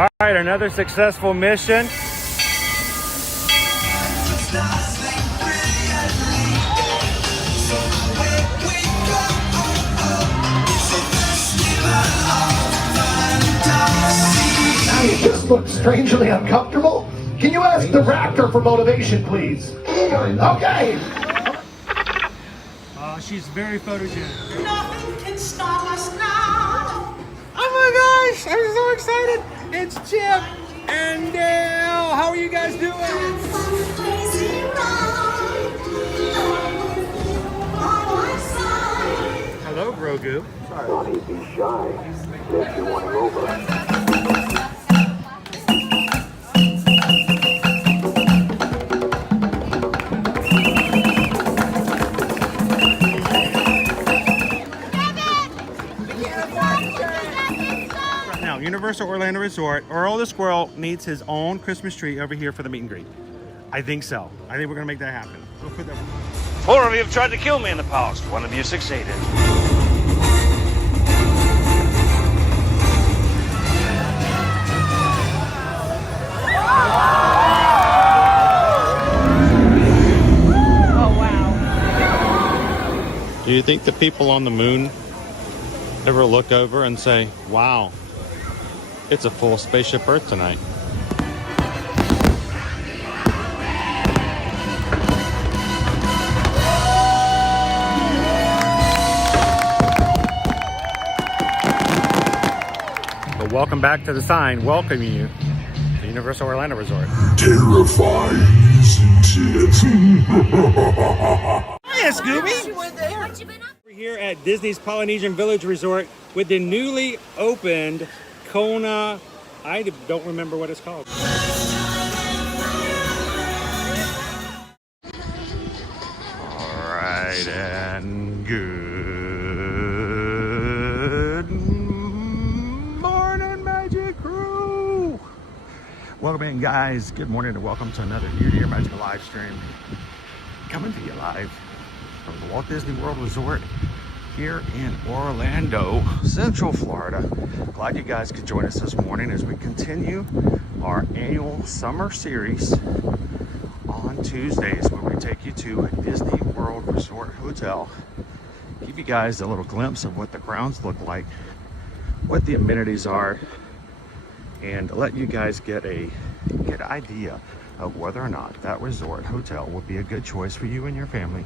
All right, another successful mission. You just look strangely uncomfortable. Can you ask the raptor for motivation, please? Okay. She's very photogenic. Nothing can stop us now. Oh my gosh, I'm so excited. It's Chip and Dale. How are you guys doing? Hello, Grogu. Don't be shy. If you want to over. Universal Orlando Resort, Earl the Squirrel needs his own Christmas tree over here for the meet and greet. I think so. I think we're gonna make that happen. We'll put that. 4 of you have tried to kill me in the past. 1 of you succeeded. Oh wow. Do you think the people on the moon ever look over and say, wow, it's a full spaceship Earth tonight? But welcome back to the sign welcoming you to Universal Orlando Resort. Terrifying, isn't it? Hiya, Scooby! We're here at Disney's Polynesian Village Resort with the newly opened Kona, I don't remember what it's called. All right, and good morning, Magic Crew. Welcome in, guys. Good morning and welcome to another Year to Year Magic live stream. Coming to you live from the Walt Disney World Resort here in Orlando, Central Florida. Glad you guys could join us this morning as we continue our annual summer series on Tuesdays, where we take you to a Disney World Resort hotel, give you guys a little glimpse of what the grounds look like, what the amenities are, and let you guys get an idea of whether or not that resort hotel will be a good choice for you and your family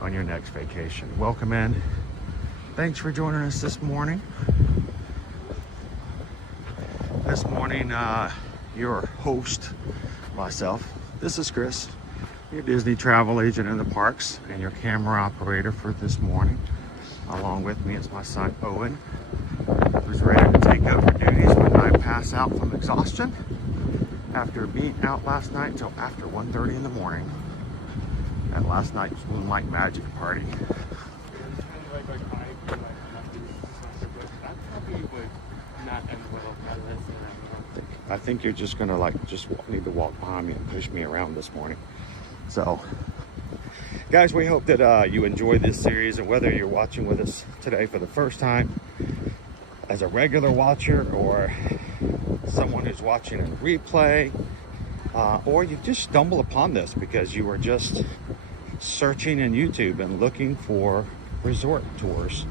on your next vacation. Welcome in. Thanks for joining us this morning. This morning, your host, myself, this is Chris, your Disney travel agent in the parks and your camera operator for this morning. Along with me is my son, Owen, who's ready to take over duties when I pass out from exhaustion after being out last night until after 1:30 in the morning at last night's Moonlight Magic party. I think you're just gonna need to walk behind me and push me around this morning. So, guys, we hope that you enjoy this series, and whether you're watching with us today for the first time as a regular watcher, or someone who's watching a replay, or you just stumble upon this because you were just searching in YouTube and looking for resort tours,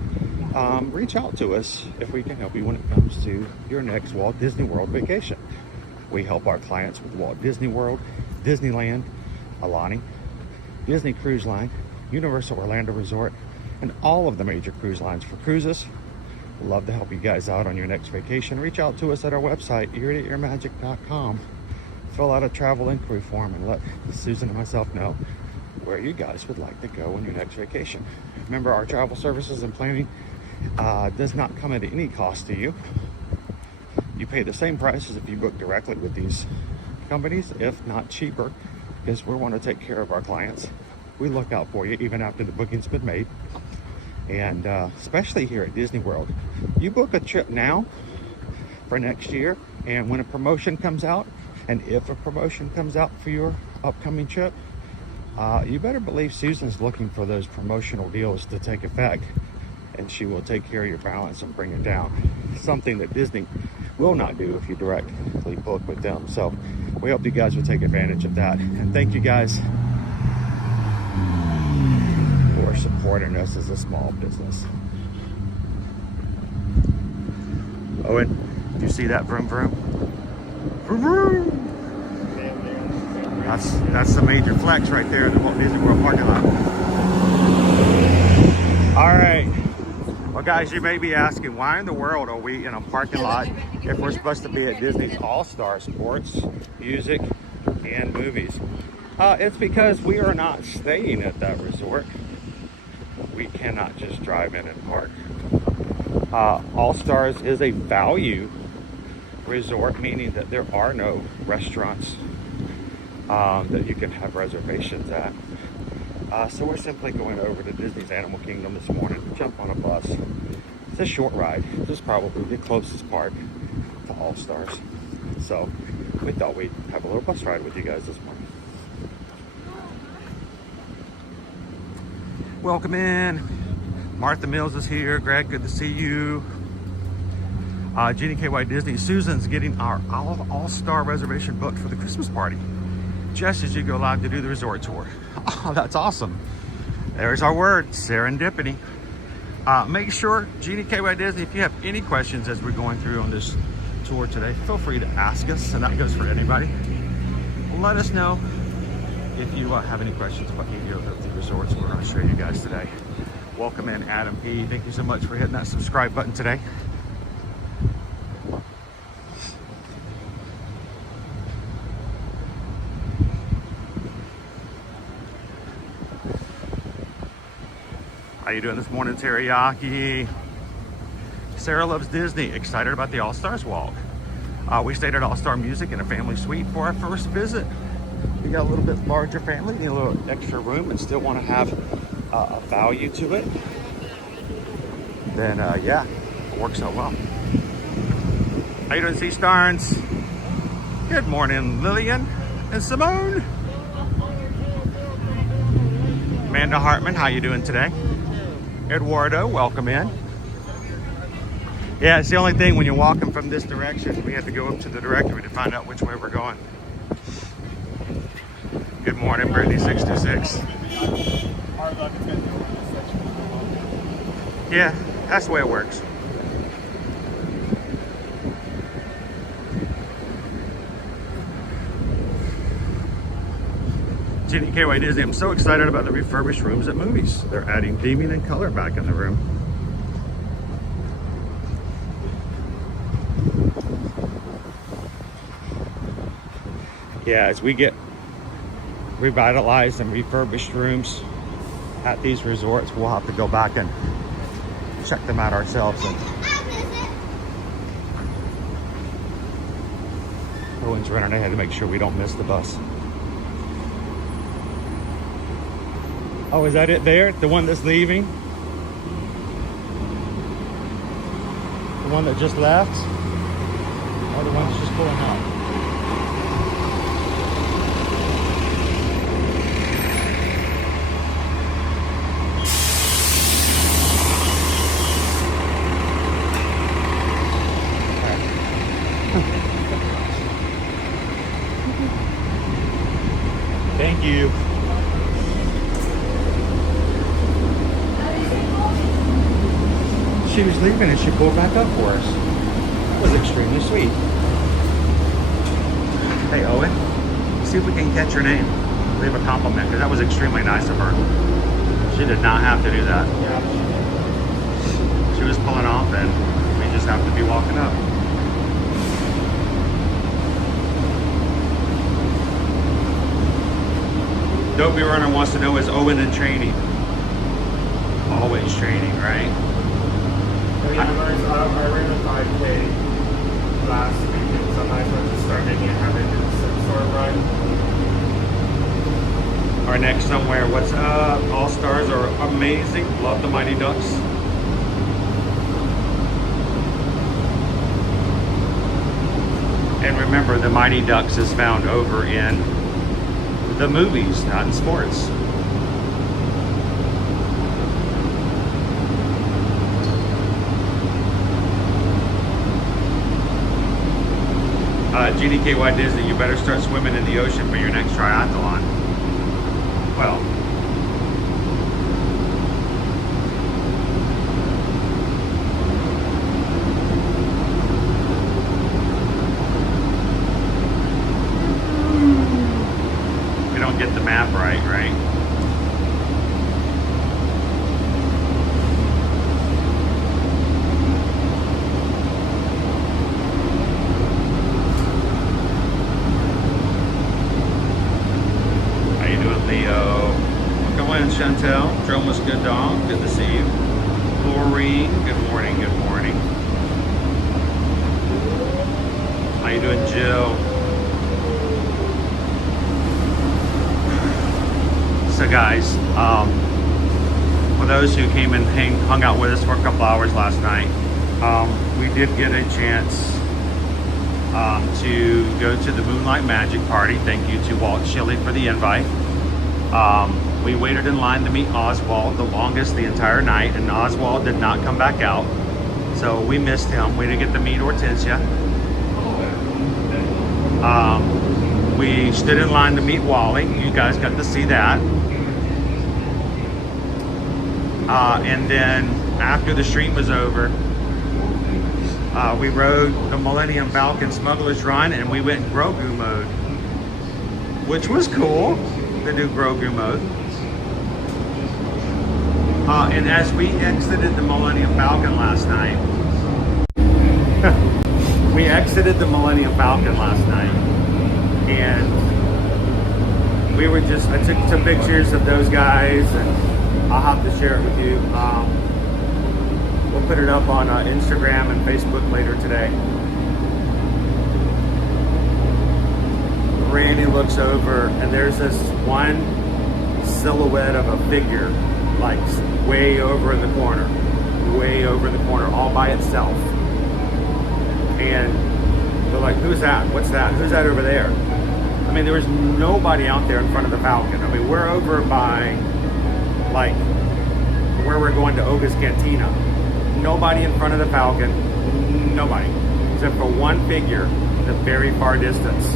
reach out to us if we can help you when it comes to your next Walt Disney World vacation. We help our clients with Walt Disney World, Disneyland, Alani, Disney Cruise Line, Universal Orlando Resort, and all of the major cruise lines for cruises. We'd love to help you guys out on your next vacation. Reach out to us at our website, eartoearmagic.com. Fill out a travel inquiry form and let Susan and myself know where you guys would like to go on your next vacation. Remember, our travel services and planning does not come at any cost to you. You pay the same price as if you book directly with these companies, if not cheaper, because we want to take care of our clients. We look out for you even after the booking's been made. And especially here at Disney World, you book a trip now for next year, and when a promotion comes out, and if a promotion comes out for your upcoming trip, you better believe Susan's looking for those promotional deals to take effect and she will take care of your balance and bring it down. Something that Disney will not do if you directly book with them. So we hope you guys will take advantage of that. And thank you guys for supporting us as a small business. Owen, do you see that vroom vroom? Vroom vroom! That's the major flex right there in the Walt Disney World parking lot. All right. Well, guys, you may be asking, why in the world are we in a parking lot if we're supposed to be at Disney's All-Star Sports, Music, and Movies? It's because we are not staying at that resort. We cannot just drive in and park. All-Stars is a value resort, meaning that there are no restaurants that you can have reservations at. So we're simply going over to Disney's Animal Kingdom this morning to jump on a bus. It's a short ride. This is probably the closest park to All Stars. So we thought we'd have a little bus ride with you guys this morning. Welcome in. Martha Mills is here. Greg, good to see you. Jenny KY Disney. Susan's getting our all-star reservation booked for the Christmas party just as you go live to do the resort tour. Oh, that's awesome. There's our word, serendipity. Make sure, Jeannie KY Disney, if you have any questions as we're going through on this tour today, feel free to ask us, and that goes for anybody. Let us know if you have any questions about any of the resorts we're going to show you guys today. Welcome in, Adam P. Thank you so much for hitting that subscribe button today. How you doing this morning, Teriyaki? Sarah loves Disney. Excited about the All-Stars Walk. We stayed at All-Star Music in a family suite for our first visit. We got a little bit larger family, need a little extra room, and still want to have a value to it. Then, yeah, it works out well. How you doing, Sea Starns? Good morning, Lillian and Simone. Amanda Hartman, how you doing today? Eduardo, welcome in. Yeah, it's the only thing when you're walking from this direction, we have to go up to the directory to find out which way we're going. Good morning, Brittany 626. Yeah, that's the way it works. Jenny KY Disney, I'm so excited about the refurbished rooms at movies. They're adding theming and color back in the room. Yeah, as we get revitalized and refurbished rooms at these resorts, we'll have to go back and check them out ourselves. And Owen's running ahead to make sure we don't miss the bus. Oh, is that it there? The one that's leaving? The one that just left? Or the one that's just pulling out? Thank you. She was leaving and she pulled back up for us. It was extremely sweet. Hey, Owen, see if we can catch her name. Leave a compliment, because that was extremely nice of her. She did not have to do that. She was pulling off and we just have to be walking up. Dopey Runner wants to know, is Owen in training? Always training, right? I ran a 5K last weekend, so I might as well just start making a habit to do some sort of run. Our next somewhere, what's up? All Stars are amazing. Love the Mighty Ducks. And remember, the Mighty Ducks is found over in the movies, not in sports. GDKY Disney, you better start swimming in the ocean for your next triathlon. Well, we don't get the map right? Chantel, Droma's good dog, good to see you. Laureen, good morning, good morning. How you doing, Jill? So guys, for those who came and hung out with us for a couple hours last night, we did get a chance to go to the Moonlight Magic Party. Thank you to Walt Shilley for the invite. We waited in line to meet Oswald the longest the entire night, and Oswald did not come back out. So we missed him. We didn't get to meet Hortensia. We stood in line to meet Wally. You guys got to see that. And then after the stream was over, we rode the Millennium Falcon Smuggler's Run, and we went in Grogu mode, which was cool to do Grogu mode. And as we exited the Millennium Falcon last night, and we were just, I took some pictures of those guys, and I'll have to share it with you. We'll put it up on Instagram and Facebook later today. Randy looks over, and there's this one silhouette of a figure, like way over in the corner, all by itself. And they're like, who's that? What's that? Who's that over there? I mean, there was nobody out there in front of the Falcon. I mean, we're over by, like, where we're going to Oga's Cantina. Nobody in front of the Falcon. Nobody. Except for one figure in the very far distance.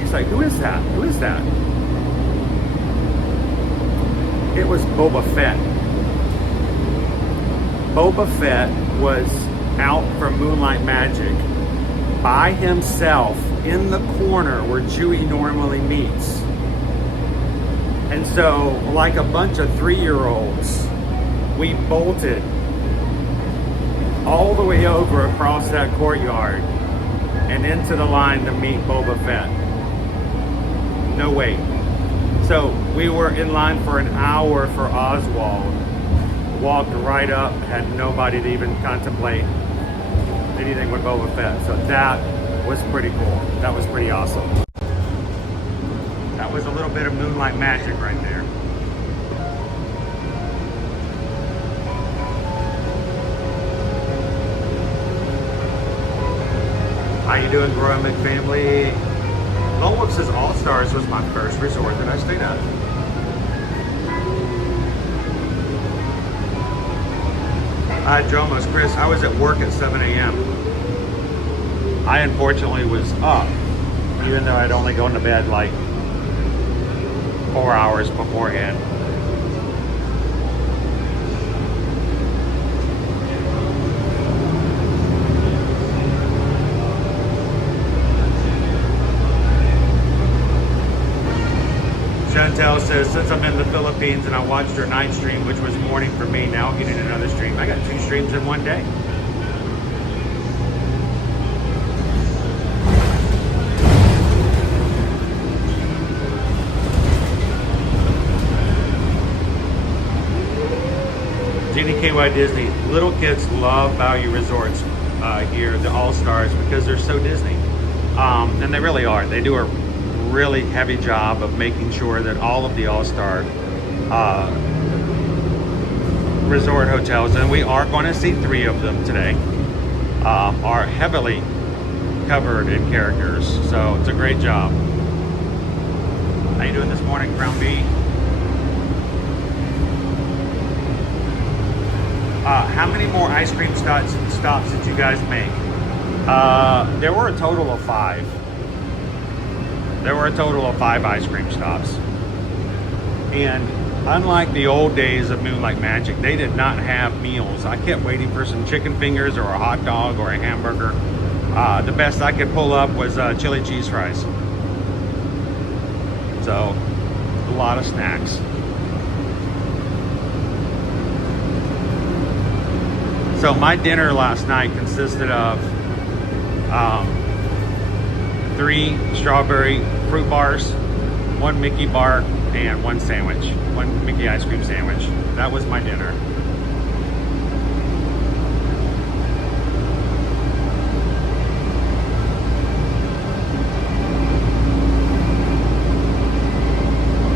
He's like, who is that? Who is that? It was Boba Fett. Boba Fett was out from Moonlight Magic by himself in the corner where Chewie normally meets. And so, like a bunch of 3-year-olds, we bolted all the way over across that courtyard and into the line to meet Boba Fett. No wait. So we were in line for an hour for Oswald. Walked right up, had nobody to even contemplate anything with Boba Fett. So that was pretty cool. That was pretty awesome. That was a little bit of Moonlight Magic right there. How you doing, Growing McFamily? Lone Wolf says All Stars was my first resort that I stayed at. Hi, Dromos. Chris, I was at work at 7 a.m. I unfortunately was up, even though I'd only gone to bed like 4 hours beforehand. Chantel says, since I'm in the Philippines and I watched her night stream, which was morning for me, now I'm getting another stream. I got 2 streams in one day. GDKY Disney. Little kids love Value Resorts here, the All-Stars, because they're so Disney. And they really are. They do a really heavy job of making sure that all of the All-Star resort hotels, and we are going to see 3 of them today, are heavily covered in characters. So it's a great job. How you doing this morning, Ground B? How many more ice cream stops did you guys make? There were a total of 5. There were a total of 5 ice cream stops. And unlike the old days of Moonlight Magic, they did not have meals. I kept waiting for some chicken fingers or a hot dog or a hamburger. The best I could pull up was chili cheese fries. So, a lot of snacks. So my dinner last night consisted of 3 strawberry fruit bars, 1 Mickey bar, and 1 sandwich, 1 Mickey ice cream sandwich. That was my dinner.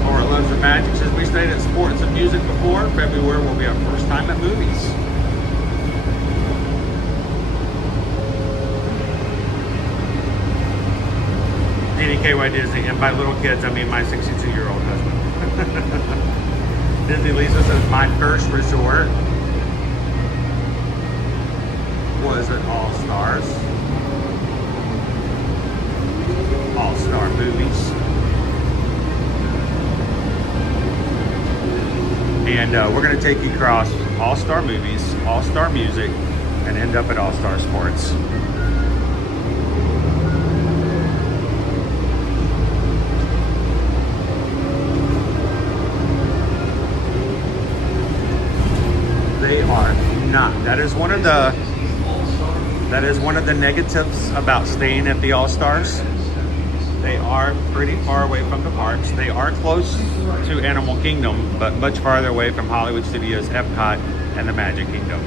Our loves of magic says we stayed at Sports and Music before. February will be our first time at movies. DDKY Disney, and by little kids, I mean my 62-year-old husband. Disney Lisa says my first resort was at All Stars. All-Star Movies. And we're going to take you across All-Star Movies, All-Star Music, and end up at All-Star Sports. They are not. That is one of the negatives about staying at the All-Stars. They are pretty far away from the parks. They are close to Animal Kingdom, but much farther away from Hollywood Studios, Epcot, and the Magic Kingdom.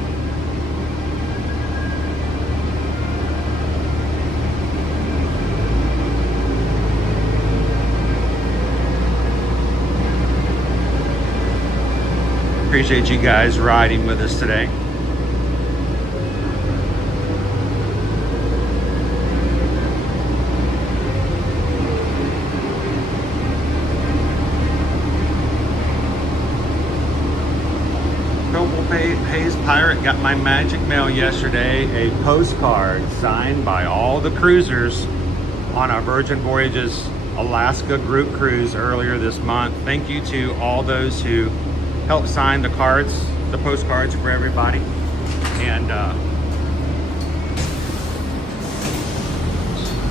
Appreciate you guys riding with us today. Hayes Pirate got my magic mail yesterday, a postcard signed by all the cruisers on our Virgin Voyages Alaska group cruise earlier this month. Thank you to all those who helped sign the cards, the postcards for everybody. And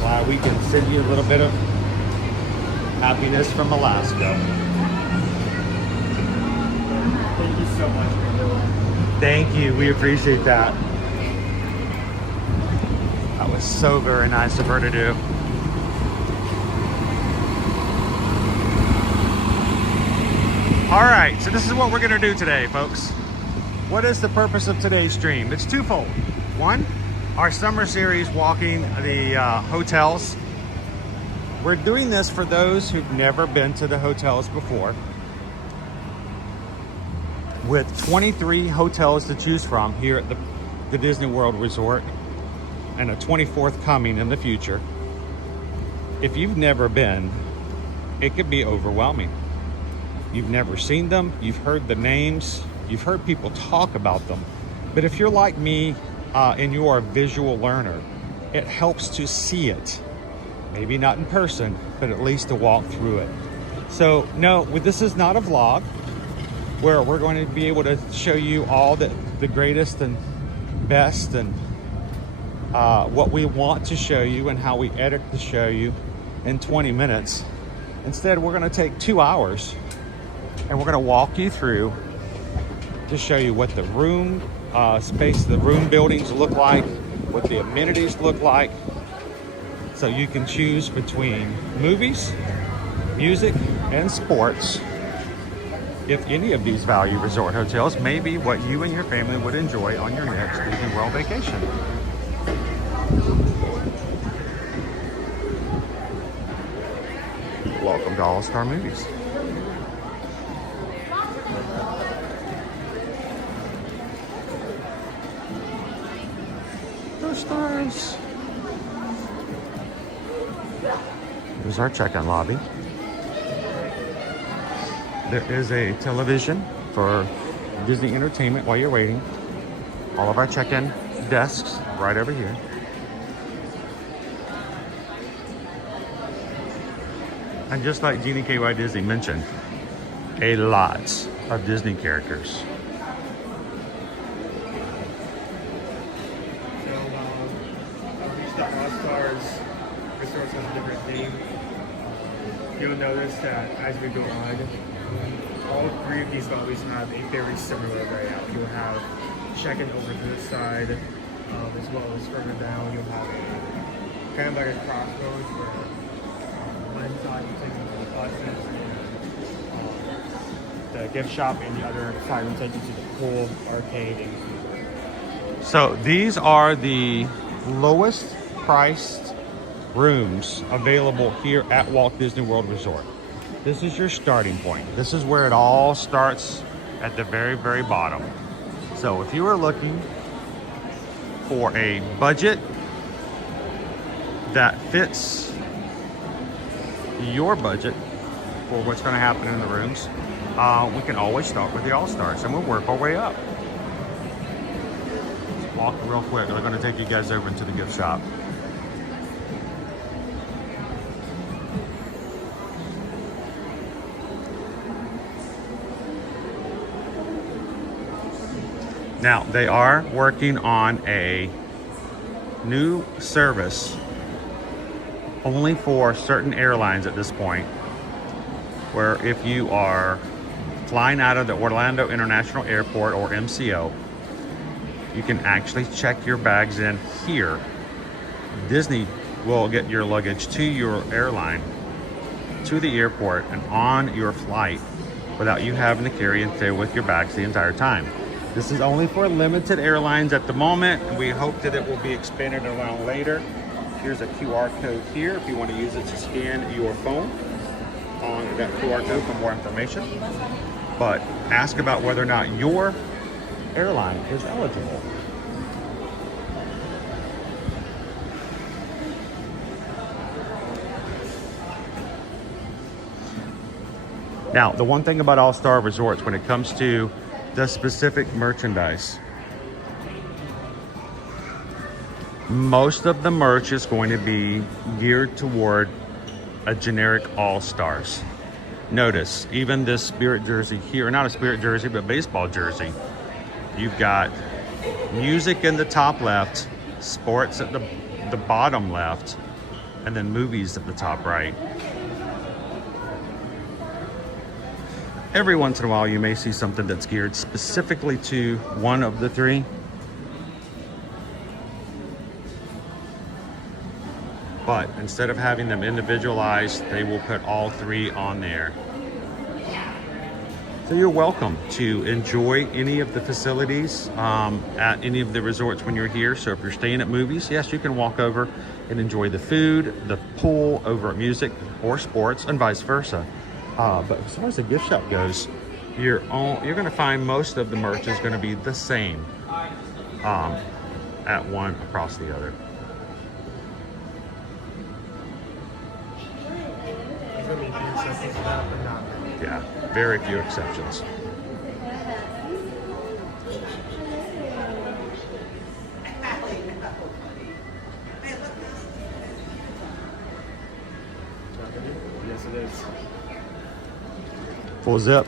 glad we can send you a little bit of happiness from Alaska. Thank you so much. Thank you, we appreciate that. That was so very nice of her to do. All right, so this is what we're gonna do today, folks. What is the purpose of today's stream? It's twofold. One, our summer series walking the hotels. We're doing this for those who've never been to the hotels before. With 23 hotels to choose from here at the Disney World Resort, and a 24th coming in the future. If you've never been, it could be overwhelming. You've never seen them, you've heard the names, you've heard people talk about them. But if you're like me and you are a visual learner, it helps to see it. Maybe not in person, but at least to walk through it. So no, this is not a vlog where we're going to be able to show you all the greatest and best and what we want to show you and how we edit to show you in 20 minutes. Instead, we're going to take 2 hours and we're going to walk you through to show you what the room space, the room buildings look like, what the amenities look like, so you can choose between movies, music, and sports. If any of these value resort hotels may be what you and your family would enjoy on your next Disney World vacation. Welcome to All Star Movies. No stars. Here's our check-in lobby. There is a television for Disney Entertainment while you're waiting. All of our check-in desks right over here. And just like Jeannie K.Y. Disney mentioned, a lot of Disney characters. So, each the All-Stars resorts has a different theme. You'll notice that as we go on, all three of these lobbies have a very similar layout. You'll have check-in over to this side, as well as further down, you'll have a kind of like a crossroads where one side you take you to the buses, the gift shop, and the other side will take you to the pool, arcade, and theater. So these are the lowest priced rooms available here at Walt Disney World Resort. This is your starting point. This is where it all starts, at the very, very bottom. So if you are looking for a budget that fits your budget for what's going to happen in the rooms, we can always start with the All-Stars and we'll work our way up. Let's walk real quick. They're going to take you guys over into the gift shop. Now, they are working on a new service only for certain airlines at this point, where if you are flying out of the Orlando International Airport or MCO, you can actually check your bags in here. Disney will get your luggage to your airline, to the airport, and on your flight without you having to carry and fill with your bags the entire time. This is only for limited airlines at the moment, and we hope that it will be expanded around later. Here's a QR code here if you want to use it to scan your phone on that QR code for more information. But ask about whether or not your airline is eligible. Now, the one thing about All-Star Resorts when it comes to the specific merchandise, most of the merch is going to be geared toward a generic All-Stars. Notice, even this Spirit jersey here, not a Spirit jersey, but baseball jersey. You've got music in the top left, sports at the bottom left, and then movies at the top right. Every once in a while, you may see something that's geared specifically to one of the three. But instead of having them individualized, they will put all three on there. So you're welcome to enjoy any of the facilities at any of the resorts when you're here. So if you're staying at movies, yes, you can walk over and enjoy the food, the pool over at music or sports, and vice versa. But as far as the gift shop goes, you're going to find most of the merch is going to be the same at one across the other. There's going to be a few exceptions to that, but not many. Yeah, very few exceptions. Yes, it is. Full zip.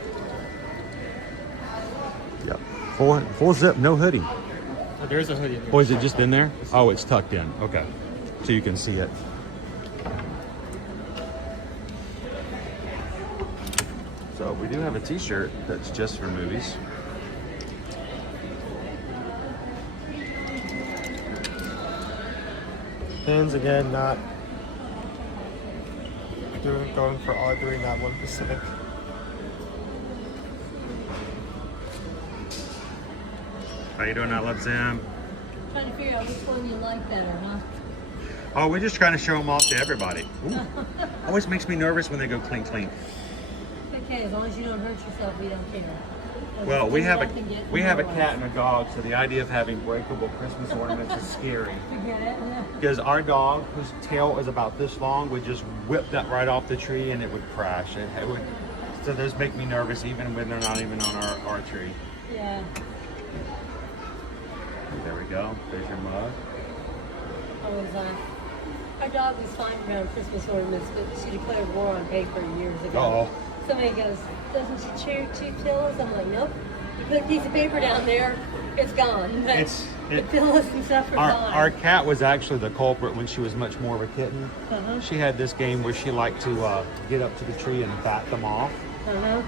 Yep. Full zip, no hoodie. Oh, there's a hoodie in there. Or is it just in there? Oh, it's tucked in. Okay. So you can see it. So we do have a t-shirt that's just for movies. Pins again, not going for all three, not one specific. How you doing, I Love Zim? Trying to figure out which one you like better, huh? Oh, we're just trying to show them off to everybody. Ooh. Always makes me nervous when they go clink clink. Okay, as long as you don't hurt yourself, we don't care. Well, we have a cat and a dog, so the idea of having breakable Christmas ornaments is scary. Forget it. Yeah. Because our dog, whose tail is about this long, would just whip that right off the tree and it would crash. It would. So those make me nervous even when they're not even on our tree. Yeah. There we go. There's your mug. What was that? Our dog was fine around Christmas ornaments, but she declared war on paper years ago. Uh-oh. Somebody goes, doesn't she chew pillows? I'm like, nope. You put a piece of paper down there, it's gone. But the pillows and stuff are gone. Our cat was actually the culprit when she was much more of a kitten. She had this game where she liked to get up to the tree and bat them off.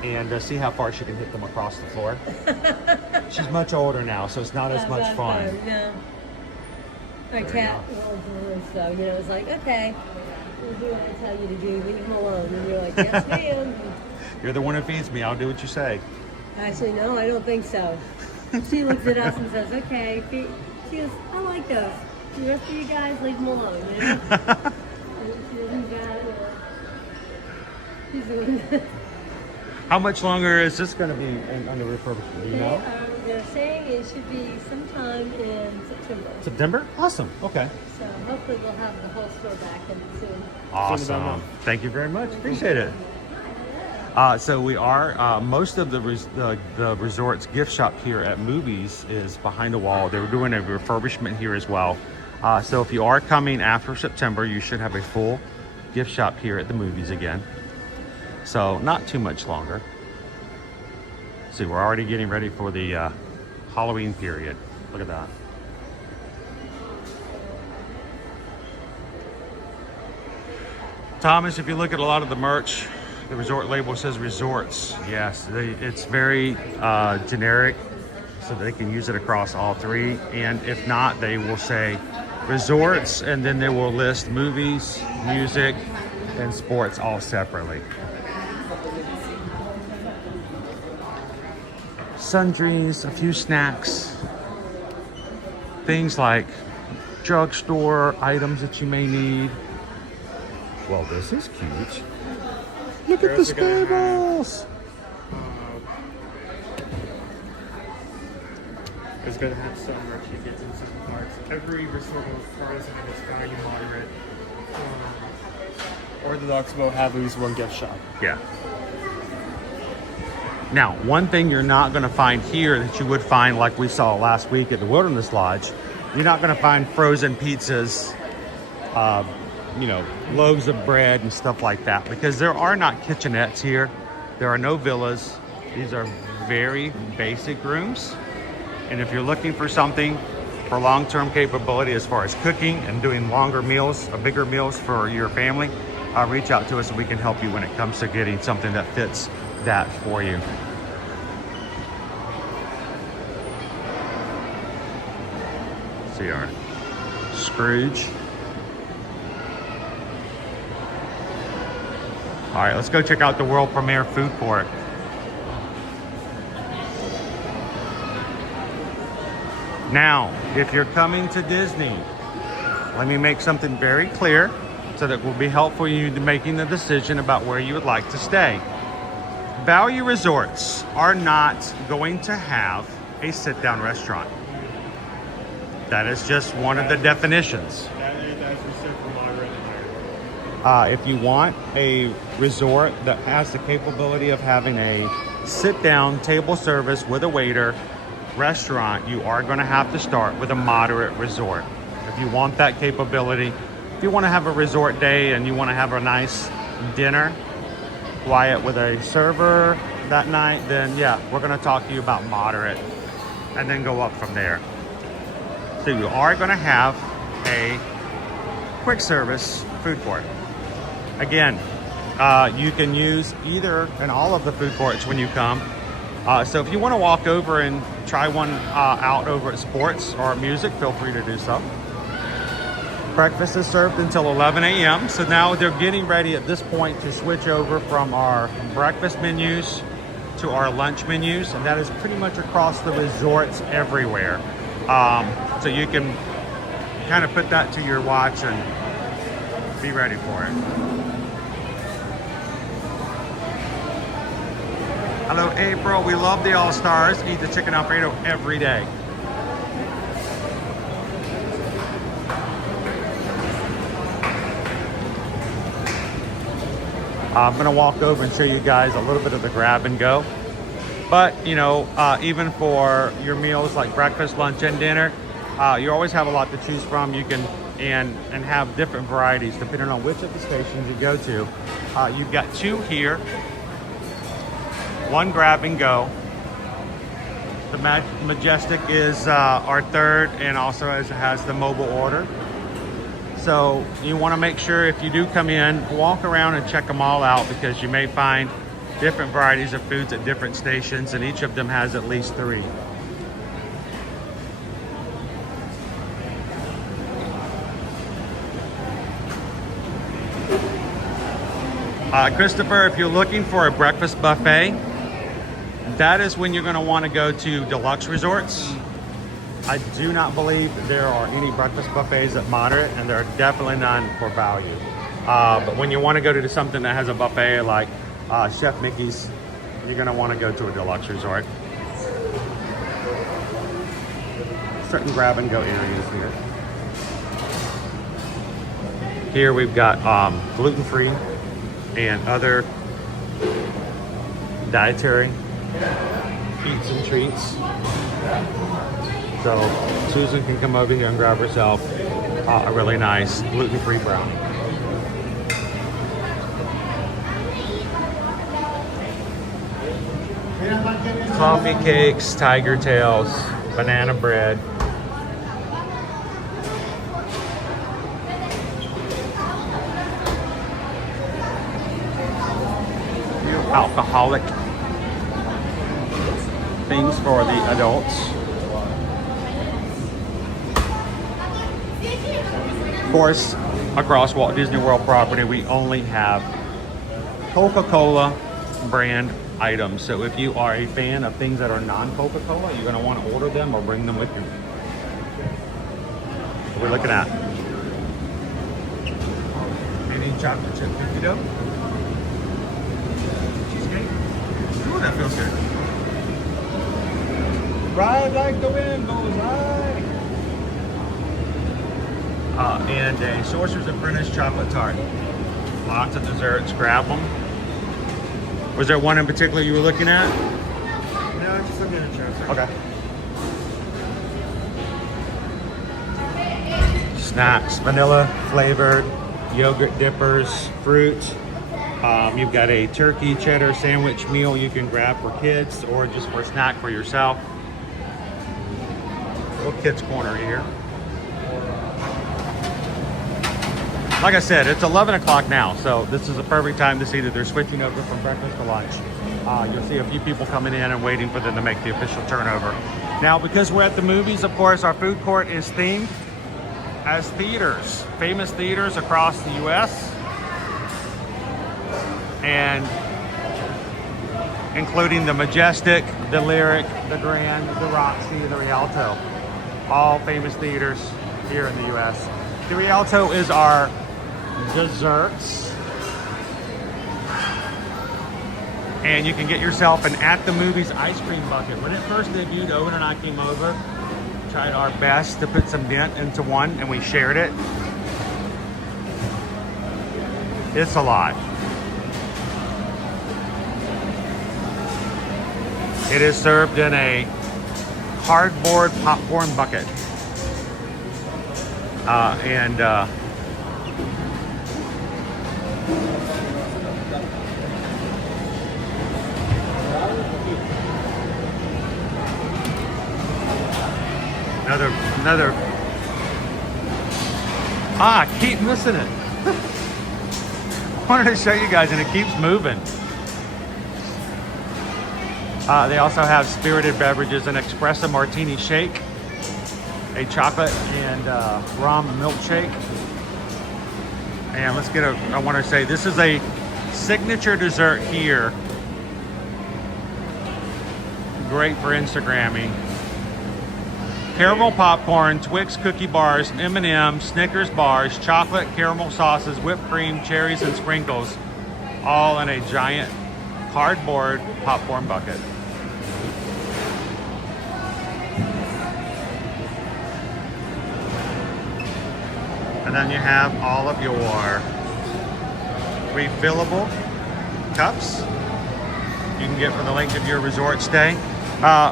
And see how far she can hit them across the floor. She's much older now, so it's not as much fun. No. Our cat was so, you know, it's like, okay, we'll do what I tell you to do, leave him alone. And you're like, yes, ma'am. You're the one who feeds me. I'll do what you say. Actually, no, I don't think so. She looks at us and says, okay. She goes, I like those. The rest of you guys, leave them alone. You know? She doesn't got it. She's doing it. How much longer is this going to be under refurbishment? Do you know? They're saying it should be sometime in September. September? Awesome. Okay. So hopefully we'll have the whole store back in soon. Awesome. Thank you very much. Appreciate it. So we are, most of the resort's gift shop here at Movies is behind a wall. They were doing a refurbishment here as well. So if you are coming after September, you should have a full gift shop here at the Movies again. So not too much longer. See, we're already getting ready for the Halloween period. Look at that. Thomas, if you look at a lot of the merch, the resort label says resorts. Yes, it's very generic, so they can use it across all three. And if not, they will say resorts, and then they will list movies, music, and sports all separately. Sundries, a few snacks, things like drugstore items that you may need. Well, this is cute. Look at the stables. It's going to have some merch tickets in some parts. Every resort will have its value moderate. Orthodox will have at least one gift shop. Yeah. Now, one thing you're not going to find here that you would find like we saw last week at the Wilderness Lodge, you're not going to find frozen pizzas, you know, loaves of bread and stuff like that, because there are not kitchenettes here. There are no villas. These are very basic rooms. And if you're looking for something for long-term capability as far as cooking and doing longer meals, bigger meals for your family, reach out to us and we can help you when it comes to getting something that fits that for you. See our Scrooge. All right, let's go check out the world premiere food court. Now, if you're coming to Disney, let me make something very clear so that will be helpful to you to making the decision about where you would like to stay. Value resorts are not going to have a sit-down restaurant. That is just one of the definitions. That's reserved for moderate and higher. If you want a resort that has the capability of having a sit-down table service with a waiter restaurant, you are going to have to start with a moderate resort. If you want that capability, if you want to have a resort day and you want to have a nice dinner, quiet with a server that night, then yeah, we're going to talk to you about moderate and then go up from there. So you are going to have a quick service food court. Again, you can use either and all of the food courts when you come. So if you want to walk over and try one out over at sports or music, feel free to do so. Breakfast is served until 11 a.m. So now they're getting ready at this point to switch over from our breakfast menus to our lunch menus. And that is pretty much across the resorts everywhere. So you can kind of put that to your watch and be ready for it. Hello, April. We love the All-Stars. Eat the chicken Alfredo every day. I'm going to walk over and show you guys a little bit of the grab and go. But, you know, even for your meals like breakfast, lunch, and dinner, you always have a lot to choose from. You can and have different varieties depending on which of the stations you go to. You've got 2 here, 1 grab and go. The Majestic is our 3rd, and also has the mobile order. So you want to make sure if you do come in, walk around and check them all out, because you may find different varieties of foods at different stations, and each of them has at least 3. Christopher, if you're looking for a breakfast buffet, that is when you're going to want to go to deluxe resorts. I do not believe there are any breakfast buffets at moderate, and there are definitely none for value. But when you want to go to something that has a buffet like Chef Mickey's, you're going to want to go to a deluxe resort. Certain grab and go areas here. Here we've got gluten-free and other dietary eats and treats. So Susan can come over here and grab herself a really nice gluten-free brownie. Coffee cakes, tiger tails, banana bread. Alcoholic things for the adults. Of course, across Walt Disney World property, we only have Coca-Cola brand items. So if you are a fan of things that are non-Coca-Cola, you're going to want to order them or bring them with you. What we're looking at. Any chocolate chip cookie dough? Cheesecake? Ooh, that feels good. Ride like the wind goes high. And a Sorcerer's Apprentice chocolate tart. Lots of desserts, grab them. Was there one in particular you were looking at? No, just looking at the chest. Okay. Snacks, vanilla flavored, yogurt dippers, fruit. You've got a turkey cheddar sandwich meal you can grab for kids or just for a snack for yourself. Little kids corner here. Like I said, it's 11 o'clock now, so this is a perfect time to see that they're switching over from breakfast to lunch. You'll see a few people coming in and waiting for them to make the official turnover. Now, because we're at the movies, of course, our food court is themed as theaters, famous theaters across the U.S. and including the Majestic, the Lyric, the Grand, the Roxy, and the Rialto. All famous theaters here in the U.S. The Rialto is our desserts. And you can get yourself an At the Movies ice cream bucket. When it first debuted, Owen and I came over, tried our best to put some dent into one, and we shared it. It's a lot. It is served in a cardboard popcorn bucket. Another. I keep missing it. Wanted to show you guys, and it keeps moving. They also have spirited beverages, an espresso martini shake, a chocolate and rum milkshake. And let's get I want to say this is a signature dessert here. Great for Instagramming. Caramel popcorn, Twix cookie bars, M&M's, Snickers bars, chocolate, caramel sauces, whipped cream, cherries, and sprinkles, all in a giant cardboard popcorn bucket. And then you have all of your refillable cups you can get for the length of your resort stay.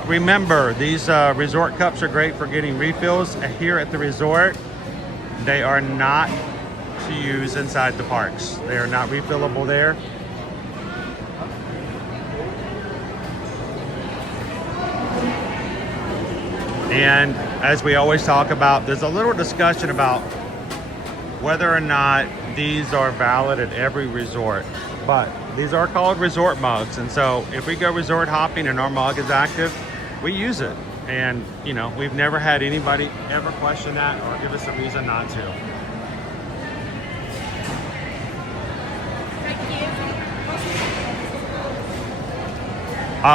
Remember, these resort cups are great for getting refills here at the resort. They are not to use inside the parks. They are not refillable there. And as we always talk about, there's a little discussion about whether or not these are valid at every resort. But these are called resort mugs. And so if we go resort hopping and our mug is active, we use it. And, you know, we've never had anybody ever question that or give us a reason not to.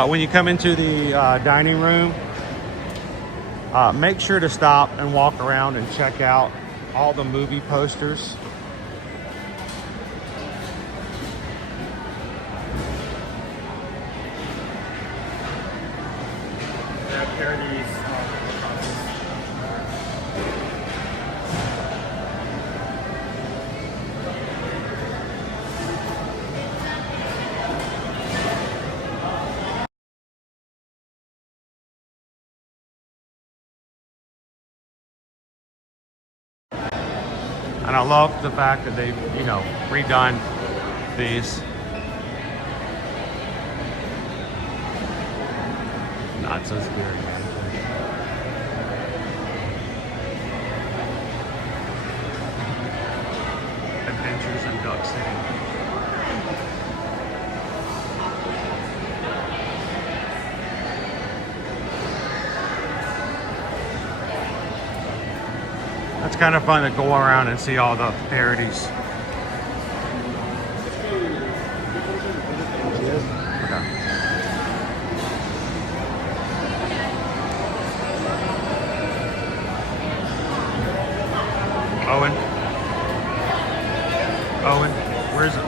When you come into the dining room, make sure to stop and walk around and check out all the movie posters. They have parodies And I love the fact that they've, you know, redone these. Not so scary. Adventures in Duck City. It's kind of fun to go around and see all the parodies. Okay. Owen, where is it?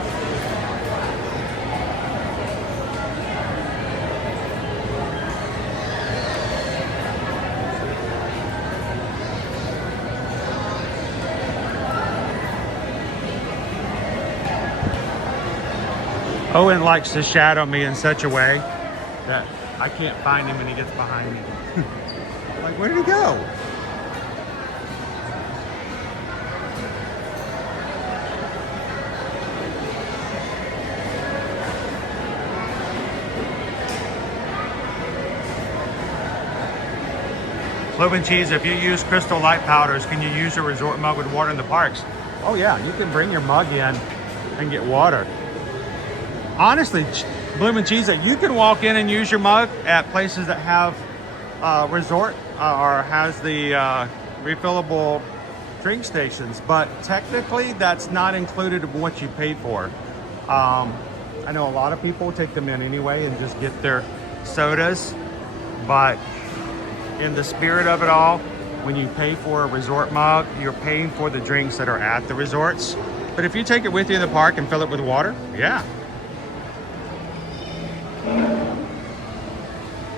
Owen likes to shadow me in such a way that I can't find him when he gets behind me. Like, where did he go? Blooming Cheese, if you use crystal light powders, can you use your resort mug with water in the parks? Oh yeah, you can bring your mug in and get water. Honestly, Blooming Cheese, you can walk in and use your mug at places that have resort or has the refillable drink stations, but technically that's not included in what you paid for. I know a lot of people take them in anyway and just get their sodas, but in the spirit of it all, when you pay for a resort mug, you're paying for the drinks that are at the resorts. But if you take it with you in the park and fill it with water, yeah.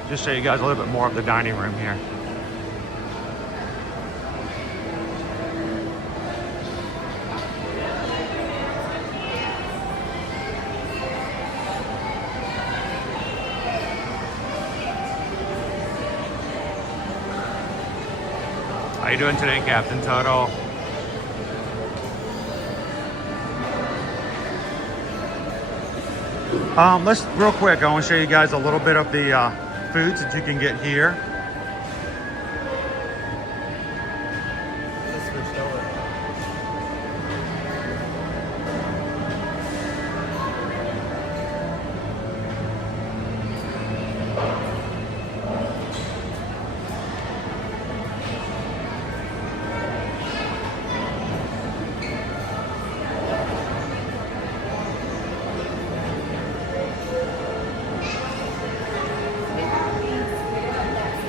Just show you guys a little bit more of the dining room here. How you doing today, Captain Tuttle? Let's real quick. I want to show you guys a little bit of the foods that you can get here.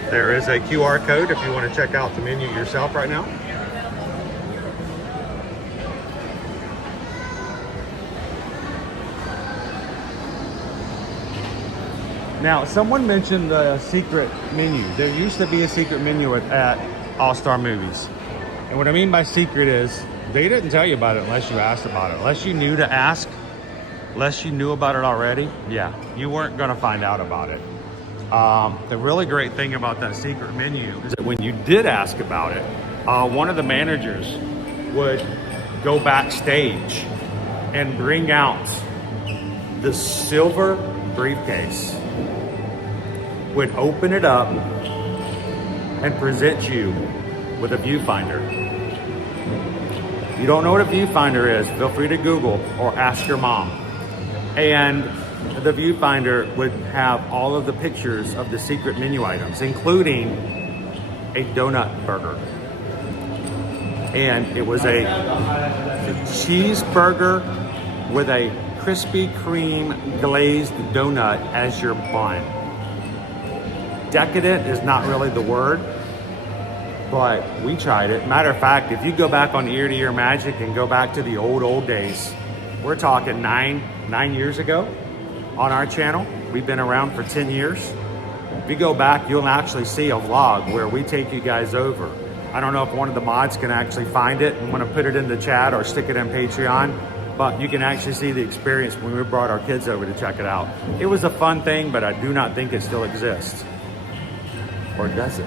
There is a QR code if you want to check out the menu yourself right now. Now, someone mentioned the secret menu. There used to be a secret menu at All-Star Movies. And what I mean by secret is they didn't tell you about it unless you asked about it. Unless you knew to ask, unless you knew about it already, yeah, you weren't going to find out about it. The really great thing about that secret menu is that when you did ask about it, one of the managers would go backstage and bring out the silver briefcase, would open it up and present you with a viewfinder. If you don't know what a viewfinder is, feel free to Google or ask your mom. And the viewfinder would have all of the pictures of the secret menu items, including a donut burger. And it was a cheeseburger with a Krispy Kreme glazed donut as your bun. Decadent is not really the word, but we tried it. Matter of fact, if you go back on Ear to Ear Magic and go back to the old days, we're talking nine years ago on our channel. We've been around for 10 years. If you go back, you'll actually see a vlog where we take you guys over. I don't know if one of the mods can actually find it and want to put it in the chat or stick it in Patreon, but you can actually see the experience when we brought our kids over to check it out. It was a fun thing, but I do not think it still exists. Or does it?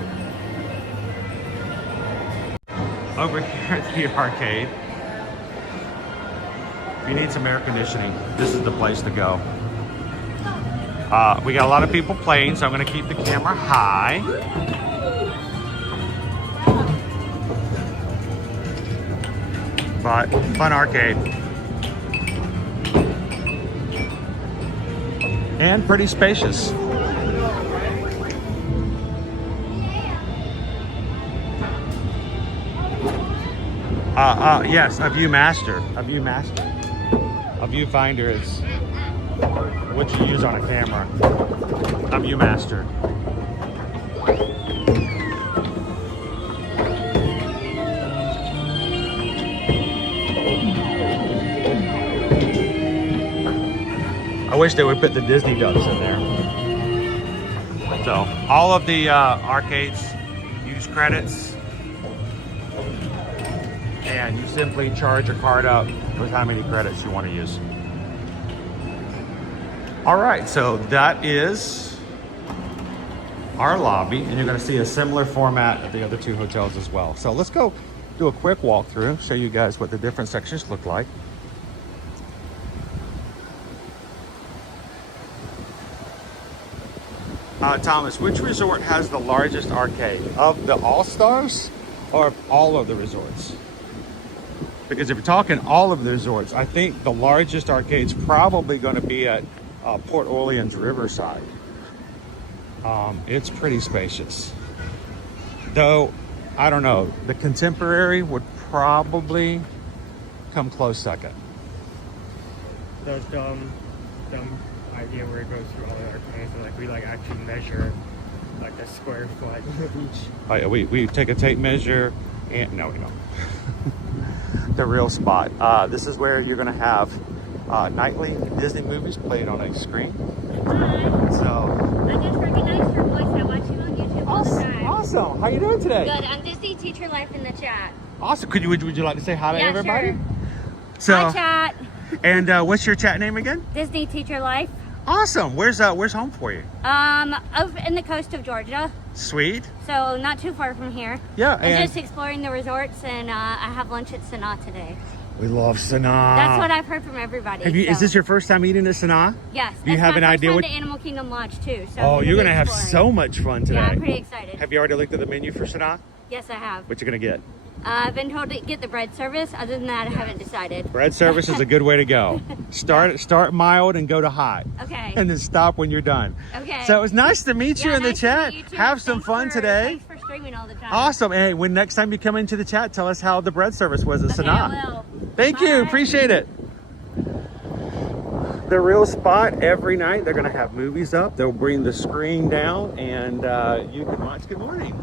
Over here at the arcade, if you need some air conditioning, this is the place to go. We got a lot of people playing, so I'm going to keep the camera high. But fun arcade. And pretty spacious. Yes, a Viewmaster. A Viewmaster. A viewfinder is what you use on a camera. A Viewmaster. I wish they would put the Disney ducks in there. So, all of the arcades use credits, and you simply charge your card up with how many credits you want to use. All right, so that is our lobby, and you're going to see a similar format at the other two hotels as well. So let's go do a quick walkthrough, show you guys what the different sections look like. Thomas, which resort has the largest arcade? Of the All-Stars or of all of the resorts? Because if you're talking all of the resorts, I think the largest arcade's probably going to be at Port Orleans Riverside. It's pretty spacious. Though, I don't know, the Contemporary would probably come close second. The dumb idea where it goes through all the arcades, so like we like actually measure like the square foot of each. Oh, yeah, we take a tape measure and no, we don't. The real spot. This is where you're going to have nightly Disney movies played on a screen. So I just recognize your voice. I watch you on YouTube all the time. awesome. How you doing today? Good. I'm Disney Teacher Life in the chat. Awesome. Would you like to say hi to Yeah, everybody? sure. So, Hi, chat. and what's your chat name again? Disney Teacher Life. Awesome. Where's home for you? Over in the coast of Georgia. Sweet. So not too far from here. Yeah, I'm and just exploring the resorts, and I have lunch at Sanaa today. we love Sanaa. That's what I've heard from everybody. Is so. this your first time eating at Sanaa? Yes. Do you have an idea what? what? To Animal Kingdom Lodge too. So Oh, you're gonna be have exploring. so much fun today. Yeah, I'm pretty excited. Have you already looked at the menu for Sanaa? Yes, I have. What you gonna get? I've been told to get the bread service. Other than that, I haven't decided. Bread service is a good way to go. Start mild and go to hot. Okay. And then stop when you're done. Okay. So it was nice to meet you Yeah, in the nice to chat. meet you too. Have some fun today. Thanks for streaming all the time. Awesome. Hey, when next time you come into the chat, tell us how the bread service was at Okay, Sanaa. I will. Thank you. Bye. Appreciate it. The real spot every night, they're going to have movies up. They'll bring the screen down and you can watch. Good morning.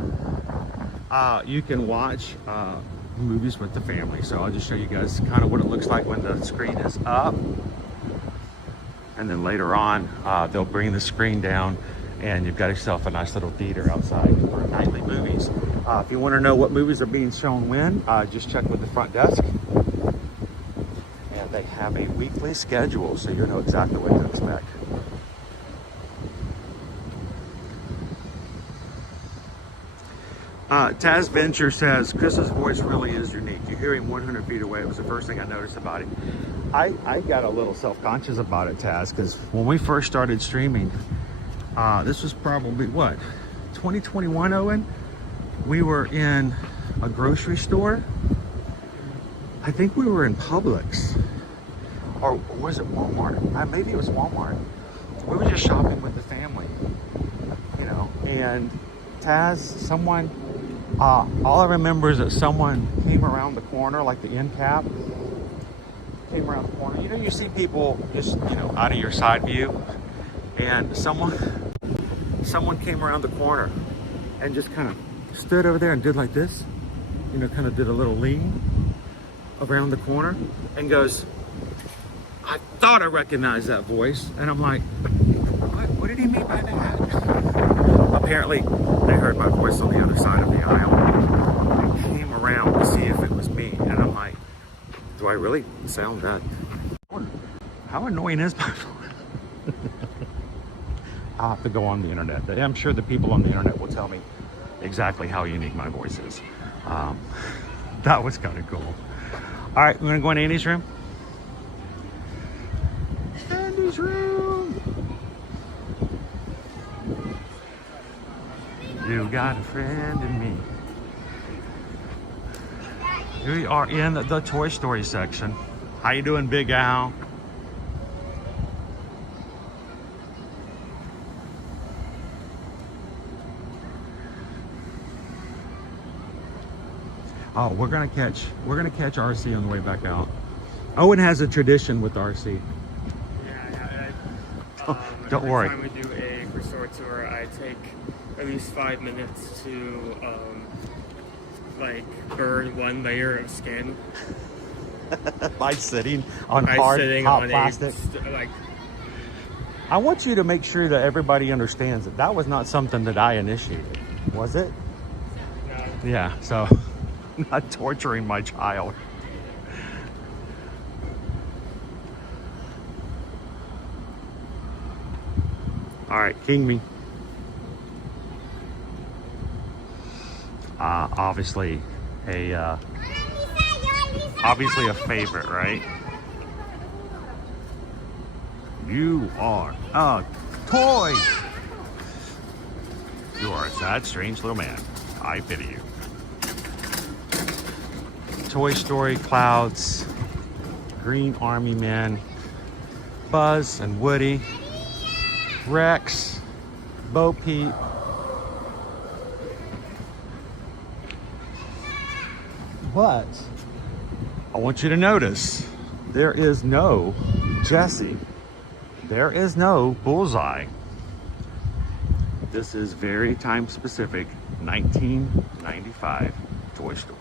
You can watch movies with the family. So I'll just show you guys kind of what it looks like when the screen is up. And then later on, they'll bring the screen down and you've got yourself a nice little theater outside for nightly movies. If you want to know what movies are being shown when, just check with the front desk. And they have a weekly schedule, so you'll know exactly what to expect. Taz Venture says Chris's voice really is unique. You hear him 100 feet away. It was the first thing I noticed about him. I got a little self-conscious about it, Taz, because when we first started streaming, this was probably what, 2021, Owen? We were in a grocery store. I think we were in Publix, or was it Walmart? Maybe it was Walmart. We were just shopping with the family, you know, and Taz, someone, all I remember is that someone came around the corner, like the end cap, came around the corner. You know, you see people just, you know, out of your side view, and someone came around the corner and just kind of stood over there and did like this, you know, kind of did a little lean around the corner and goes, I thought I recognized that voice. And I'm like, what did he mean by that? Apparently they heard my voice on the other side of the aisle and came around to see if it was me. And I'm like, do I really sound that? How annoying is my voice? I'll have to go on the internet. I'm sure the people on the internet will tell me exactly how unique my voice is. That was kind of cool. All right, we're gonna go in Andy's room. Andy's room. You got a friend in me. We are in the Toy Story section. How you doing, Big Al? Oh, we're gonna catch RC on the way back out. Owen has a tradition with RC. Yeah, Don't worry. Every time we do a resort tour, I take at least 5 minutes to like burn one layer of skin. By sitting on By hard sitting hot on plastic. I want you to make sure that everybody understands that that was not something that I initiated, was it? No. Yeah, so not torturing my child. All right, king me. Obviously a favorite, right? You are a toy. You are a sad, strange little man. I pity you. Toy Story, Clouds, Green Army Men, Buzz and Woody, Rex, Bo Peep, but I want you to notice there is no Jesse. There is no Bullseye. This is very time specific, 1995 Toy Story.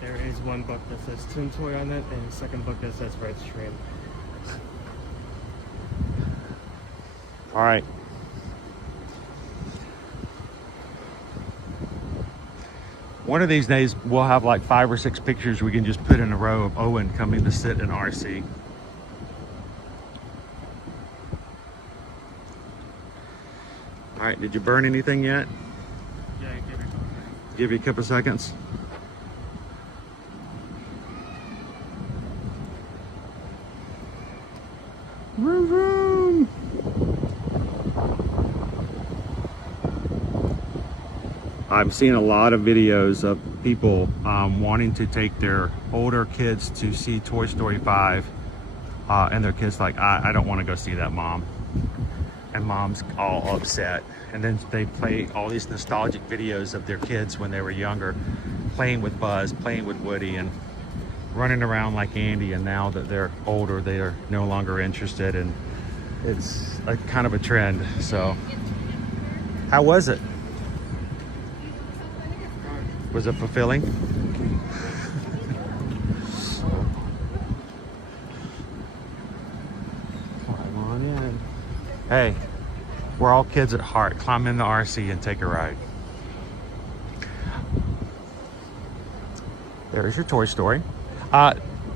There is one book that says Toon Toy on it, and a second book that says Red Stream. All right. One of these days, we'll have like 5 or 6 pictures we can just put in a row of Owen coming to sit in RC. All right, did you burn anything yet? Yeah, Give you a couple seconds. Vroom, vroom. I'm seeing a lot of videos of people wanting to take their older kids to see Toy Story 5 and their kids like, I don't want to go see that, Mom. And Mom's all upset. And then they play all these nostalgic videos of their kids when they were younger, playing with Buzz, playing with Woody, and running around like Andy. And now that they're older, they are no longer interested, and it's a kind of a trend. So how was it? Was it fulfilling? Climb on in. Hey, we're all kids at heart. Climb in the RC and take a ride. There's your Toy Story.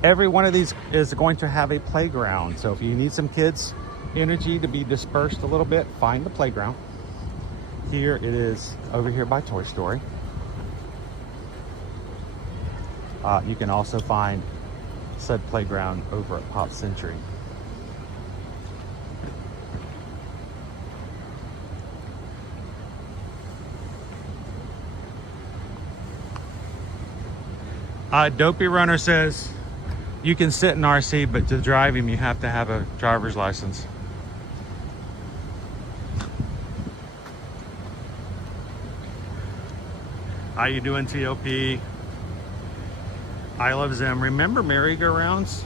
every one of these is going to have a playground. So if you need some kids' energy to be dispersed a little bit, find the playground. Here it is over here by Toy Story. You can also find said playground over at Pop Century. Dopey Runner says you can sit in RC, but to drive him you have to have a driver's license. How you doing, TOP? I love them. Remember merry-go-rounds?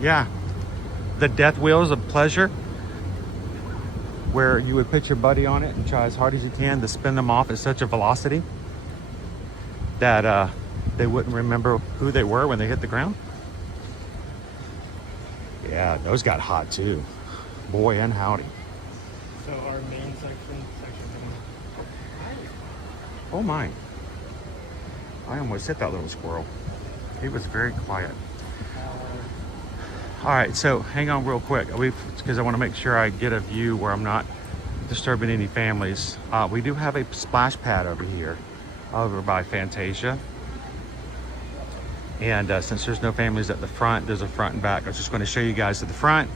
Yeah. The death wheels of pleasure, where you would put your buddy on it and try as hard as you can to spin them off at such a velocity that they wouldn't remember who they were when they hit the ground. Yeah, those got hot too. Boy and howdy. So our main section. Oh my. I almost hit that little squirrel. He was very quiet. All right, so hang on real quick, because I want to make sure I get a view where I'm not disturbing any families. We do have a splash pad over here, over by Fantasia. And since there's no families at the front, there's a front and back. I was just going to show you guys at the front.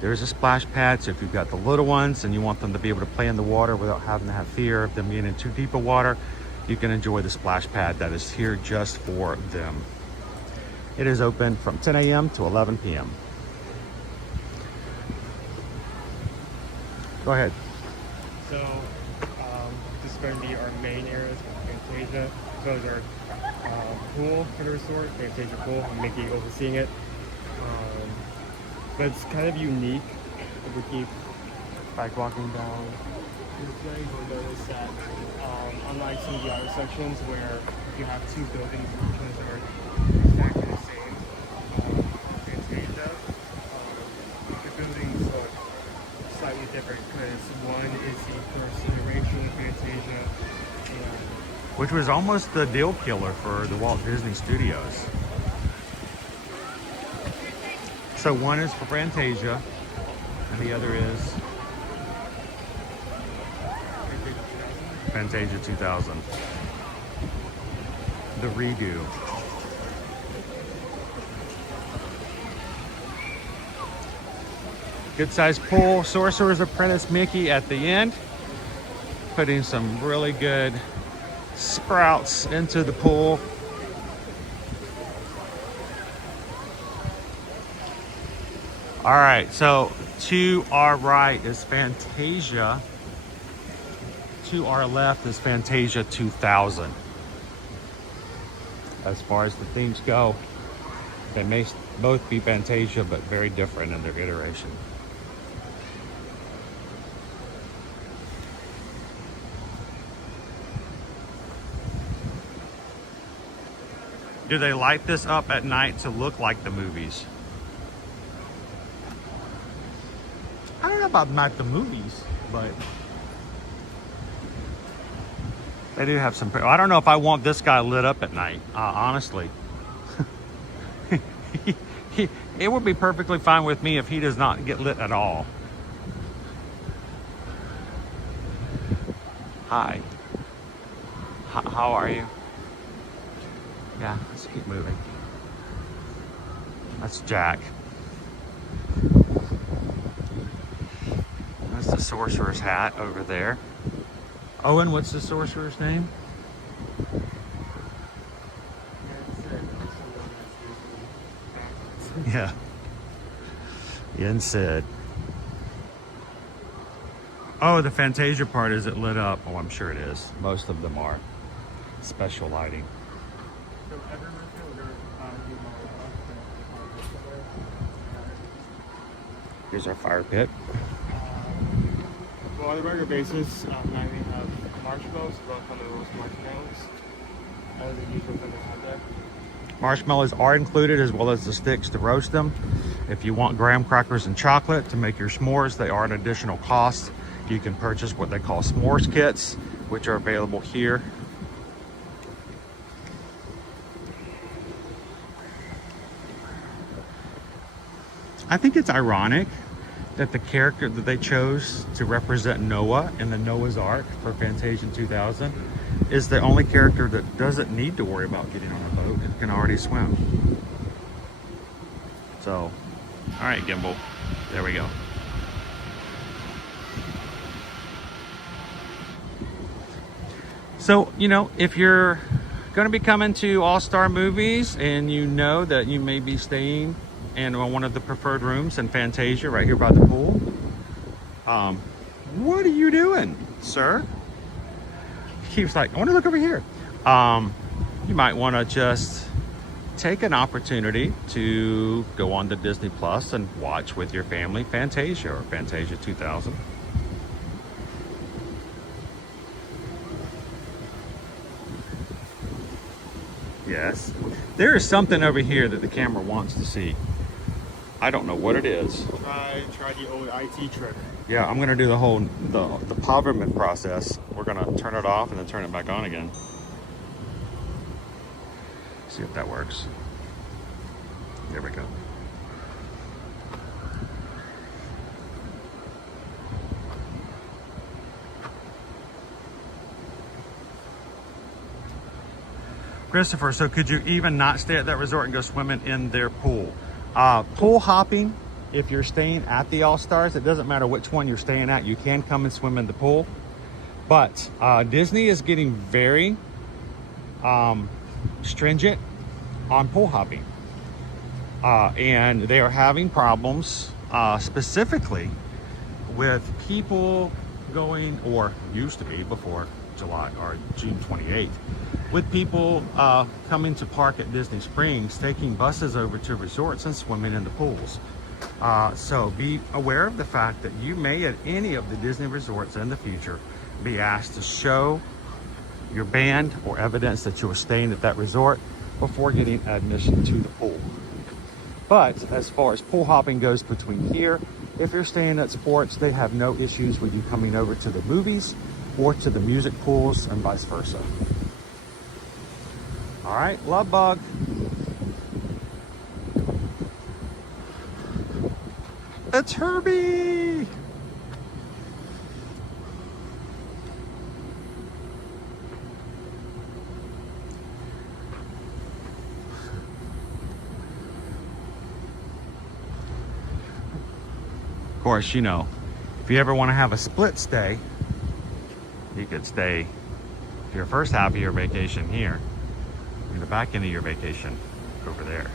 There's a splash pad, so if you've got the little ones and you want them to be able to play in the water without having to have fear of them being in too deep of water, you can enjoy the splash pad that is here just for them. It is open from 10 a.m. to 11 p.m. Go ahead. So this is going to be our main areas for Fantasia. So is our pool for the resort, Fantasia Pool. I'm Mickey overseeing it. But it's kind of unique. If we keep bike walking down this way, you'll notice that unlike some of the other sections where you have two buildings which are exactly the same, Fantasia, the buildings look slightly different because one is the first iteration of Fantasia, Which was almost the deal killer for the Walt Disney Studios. So one is for Fantasia, and the other is Fantasia 2000. The redo. Good sized pool. Sorcerer's Apprentice Mickey at the end, putting some really good sprouts into the pool. All right, so to our right is Fantasia. To our left is Fantasia 2000. As far as the themes go, they may both be Fantasia, but very different in their iteration. Do they light this up at night to look like the movies? I don't know about not the movies, but they do have some. I don't know if I want this guy lit up at night, honestly. It would be perfectly fine with me if he does not get lit at all. Hi. How are you? Yeah, let's keep moving. That's Jack. That's the sorcerer's hat over there. Owen, what's the sorcerer's name? Yeah. Yen Sid. Oh, the Fantasia part, is it lit up? Oh, I'm sure it is. Most of them are. Special lighting. Here's our fire pit. Well, on a regular basis, now we have marshmallows, both on the roast marshmallows, as the usual thing they have there. Marshmallows are included, as well as the sticks to roast them. If you want graham crackers and chocolate to make your s'mores, they are an additional cost. You can purchase what they call s'mores kits, which are available here. I think it's ironic that the character that they chose to represent Noah in the Noah's Ark for Fantasia 2000 is the only character that doesn't need to worry about getting on a boat and can already swim. So, all right, Gimbal, there we go. So, you know, if you're going to be coming to All-Star Movies and you know that you may be staying in one of the preferred rooms in Fantasia right here by the pool, what are you doing, sir? He keeps like, I want to look over here. You might want to just take an opportunity to go on to Disney Plus and watch with your family Fantasia or Fantasia 2000. Yes, there is something over here that the camera wants to see. I don't know what it is. Try the old IT trick. Yeah, I'm gonna do the whole the poverment process. We're gonna turn it off and then turn it back on again. See if that works. There we go. Christopher, so could you even not stay at that resort and go swimming in their pool? Pool hopping, if you're staying at the All-Stars, it doesn't matter which one you're staying at, you can come and swim in the pool. But Disney is getting very stringent on pool hopping. And they are having problems specifically with people going, or used to be before July or June 28th, with people coming to park at Disney Springs, taking buses over to resorts and swimming in the pools. So be aware of the fact that you may at any of the Disney resorts in the future be asked to show your band or evidence that you are staying at that resort before getting admission to the pool. But as far as pool hopping goes between here, if you're staying at sports, they have no issues with you coming over to the movies or to the music pools and vice versa. All right, love bug. It's Herbie. Of course, you know, if you ever want to have a split stay, you could stay your first half of your vacation here, and the back end of your vacation over there.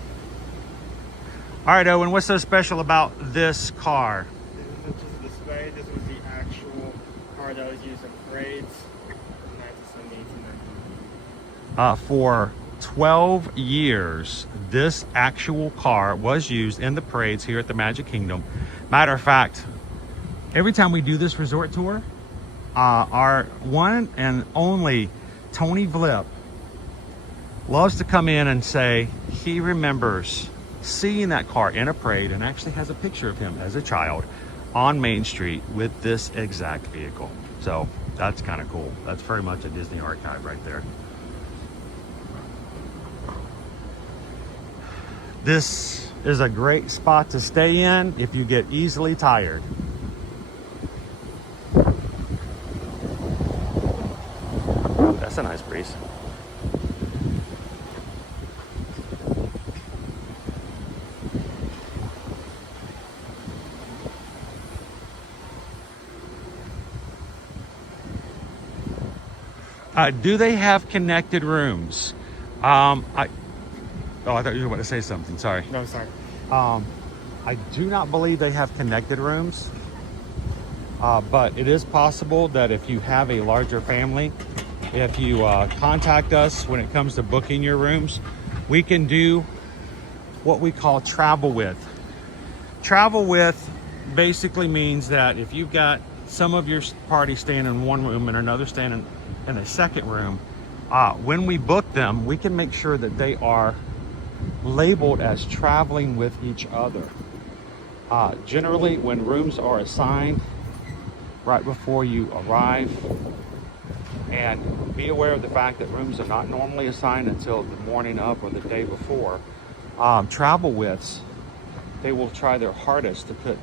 All right, Owen, what's so special about this car? This was just a display. This was the actual car that was used in parades from 1978 to 1990. For 12 years, this actual car was used in the parades here at the Magic Kingdom. Matter of fact, every time we do this resort tour, our one and only Tony Vlip loves to come in and say he remembers seeing that car in a parade and actually has a picture of him as a child on Main Street with this exact vehicle. So that's kind of cool. That's very much a Disney archive right there. This is a great spot to stay in if you get easily tired. That's a nice breeze. Do they have connected rooms? I thought you were about to say something. Sorry. No, sorry. I do not believe they have connected rooms, but it is possible that if you have a larger family, if you contact us when it comes to booking your rooms, we can do what we call travel with. Travel with basically means that if you've got some of your party staying in one room and another staying in a second room, when we book them, we can make sure that they are labeled as traveling with each other. Generally, when rooms are assigned right before you arrive, and be aware of the fact that rooms are not normally assigned until the morning of or the day before, travel withs they will try their hardest to put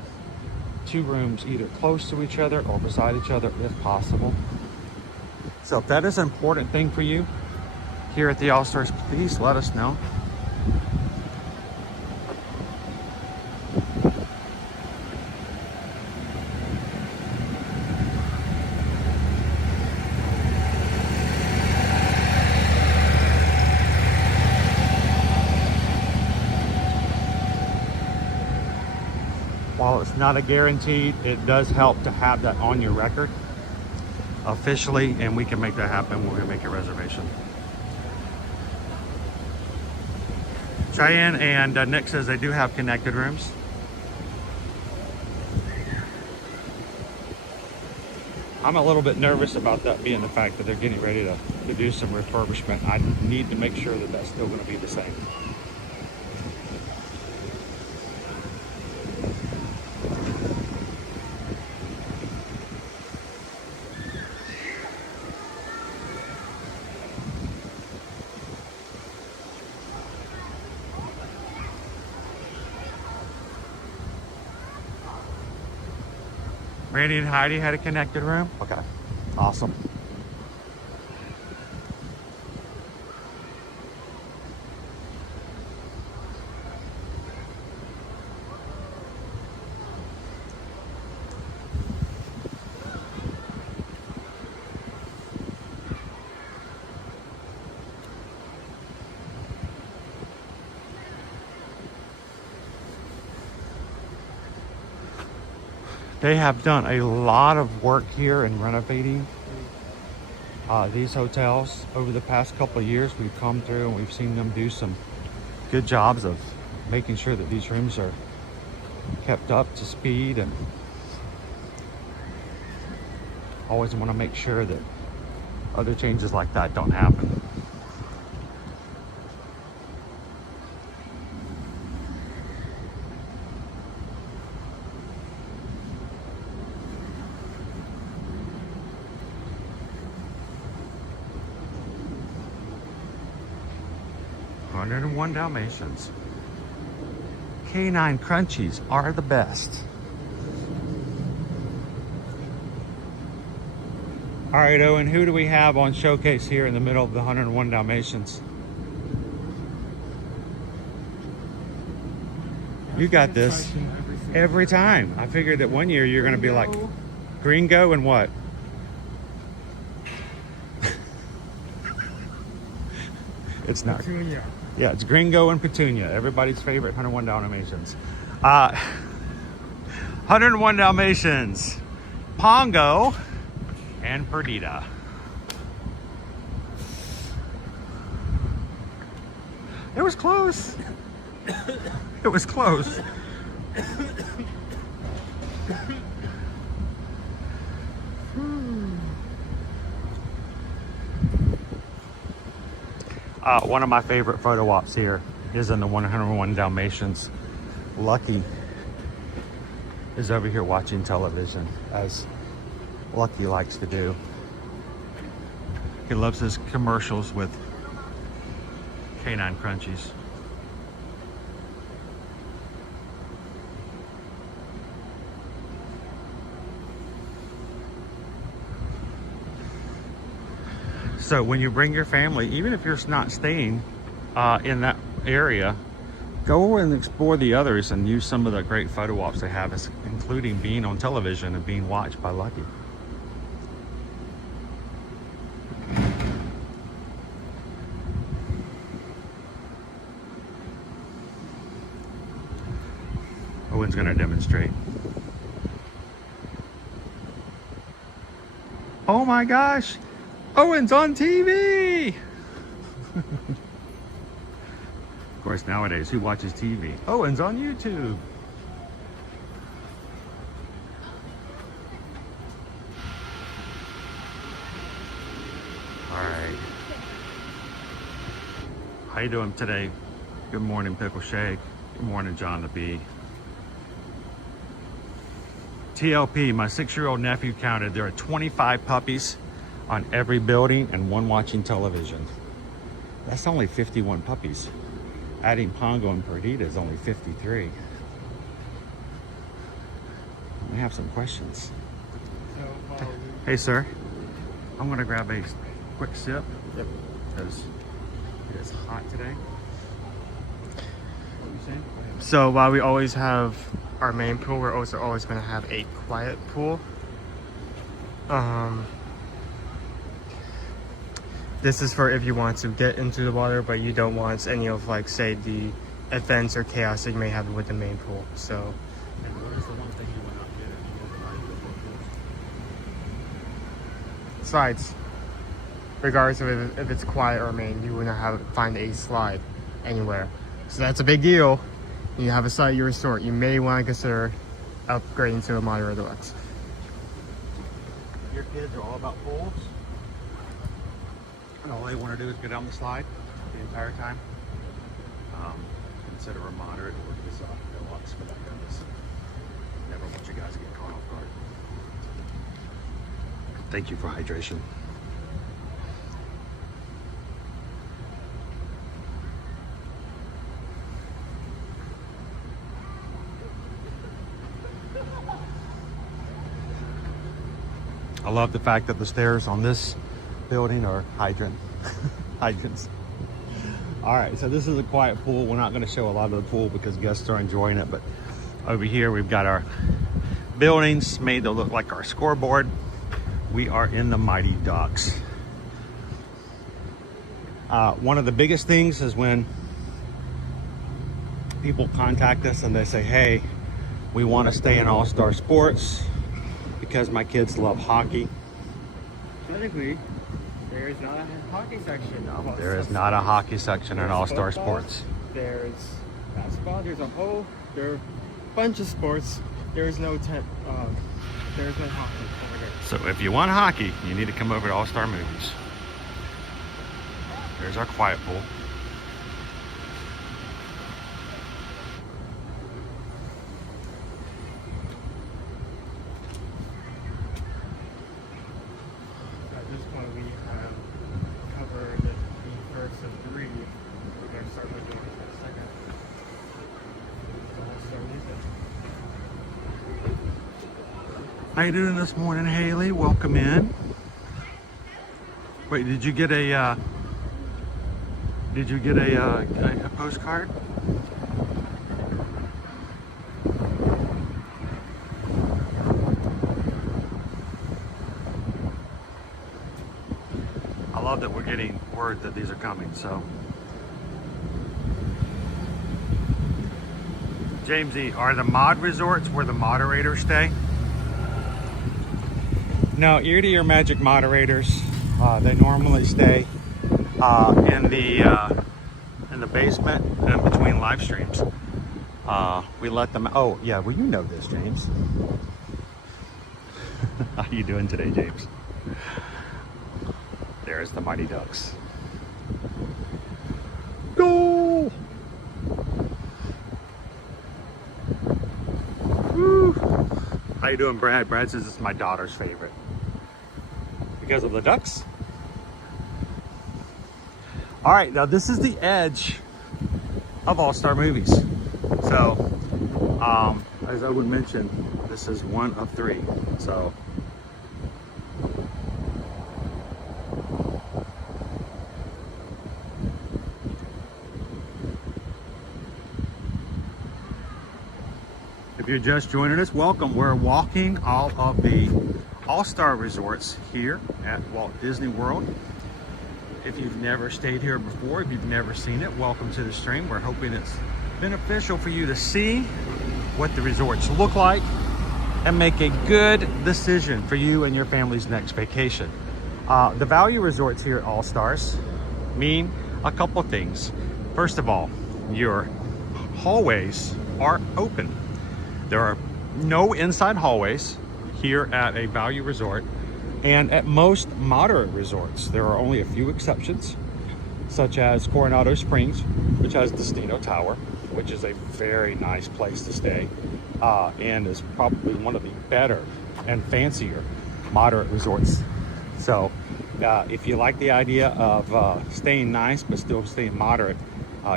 2 rooms either close to each other or beside each other if possible. So if that is an important thing for you here at the All-Stars, please let us know. While it's not a guaranteed, it does help to have that on your record officially, and we can make that happen when we make a reservation. Cheyenne and Nick says they do have connected rooms. I'm a little bit nervous about that being the fact that they're getting ready to do some refurbishment. I need to make sure that that's still going to be the same. Randy and Heidi had a connected room? Okay, awesome. They have done a lot of work here in renovating these hotels over the past couple of years. We've come through and we've seen them do some good jobs of making sure that these rooms are kept up to speed, and always want to make sure that other changes like that don't happen. Dalmatians. Canine Crunchies are the best. All right, Owen, who do we have on showcase here in the middle of the 101 Dalmatians? You got this every time. I figured that one year you're going to be like Gringo and what? It's not. Petunia. Yeah, it's Gringo and Petunia, everybody's favorite 101 Dalmatians. 101 Dalmatians, Pongo, and Perdita. It was close. It was close. One of my favorite photo ops here is in the 101 Dalmatians. Lucky is over here watching television, as Lucky likes to do. He loves his commercials with Canine Crunchies. So when you bring your family, even if you're not staying in that area, go and explore the others and use some of the great photo ops they have, including being on television and being watched by Lucky. Owen's gonna demonstrate. Oh my gosh! Owen's on TV! Of course, nowadays, who watches TV? Owen's on YouTube. All right. How you doing today? Good morning, Pickle Shake. Good morning, John the Bee. TLP, my 6-year-old nephew counted. There are 25 puppies on every building and one watching television. That's only 51 puppies. Adding Pongo and Perdita is only 53. I have some questions. So, Hey, sir. I'm gonna grab a quick sip. Yep. Because it is hot today. What are you saying? Go ahead. so while we always have our main pool, we're also always going to have a quiet pool. This is for if you want to get into the water, but you don't want any of, like, say, the events or chaos that you may have with the main pool. So, And what is the one thing you went out and did? slides. Regardless of if it's quiet or main, you will not find a slide anywhere. So that's a big deal. You have a slide at your resort. You may want to consider upgrading to a moderate deluxe. Your kids are all about pools, and all they want to do is go down the slide the entire time. Consider a moderate or deluxe for that purpose. Never want you guys to get caught off guard. Thank you for hydration. I love the fact that the stairs on this building are hydrants. All right, so this is a quiet pool. We're not going to show a lot of the pool because guests are enjoying it, but over here we've got our buildings made to look like our scoreboard. We are in the mighty docks. One of the biggest things is when people contact us and they say, hey, we want to stay in All-Star Sports because my kids love hockey. Technically, there is not a hockey section. There is not a hockey section in All-Star Sports. There's basketball. There's a whole. There are a bunch of sports. There is no hockey over there. So if you want hockey, you need to come over to All-Star Movies. There's our quiet pool. At this point, we have covered the first of three. We're going to start looking at the second. How you doing this morning, Haley? Welcome in. Wait, did you get a postcard? I love that we're getting word that these are coming, so. Jamesy, are the mod resorts where the moderators stay? No, Ear to Ear Magic moderators, they normally stay in the basement and between live streams. We let them. Oh yeah, well you know this, James. How you doing today, James? There's the Mighty Ducks. Go! Woo. How you doing, Brad? Brad says it's my daughter's favorite. Because of the ducks? All right, now this is the edge of All-Star Movies. So, as I would mention, this is one of three. So, if you're just joining us, welcome. We're walking all of the All-Star resorts here at Walt Disney World. If you've never stayed here before, if you've never seen it, welcome to the stream. We're hoping it's beneficial for you to see what the resorts look like and make a good decision for you and your family's next vacation. The value resorts here at All Stars mean a couple things. First of all, your hallways are open. There are no inside hallways here at a value resort. And at most moderate resorts, there are only a few exceptions, such as Coronado Springs, which has Destino Tower, which is a very nice place to stay, and is probably one of the better and fancier moderate resorts. So if you like the idea of staying nice but still staying moderate,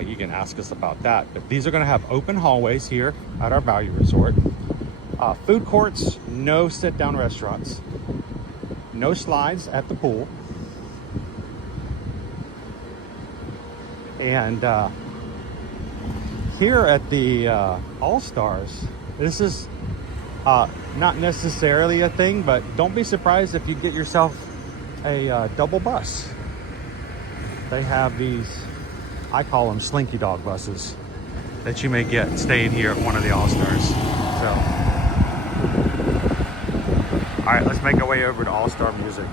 you can ask us about that. But these are going to have open hallways here at our value resort. Food courts, no sit-down restaurants, no slides at the pool, and here at the All-Stars, this is not necessarily a thing, but don't be surprised if you get yourself a double bus. They have these, I call them slinky dog buses, that you may get staying here at one of the All-Stars. So, all right, let's make our way over to All-Star Music.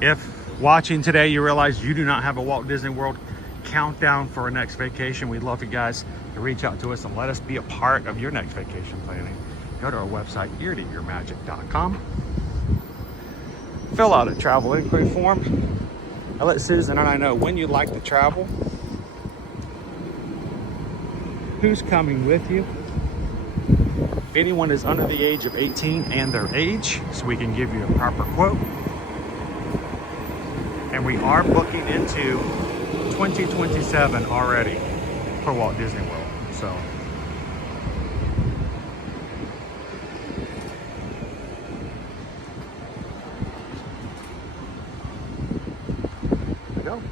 If watching today you realize you do not have a Walt Disney World countdown for our next vacation, we'd love you guys to reach out to us and let us be a part of your next vacation planning. Go to our website, eartoearmagic.com. Fill out a travel inquiry form and let Susan and I know when you'd like to travel, who's coming with you, if anyone is under the age of 18 and their age, so we can give you a proper quote. And we are booking into 2027 already for Walt Disney World. So there we go.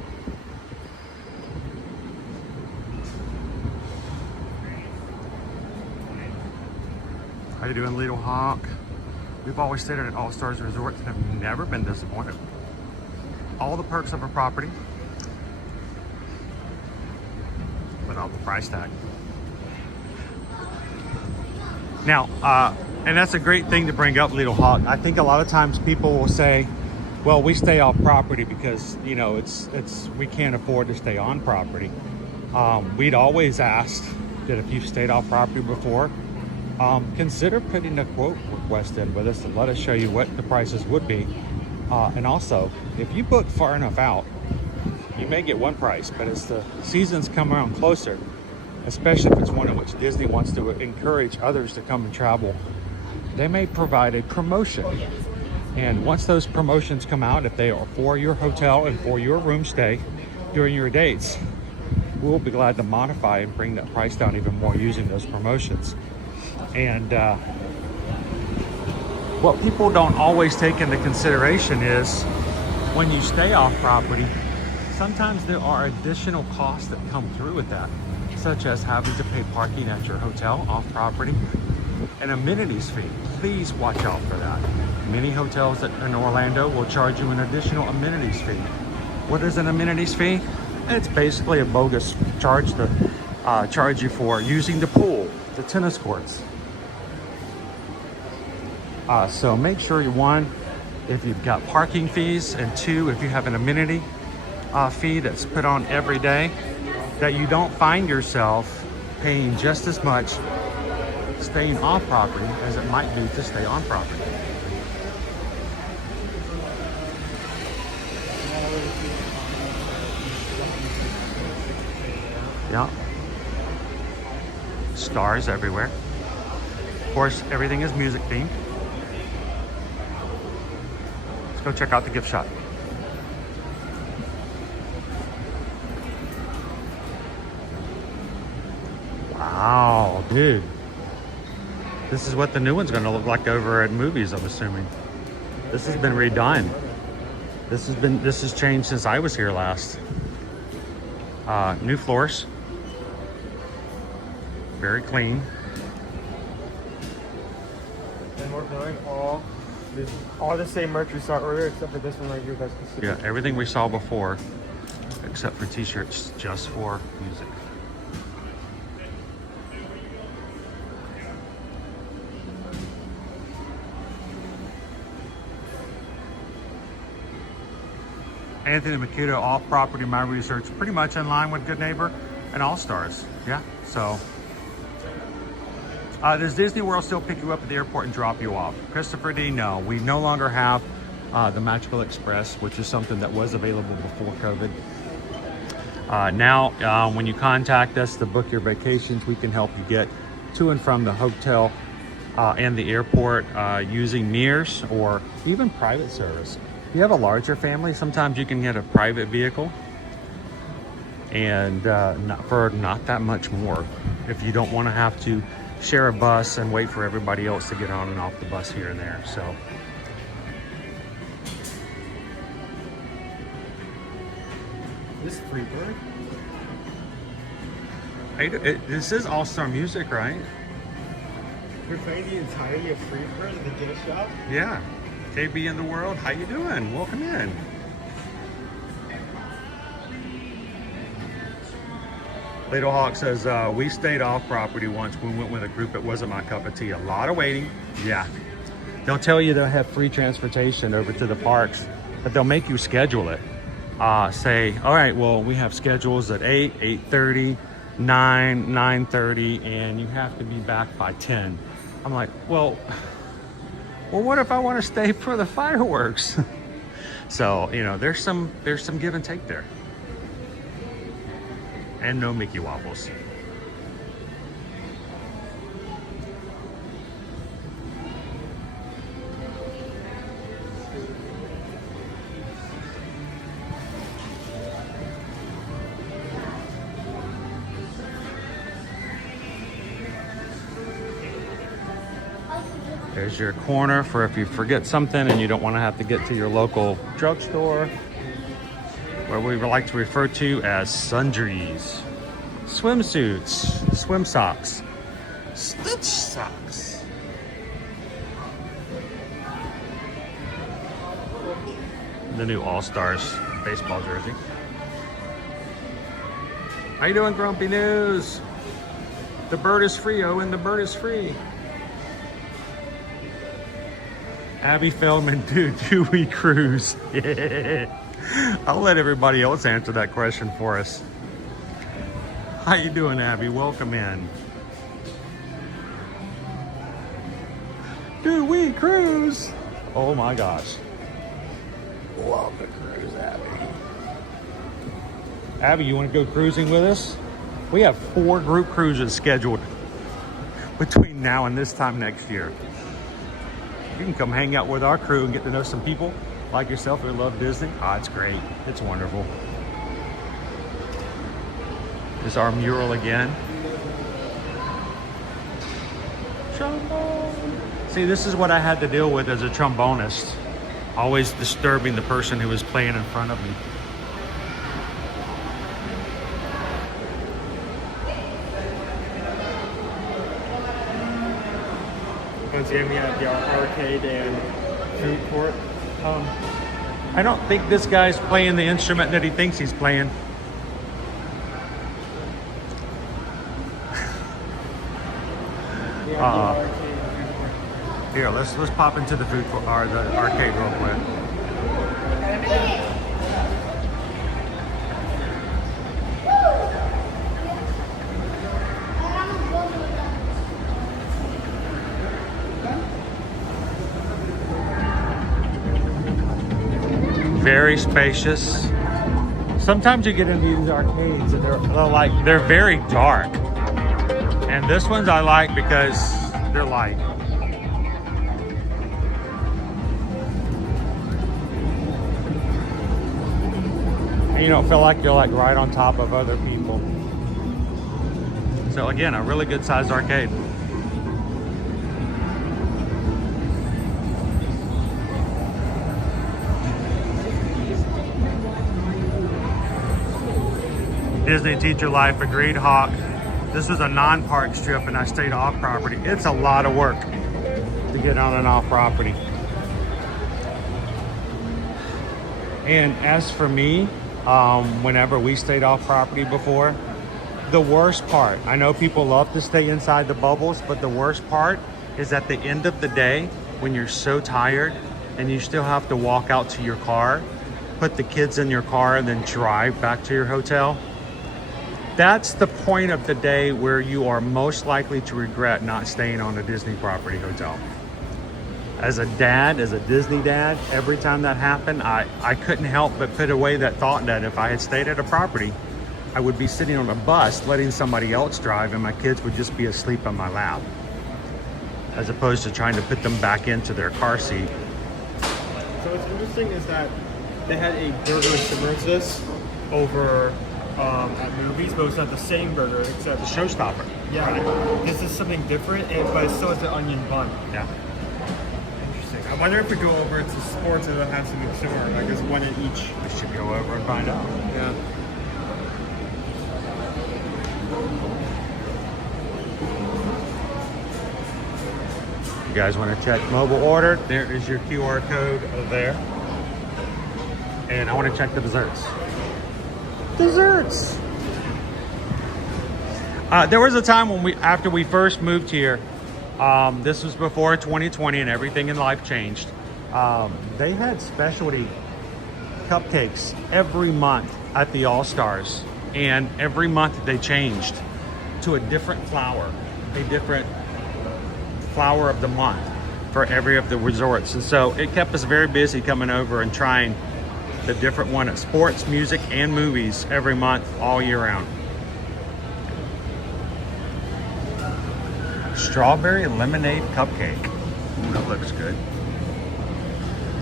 How you doing, Little Hawk? We've always stayed at All Stars Resorts and have never been disappointed. All the perks of a property without the price tag. Now, and that's a great thing to bring up, Little Hawk. I think a lot of times people will say, well, we stay off property because, you know, we can't afford to stay on property. We'd always asked that if you've stayed off property before, consider putting a quote request in with us and let us show you what the prices would be. And also, if you book far enough out, you may get one price, but as the seasons come around closer, especially if it's one in which Disney wants to encourage others to come and travel, they may provide a promotion. And once those promotions come out, if they are for your hotel and for your room stay during your dates, we'll be glad to modify and bring that price down even more using those promotions. And what people don't always take into consideration is when you stay off property, sometimes there are additional costs that come through with that, such as having to pay parking at your hotel off property, an amenities fee. Please watch out for that. Many hotels in Orlando will charge you an additional amenities fee. What is an amenities fee? It's basically a bogus charge to charge you for using the pool, the tennis courts. So make sure, one, if you've got parking fees, and two, if you have an amenity fee that's put on every day, that you don't find yourself paying just as much staying off property as it might be to stay on property. Yeah. Stars everywhere. Of course, everything is music themed. Let's go check out the gift shop. Wow, dude. This is what the new one's gonna look like over at movies, I'm assuming. This has been redone. This has changed since I was here last. New floors. Very clean. And we're doing all the same merch we saw earlier, except for this one right here. Guys can see. Yeah, everything we saw before, except for t-shirts, just for music. Anthony Makuto, off property, my research, pretty much in line with Good Neighbor and All Stars. Yeah, so. Does Disney World still pick you up at the airport and drop you off? Christopher D, no. We no longer have the Magical Express, which is something that was available before COVID. Now, when you contact us to book your vacations, we can help you get to and from the hotel and the airport using Mears or even private service. If you have a larger family, sometimes you can get a private vehicle and not that much more. If you don't want to have to share a bus and wait for everybody else to get on and off the bus here and there. So This free bird? this is All-Star Music, right? We're playing the entirety of Freebird at the gift shop? Yeah. KB in the world, how you doing? Welcome in. Little Hawk says, we stayed off property once. We went with a group. It wasn't my cup of tea. A lot of waiting. Yeah. They'll tell you they'll have free transportation over to the parks, but they'll make you schedule it. Say, all right, well, we have schedules at 8, 8:30, 9, 9:30, and you have to be back by 10. I'm like, well, what if I want to stay for the fireworks? So, you know, there's some give and take there. And no Mickey Waffles. There's your corner for if you forget something and you don't want to have to get to your local drugstore, where we like to refer to as sundries. Swimsuits, swim socks, stitch socks. The new All-Stars baseball jersey. How you doing, Grumpy News? The bird is free, Owen, the bird is free. Abby Feldman, do we cruise? Yeah. I'll let everybody else answer that question for us. How you doing, Abby? Welcome in. Do we cruise? Oh my gosh. Love the cruise, Abby. Abby, you want to go cruising with us? We have 4 group cruises scheduled between now and this time next year. You can come hang out with our crew and get to know some people like yourself who love Disney. Ah, it's great. It's wonderful. Is our mural again. Trombone. See, this is what I had to deal with as a trombonist. Always disturbing the person who was playing in front of me. Once again, we have the arcade and food court. I don't think this guy's playing the instrument that he thinks he's playing. Here, let's pop into the food court or the arcade real quick. Very spacious. Sometimes you get into these arcades and they're very dark. And this one's I like because they're light. And you don't feel like you're like right on top of other people. So again, a really good sized arcade. Disney Teacher Life agreed, Hawk. This is a non-park strip and I stayed off property. It's a lot of work to get on and off property. And as for me, whenever we stayed off property before, the worst part, I know people love to stay inside the bubbles, but the worst part is at the end of the day, when you're so tired and you still have to walk out to your car, put the kids in your car and then drive back to your hotel. That's the point of the day where you are most likely to regret not staying on a Disney property hotel. As a dad, as a Disney dad, every time that happened, I couldn't help but put away that thought that if I had stayed at a property, I would be sitting on a bus letting somebody else drive and my kids would just be asleep on my lap, as opposed to trying to put them back into their car seat. So what's interesting is that they had a burger similar to this over at movies, but it's not the same burger except The showstopper. yeah, this is something different, but it still has the onion bun. Yeah. Interesting. I wonder if we go over to sports and they'll have something similar, like there's one in each. We should go over and find out. Yeah. You guys want to check mobile order? There is your QR code there. And I want to check the desserts. Desserts! There was a time when after we first moved here, this was before 2020 and everything in life changed. They had specialty cupcakes every month at the All-Stars. And every month they changed to a different flower of the month for every of the resorts. And so it kept us very busy coming over and trying the different one at sports, music, and movies every month, all year round. Strawberry lemonade cupcake. Ooh, that looks good.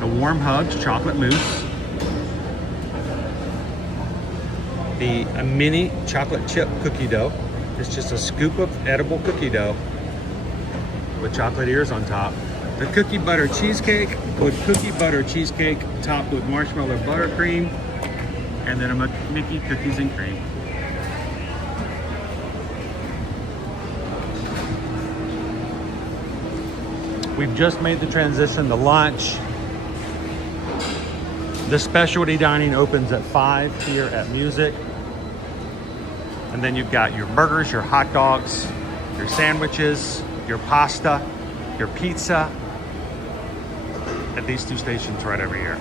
The warm hugs chocolate mousse. The mini chocolate chip cookie dough. It's just a scoop of edible cookie dough with chocolate ears on top. The cookie butter cheesecake with cookie butter cheesecake topped with marshmallow buttercream, and then a Mickey cookies and cream. We've just made the transition to lunch. The specialty dining opens at 5 here at Music. And then you've got your burgers, your hot dogs, your sandwiches, your pasta, your pizza at these two stations right over here.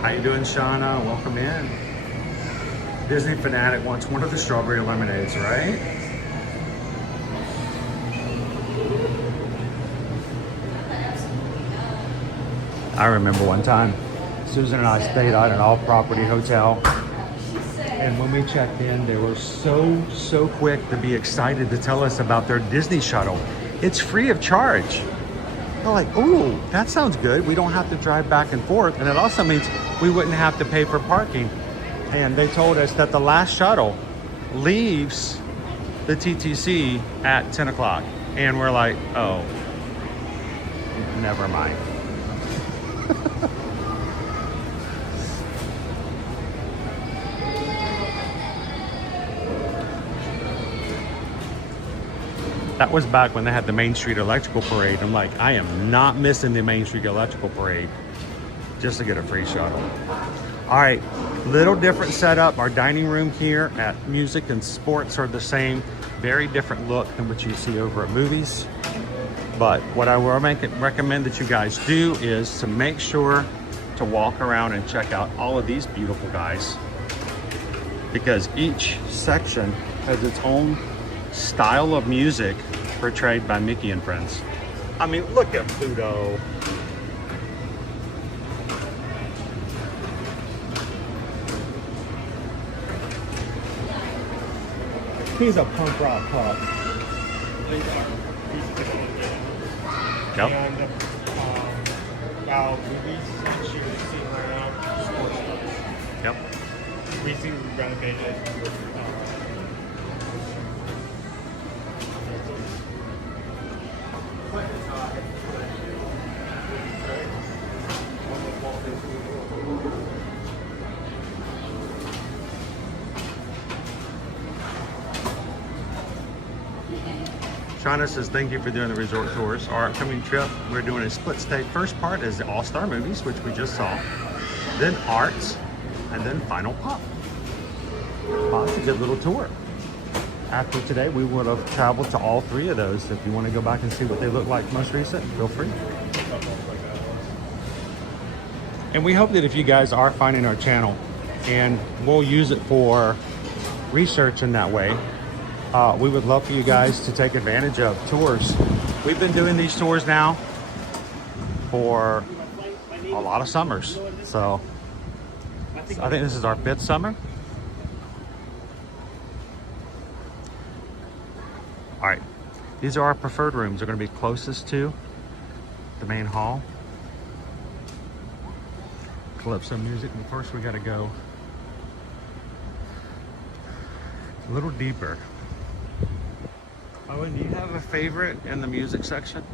How you doing, Shauna? Welcome in. Disney fanatic wants one of the strawberry lemonades, right? I remember one time, Susan and I stayed at an all-property hotel, and when we checked in, they were so quick to be excited to tell us about their Disney shuttle. It's free of charge. They're like, ooh, that sounds good. We don't have to drive back and forth, and it also means we wouldn't have to pay for parking. And they told us that the last shuttle leaves the TTC at 10 o'clock. And we're like, oh, never mind. That was back when they had the Main Street Electrical Parade. I'm like, I am not missing the Main Street Electrical Parade just to get a free shuttle. All right, little different setup. Our dining room here at Music and Sports are the same. Very different look than what you see over at movies. But what I will recommend that you guys do is to make sure to walk around and check out all of these beautiful guys, because each section has its own style of music portrayed by Mickey and Friends. I mean, look at Pluto. He's a punk rock pup. Yep. And movies, which you can see right now, sports stuff. Yep. Recently renovated. Shauna says, thank you for doing the resort tours. Our upcoming trip, we're doing a split stay. First part is the All-Star movies, which we just saw. Then Arts, and then Final Pop. It's a good little tour. After today, we would have traveled to all three of those. If you want to go back and see what they look like most recent, feel free. And we hope that if you guys are finding our channel, and we'll use it for research in that way, we would love for you guys to take advantage of tours. We've been doing these tours now for a lot of summers. So I think this is our 5th summer. All right, These are our preferred rooms. They're going to be closest to the main hall. Calypso music, but first we got to go a little deeper. Oh, and do you have a favorite in the music section?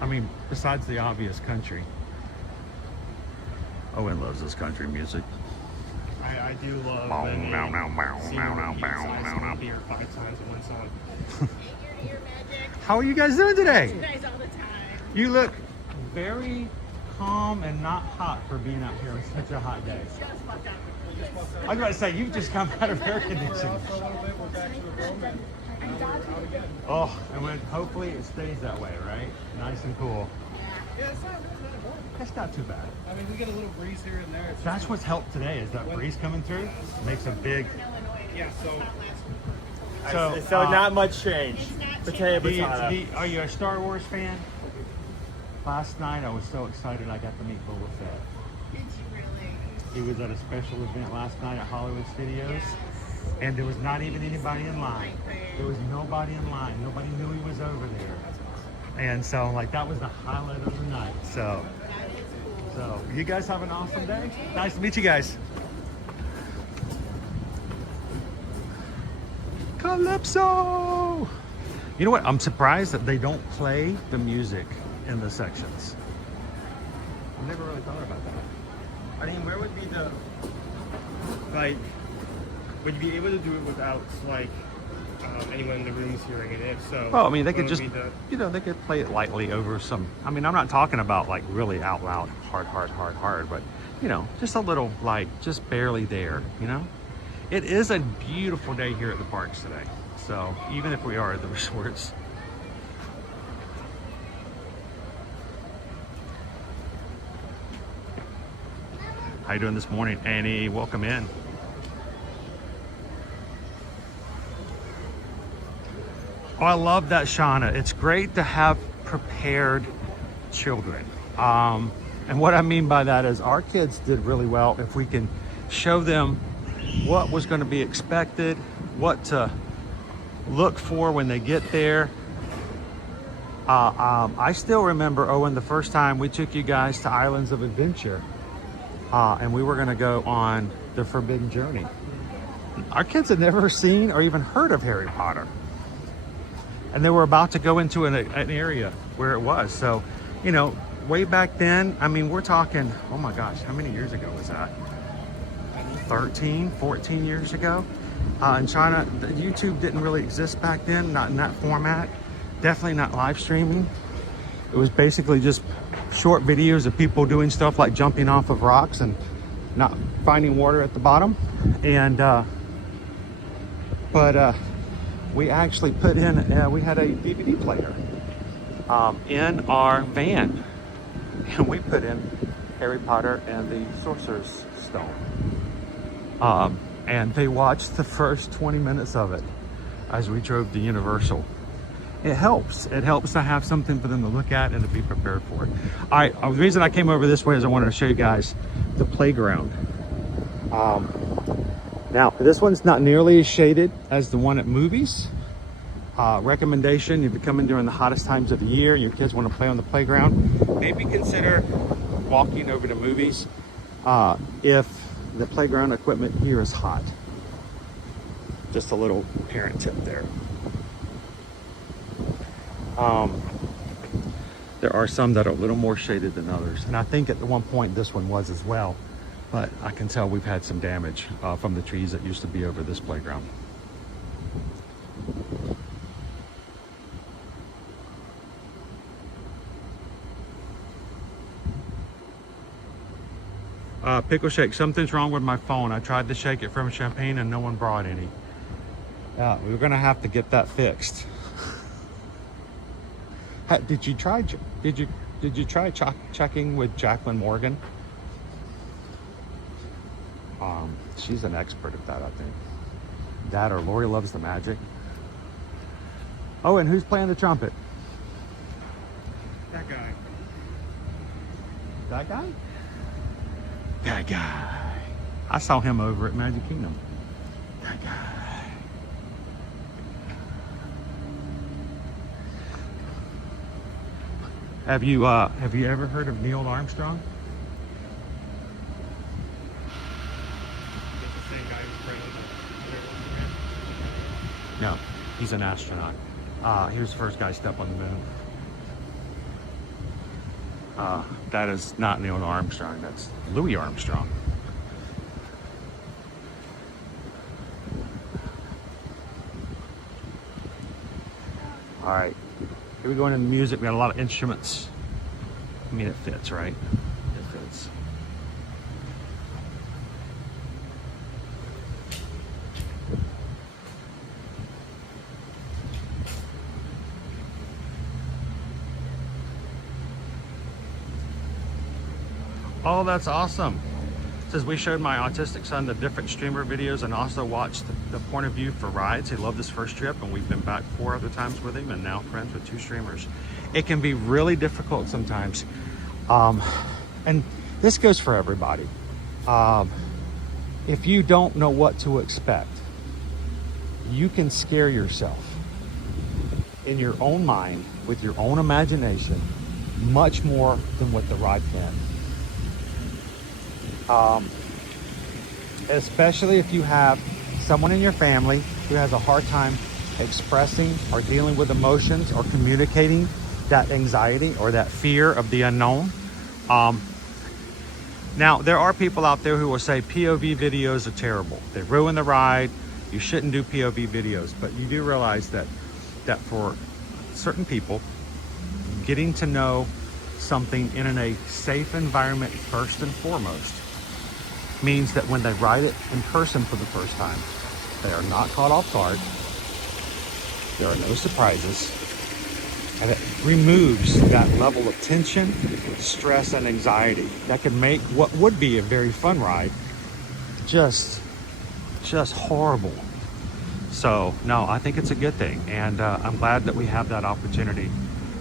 I mean, besides the obvious country. Owen loves this country music. I do love Bow, when they bow, bow, bow, sing bow, the bow, repeat bow, size bow, of the beer 5 times in one song. How are you guys doing today? Nice all the time. You look very calm and not hot for being out here on such a hot day. I was about to say, you've just come out of air conditioning. Oh, and when hopefully it stays that way, right? Nice and cool. Yeah, it's not That's not too bad. I mean, we get a little breeze here and there. That's what's helped today is that breeze coming through makes a big. Yeah, So not much change. Potato, are you a Star Wars fan? Last night I was so excited I got to meet Boba Fett. Did you really? He was at a special event last night at Hollywood Studios, and there was not even anybody in line. There was nobody in line. Nobody knew he was over there. And so, like, that was the highlight of the night. So you guys have an awesome day. Nice to meet you guys. Calypso! You know what? I'm surprised that they don't play the music in the sections. I've never really thought about that. I mean, where would be the, like, would you be able to do it without, like, anyone in the room is hearing it? If so, Well, I mean, they what could would just, be the- you know, they could play it lightly over some. I mean, I'm not talking about like really out loud, hard, but you know, just a little, like, just barely there, you know? It is a beautiful day here at the parks today. So even if we are at the resorts. How you doing this morning, Annie? Welcome in. Oh, I love that, Shauna. It's great to have prepared children. And what I mean by that is our kids did really well if we can show them what was going to be expected, what to look for when they get there. I still remember, Owen, the first time we took you guys to Islands of Adventure, and we were going to go on the Forbidden Journey. Our kids had never seen or even heard of Harry Potter. And they were about to go into an area where it was. So, you know, way back then, I mean, we're talking, oh my gosh, how many years ago was that? 13, 14 years ago. In China, YouTube didn't really exist back then, not in that format. Definitely not live streaming. It was basically just short videos of people doing stuff like jumping off of rocks and not finding water at the bottom. And, we actually put in, we had a DVD player in our van, and we put in Harry Potter and the Sorcerer's Stone. And they watched the first 20 minutes of it as we drove to Universal. It helps to have something for them to look at and to be prepared for it. All right, the reason I came over this way is I wanted to show you guys the playground. Now, this one's not nearly as shaded as the one at movies. Recommendation, if you come in during the hottest times of the year, your kids want to play on the playground, maybe consider walking over to movies if the playground equipment here is hot. Just a little parent tip there. There are some that are a little more shaded than others. And I think at one point this one was as well. But I can tell we've had some damage from the trees that used to be over this playground. Pickle Shake, something's wrong with my phone. I tried to shake it from Champagne and no one brought any. We're gonna have to get that fixed. Did you try checking with Jacqueline Morgan? She's an expert at that, I think. That or Lori Loves the Magic. Oh, and who's playing the trumpet? That guy. That guy? That guy. I saw him over at Magic Kingdom. That guy. Have you ever heard of Neil Armstrong? It's the same guy who's right on the No, he's an astronaut. He was the first guy to step on the moon. That is not Neil Armstrong, that's Louis Armstrong. All right, here we go into the music. We got a lot of instruments. I mean, it fits, right? It fits. Oh, that's awesome. It says we showed my autistic son the different streamer videos and also watched the point of view for rides. He loved his first trip and we've been back 4 other times with him and now friends with 2 streamers. It can be really difficult sometimes. And this goes for everybody. If you don't know what to expect, you can scare yourself in your own mind with your own imagination much more than what the ride can. Especially if you have someone in your family who has a hard time expressing or dealing with emotions or communicating that anxiety or that fear of the unknown. Now, there are people out there who will say POV videos are terrible. They ruin the ride. You shouldn't do POV videos. But you do realize that for certain people, getting to know something in a safe environment first and foremost means that when they ride it in person for the first time, they are not caught off guard. There are no surprises. And it removes that level of tension, stress, and anxiety that can make what would be a very fun ride just horrible. So, no, I think it's a good thing. And I'm glad that we have that opportunity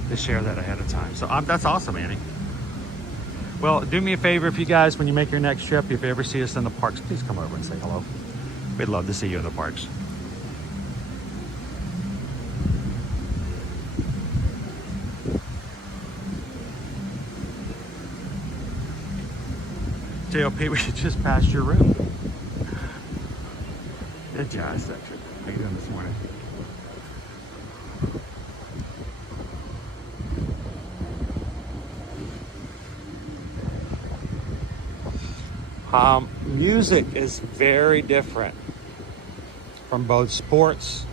to share that ahead of time. So that's awesome, Annie. Well, do me a favor, if you guys, when you make your next trip, if you ever see us in the parks, please come over and say hello. We'd love to see you in the parks. JLP, we should just pass your room. Good job, Cedric. How you doing this morning? Music is very different from both sports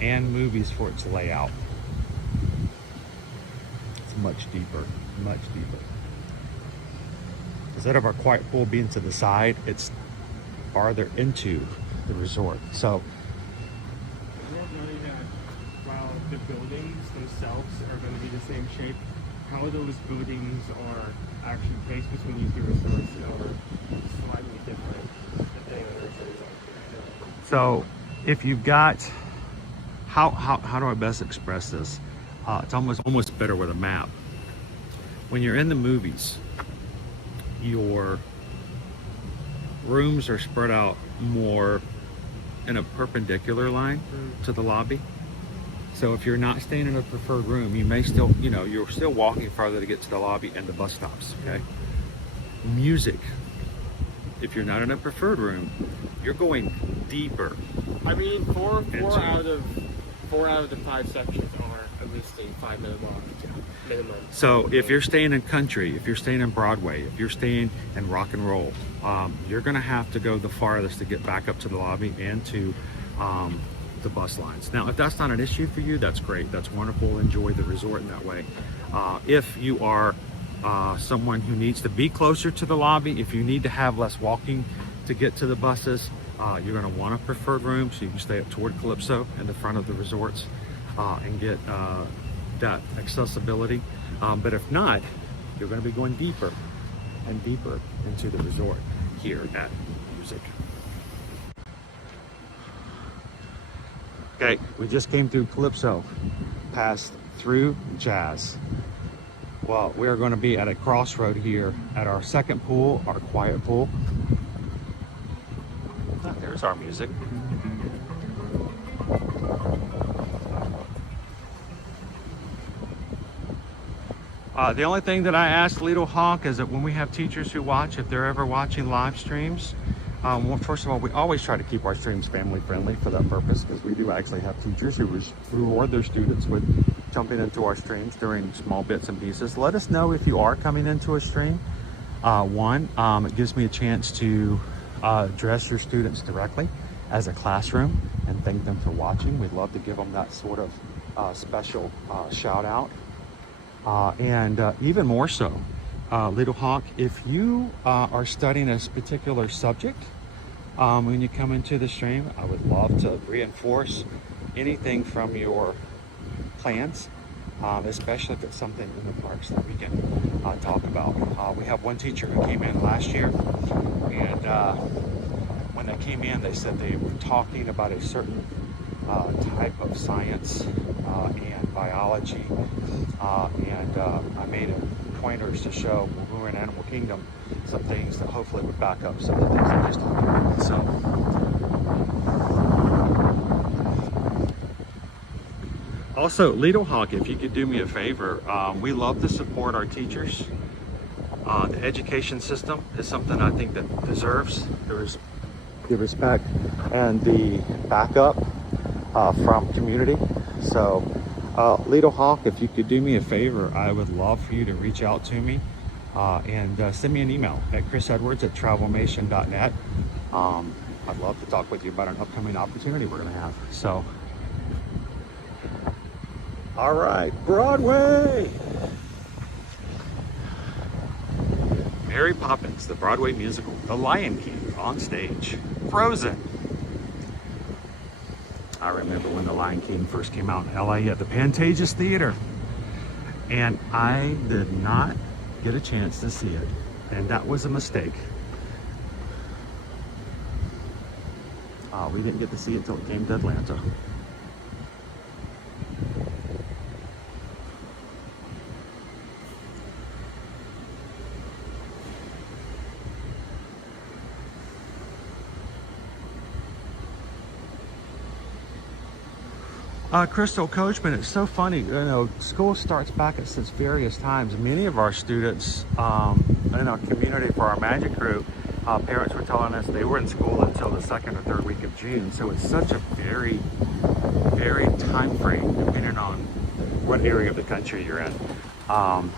and movies for its layout. It's much deeper, much deeper. Instead of our quiet pool being to the side, it's farther into the resort. So, knowing that while the buildings themselves are going to be the same shape, how those buildings are actually placed between these two resorts are slightly different depending on the resorts. So if you've got, how do I best express this? It's almost better with a map. When you're in the movies, your rooms are spread out more in a perpendicular line to the lobby. So if you're not staying in a preferred room, you may still, you're still walking farther to get to the lobby and the bus stops, okay? Music, if you're not in a preferred room, you're going deeper. I mean, four out of the 5 sections are at least a 5-minute walk minimum. So if you're staying in country, if you're staying in Broadway, if you're staying in rock and roll, you're gonna have to go the farthest to get back up to the lobby and to the bus lines. Now, if that's not an issue for you, that's great. That's wonderful. Enjoy the resort in that way. If you are someone who needs to be closer to the lobby, if you need to have less walking to get to the buses, you're going to want a preferred room so you can stay up toward Calypso in the front of the resorts and get that accessibility. But if not, you're going to be going deeper and deeper into the resort here at Music. Okay, we just came through Calypso, passed through Jazz. Well, we are going to be at a crossroad here at our second pool, our quiet pool. Ah, there's our music. The only thing that I ask Little Honk is that when we have teachers who watch, if they're ever watching live streams, well, first of all, we always try to keep our streams family friendly for that purpose, because we do actually have teachers who reward their students with jumping into our streams during small bits and pieces. Let us know if you are coming into a stream. It gives me a chance to address your students directly as a classroom and thank them for watching. We'd love to give them that sort of special shout out. And even more so, Little Hawk, if you are studying a particular subject when you come into the stream, I would love to reinforce anything from your plans, especially if it's something in the parks that we can talk about. We have one teacher who came in last year, and when they came in, they said they were talking about a certain type of science and biology, and I made pointers to show when we were in Animal Kingdom some things that hopefully would back up some of the things that he's talking about. So, also, Little Hawk, if you could do me a favor, we love to support our teachers. The education system is something I think that deserves the respect and the backup from community. So, Little Hawk, if you could do me a favor, I would love for you to reach out to me and send me an email at chrisedwards@travelmation.net. I'd love to talk with you about an upcoming opportunity we're going to have. So, all right, Broadway. Mary Poppins, the Broadway musical, The Lion King on stage, Frozen. I remember when The Lion King first came out in LA at the Pantages Theater, and I did not get a chance to see it, and that was a mistake. We didn't get to see it until it came to Atlanta. Crystal Coachman, it's so funny, you know, school starts back at such various times. Many of our students in our community for our Magic Group, parents were telling us they were in school until the second or third week of June. So it's such a very, very time frame depending on what area of the country you're in.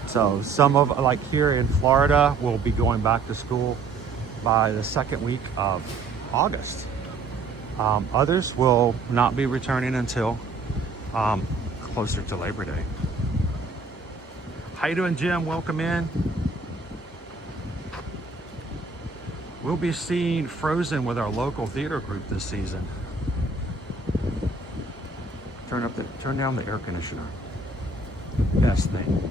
So some of, like here in Florida, will be going back to school by the second week of August. Others will not be returning until closer to Labor Day. How you doing, Jim? Welcome in. We'll be seeing Frozen with our local theater group this season. Turn down the air conditioner. Best thing.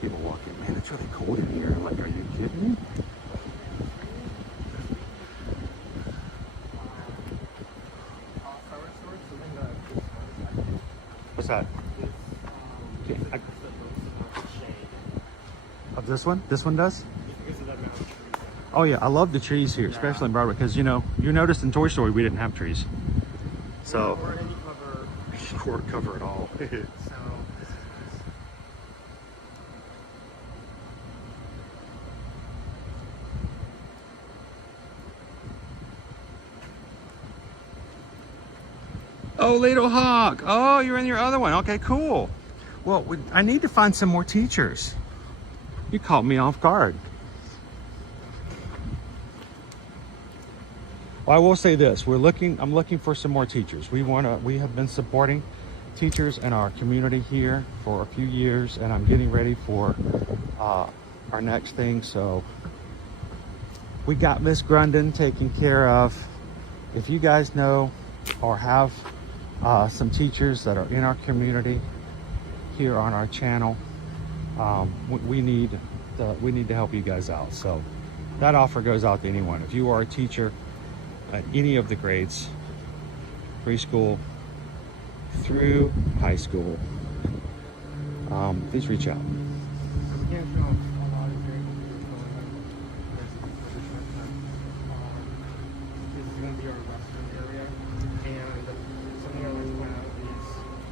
People walking, man, it's really cold in here. Like, are you kidding me? What's that? Okay, of this one? This one does? Oh yeah, I love the trees here, especially in Broadway, because you know, you noticed in Toy Story we didn't have trees. So, or cover it all. Oh, Little Hawk. Oh, you're in your other one. Okay, cool. Well, I need to find some more teachers. You caught me off guard. Well, I will say this. I'm looking for some more teachers. We have been supporting teachers in our community here for a few years, and I'm getting ready for our next thing. So we got Miss Grundon taken care of. If you guys know or have some teachers that are in our community here on our channel, we need to help you guys out. So that offer goes out to anyone. If you are a teacher at any of the grades, preschool through high school, please reach out. We can't show a lot of things going on this short time. This is going to be our western area, and something I like to point out is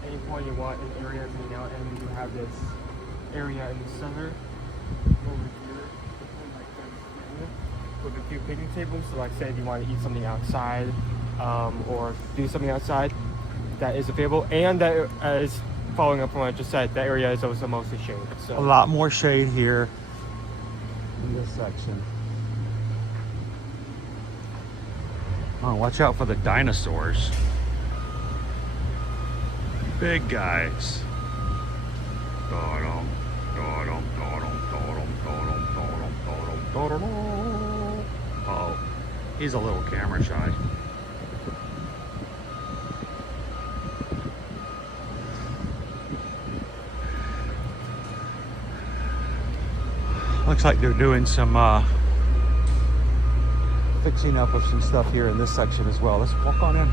any point you want an area to hang out, and we do have this area in the center over here with a few picnic tables. So like say if you want to eat something outside or do something outside, that is available, and that is following up from what I just said, that area is also mostly shade. So A lot more shade here in this section. Oh, watch out for the dinosaurs. Big guys. Oh, he's a little camera shy. Looks like they're doing some fixing up of some stuff here in this section as well. Let's walk on in.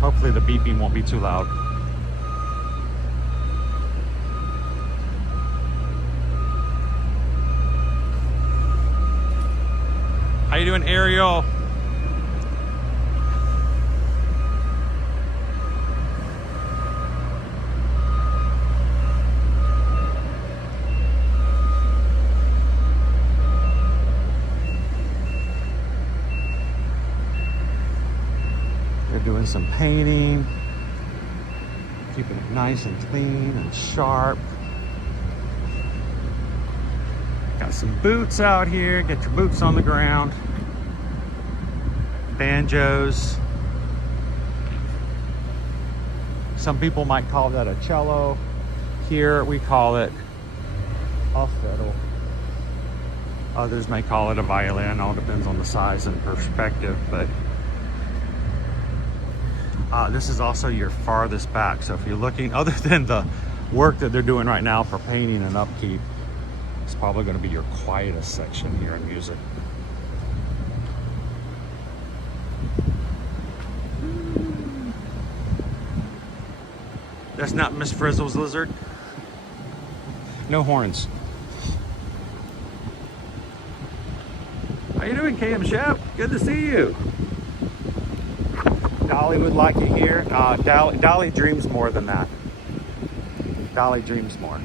Hopefully the beeping won't be too loud. How you doing, Ariel? They're doing some painting, keeping it nice and clean and sharp. Got some boots out here. Get your boots on the ground. Banjos. Some people might call that a cello. Here we call it a fiddle. Others may call it a violin. All depends on the size and perspective, but this is also your farthest back. So if you're looking, other than the work that they're doing right now for painting and upkeep, it's probably going to be your quietest section here in music. That's not Miss Frizzle's lizard. No horns. How you doing, KM Shep? Good to see you. Dolly would like you here. Dolly dreams more than that. Dolly dreams more.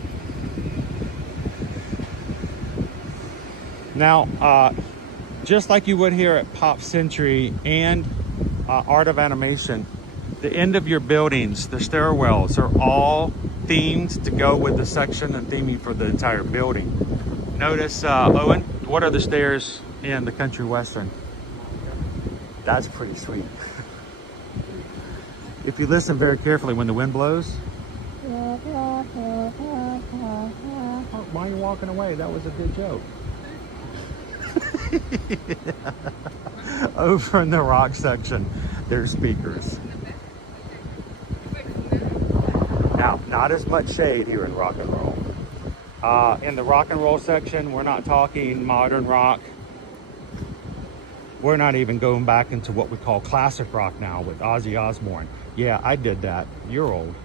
Now, just like you would here at Pop Century and Art of Animation, the end of your buildings, the stairwells, are all themed to go with the section and theming for the entire building. Notice, Owen, what are the stairs in the Country Western? That's pretty sweet. If you listen very carefully when the wind blows. Why are you walking away? That was a good joke. Over in the rock section, there's speakers. Now, not as much shade here in rock and roll. In the rock and roll section, we're not talking modern rock. We're not even going back into what we call classic rock now with Ozzy Osbourne. Yeah, I did that. You're old.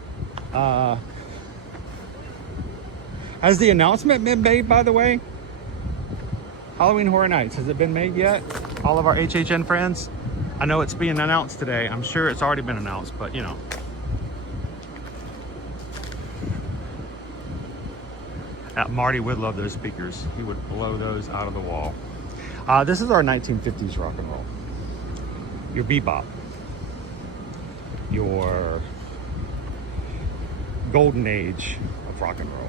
Has the announcement been made, by the way? Halloween Horror Nights, has it been made yet? All of our HHN friends? I know it's being announced today. I'm sure it's already been announced, but you know. Marty would love those speakers. He would blow those out of the wall. This is our 1950s rock and roll. Your bebop. Your golden age of rock and roll.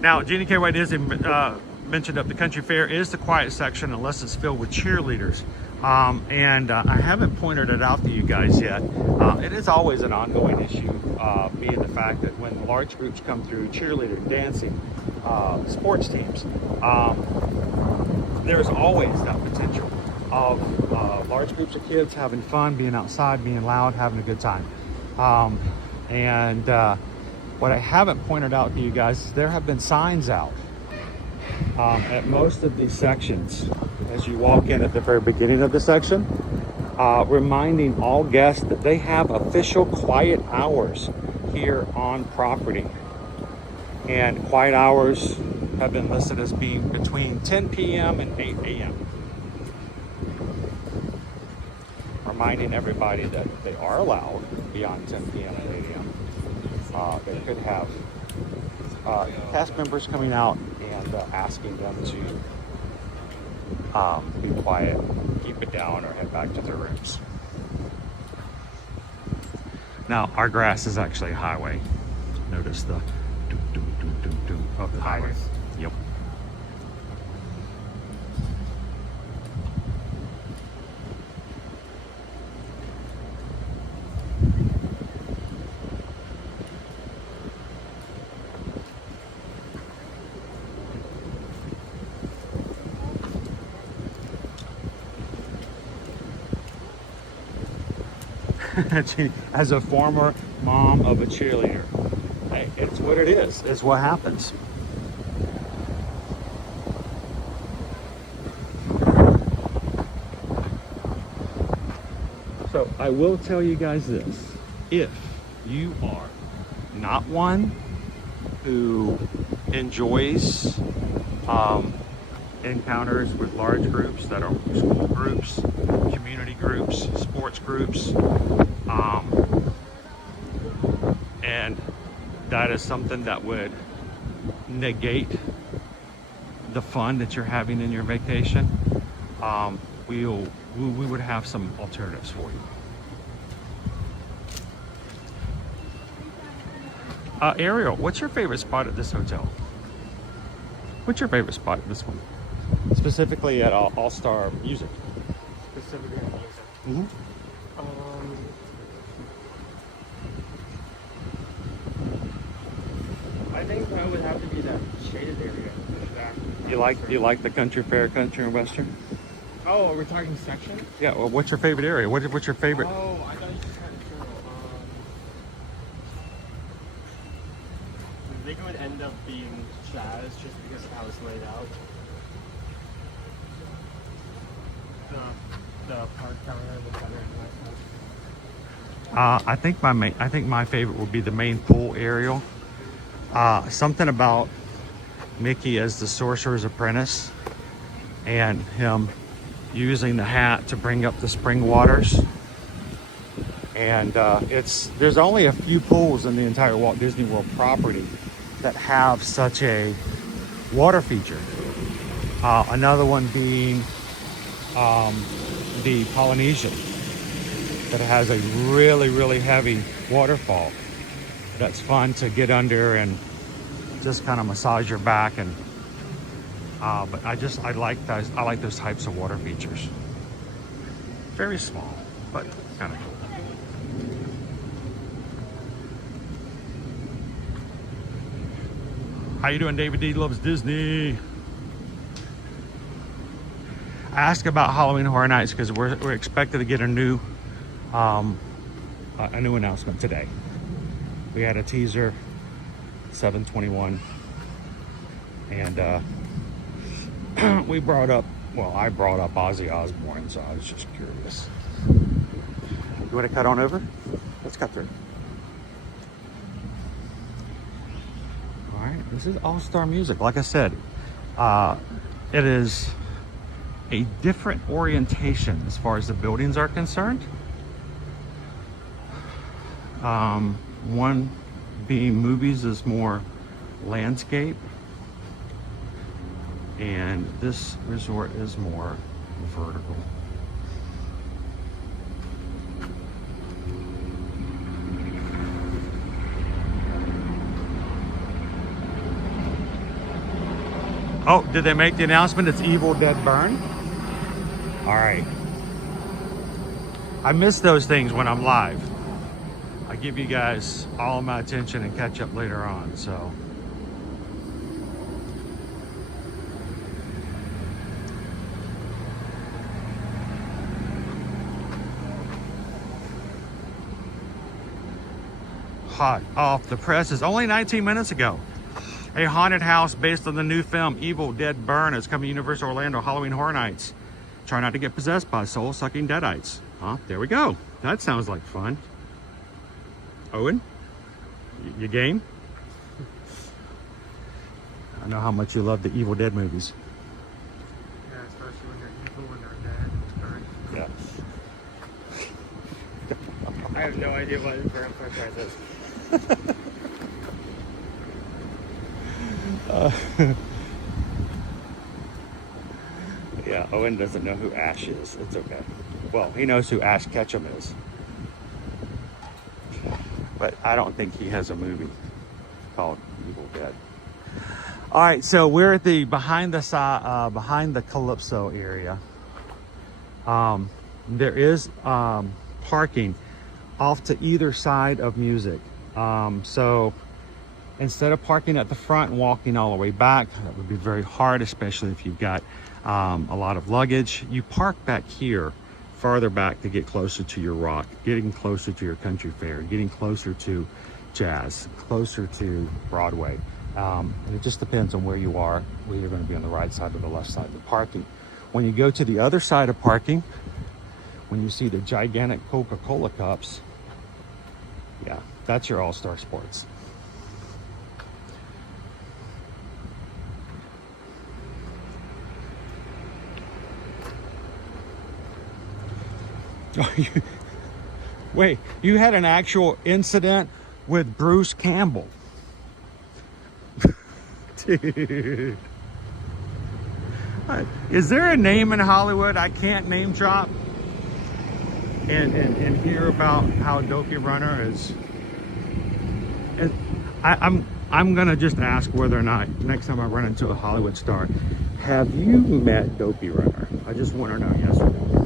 Now, Jeannie K. White is mentioned up the country fair is the quiet section unless it's filled with cheerleaders. And I haven't pointed it out to you guys yet. It is always an ongoing issue, being the fact that when large groups come through, cheerleading, dancing, sports teams, there's always that potential of large groups of kids having fun, being outside, being loud, having a good time. What I haven't pointed out to you guys is there have been signs out at most of these sections. As you walk in at the very beginning of the section, reminding all guests that they have official quiet hours here on property. And quiet hours have been listed as being between 10 p.m. and 8 a.m. Reminding everybody that they are allowed beyond 10 p.m. and 8 a.m. They could have cast members coming out and asking them to be quiet, keep it down, or head back to their rooms. Now, our grass is actually a highway. Notice the doo of the highway. Yep. As a former mom of a cheerleader, hey, it's what it is. It's what happens. So I will tell you guys this: if you are not one who enjoys encounters with large groups that are school groups, community groups, sports groups, and that is something that would negate the fun that you're having in your vacation, we would have some alternatives for you. Ariel, what's your favorite spot at this hotel? What's your favorite spot at this one? Specifically at All-Star Music. Specifically on music. Mm-hmm. I think that would have to be that shaded area. You like the Country Fair, Country and Western? Oh, we're talking section? Yeah. Well, what's your favorite area? What's your favorite? Oh, I thought you just had a journal. I think it would end up being jazz just because of how it's laid out. The park counter, the center, and I think my favorite would be the main pool area. Something about Mickey as the sorcerer's apprentice and him using the hat to bring up the spring waters. And there's only a few pools in the entire Walt Disney World property that have such a water feature. Another one being the Polynesian, that has a really, really heavy waterfall that's fun to get under and just kind of massage your back. And but I like those types of water features. Very small, but kind of cool. How you doing, David D Loves Disney? I asked about Halloween Horror Nights because we're expected to get a new announcement today. We had a teaser, 7/21, and I brought up Ozzy Osbourne, so I was just curious. You want to cut on over? Let's cut through. All right, this is All-Star Music. Like I said, it is a different orientation as far as the buildings are concerned. One being movies is more landscape, and this resort is more vertical. Oh, did they make the announcement? It's Evil Dead Burn? All right. I miss those things when I'm live. I give you guys all of my attention and catch up later on, so. Hot off the presses, only 19 minutes ago. A haunted house based on the new film Evil Dead Burn is coming to Universal Orlando Halloween Horror Nights. Try not to get possessed by soul-sucking deadites. Huh? There we go. That sounds like fun. Owen, you game? I know how much you love the Evil Dead movies. Yeah, especially when they're evil, when they're dead. Yeah. I have no idea what the current franchise is. Yeah, Owen doesn't know who Ash is. It's okay. Well, he knows who Ash Ketchum is. But I don't think he has a movie called Evil Dead. All right, so we're at the behind the Calypso area. There is parking off to either side of Music. So instead of parking at the front and walking all the way back, that would be very hard, especially if you've got a lot of luggage. You park back here, farther back, to get closer to your rock, getting closer to your country fair, getting closer to jazz, closer to Broadway. And it just depends on where you are, whether you're going to be on the right side or the left side of the parking. When you go to the other side of parking, when you see the gigantic Coca-Cola cups, yeah, that's your All-Star Sports. Wait, you had an actual incident with Bruce Campbell? Dude. Is there a name in Hollywood I can't name drop and hear about how Dopey Runner is? I'm gonna just ask whether or not next time I run into a Hollywood star, have you met Dopey Runner? I just want to know, yes or no.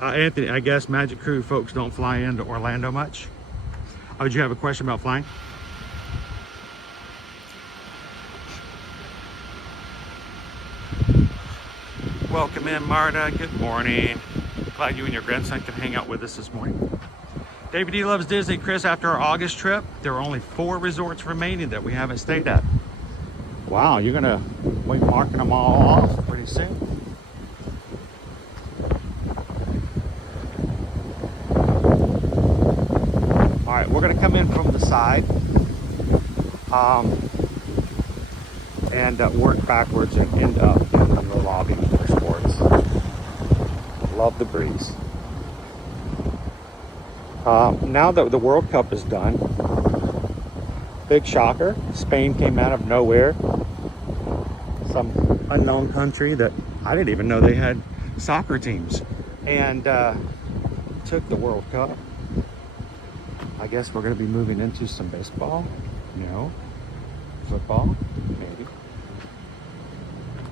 Anthony, I guess Magic Crew folks don't fly into Orlando much. Oh, did you have a question about flying? Welcome in, Marta. Good morning. Glad you and your grandson can hang out with us this morning. David D loves Disney. Chris, after our August trip, there are only 4 resorts remaining that we haven't stayed at. Wow, you're gonna be marking them all off pretty soon. All right, we're gonna come in from the side and work backwards and end up in the lobby for sports. Love the breeze. Now that the World Cup is done, big shocker, Spain came out of nowhere. Some unknown country that I didn't even know they had soccer teams, and took the World Cup. I guess we're going to be moving into some baseball. No. Football? Maybe.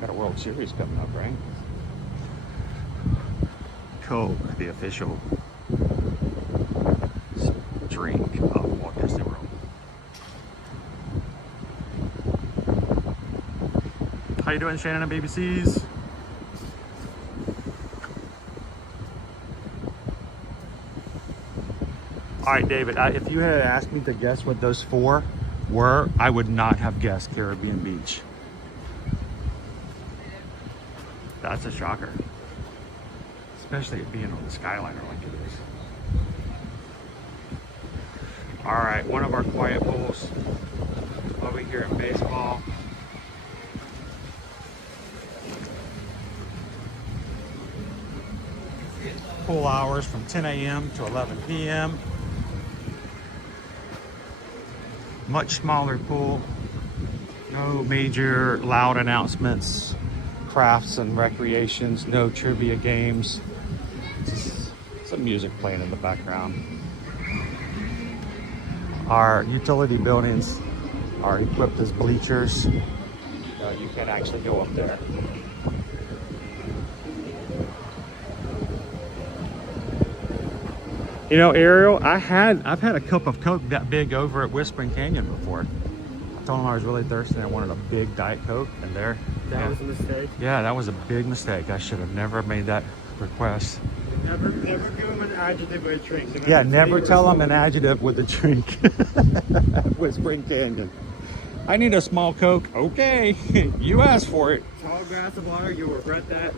Got a World Series coming up, right? Coke, the official drink of Walt Disney World. How you doing, Shannon and BBCs? All right, David, if you had asked me to guess what those 4 were, I would not have guessed Caribbean Beach. That's a shocker. Especially it being on the Skyliner like it is. All right, one of our quiet pools over here in baseball. Pool hours from 10 a.m. to 11 p.m. Much smaller pool. No major loud announcements, crafts and recreations, no trivia games. Just some music playing in the background. Our utility buildings are equipped as bleachers. You can actually go up there. You know, Ariel, I've had a cup of Coke that big over at Whispering Canyon before. I told them I was really thirsty and I wanted a big Diet Coke, and there. That was a mistake. Yeah, that was a big mistake. I should have never made that request. Never give them an adjective with a drink. Yeah, never tell them an adjective with a drink. Whispering Canyon. I need a small Coke. Okay, you asked for it. Tall glass of water, you'll regret that.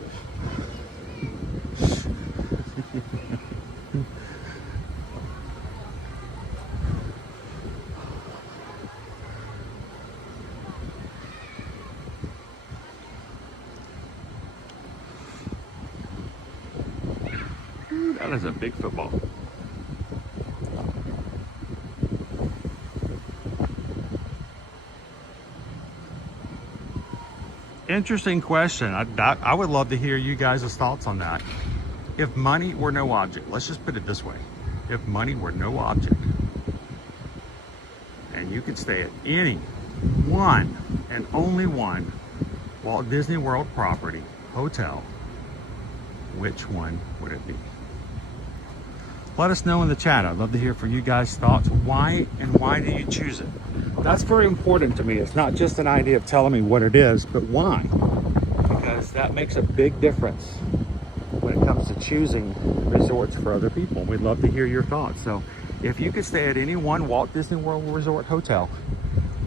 Ooh, that is a big football. Interesting question. I would love to hear you guys' thoughts on that. If money were no object, let's just put it this way. If money were no object, and you could stay at any one and only one Walt Disney World property, hotel, which one would it be? Let us know in the chat. I'd love to hear from you guys' thoughts. Why and why do you choose it? That's very important to me. It's not just an idea of telling me what it is, but why? Because that makes a big difference when it comes to choosing resorts for other people. We'd love to hear your thoughts. So if you could stay at any one Walt Disney World Resort hotel,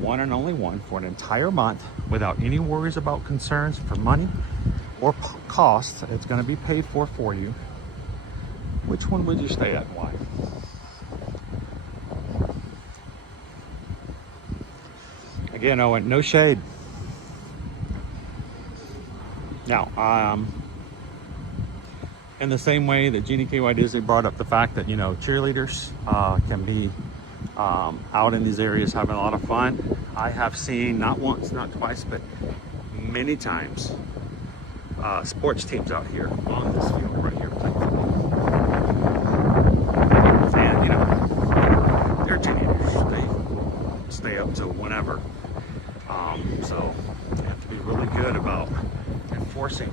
one and only one, for an entire month without any worries about concerns for money or cost, it's going to be paid for you. Which one would you stay at and why? Again, Owen, no shade. Now, in the same way that Jeannie KY Disney brought up the fact that, you know, cheerleaders can be out in these areas having a lot of fun. I have seen, not once, not twice, but many times, sports teams out here on this field right here playing football. And, you know, they're teenagers. They stay up till whenever. So you have to be really good about enforcing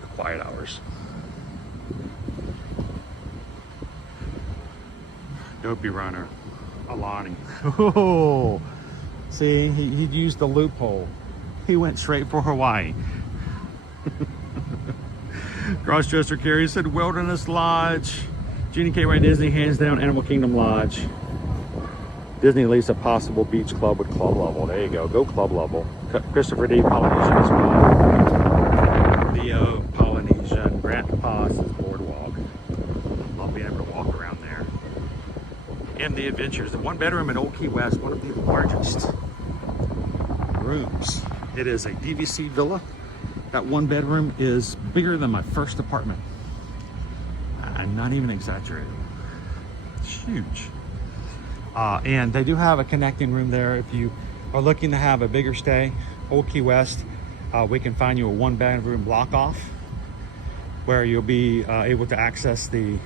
the quiet hours. Dopey runner, Alani. Oh, see, he used the loophole. He went straight for Hawaii. Crossdresser Carrie said Wilderness Lodge. Jeannie KY Disney, hands down, Animal Kingdom Lodge. Disney leaves a possible beach club with club level. There you go. Go club level. Christopher D. Polynesian as well. Leo, Polynesian. Grant Pass is Boardwalk. Love being able to walk around there. And the Adventures. The one bedroom in Old Key West, one of the largest rooms. It is a DVC villa. That one bedroom is bigger than my first apartment. I'm not even exaggerating. It's huge. And they do have a connecting room there. If you are looking to have a bigger stay, Old Key West, we can find you a one bedroom block off where you'll be able to access the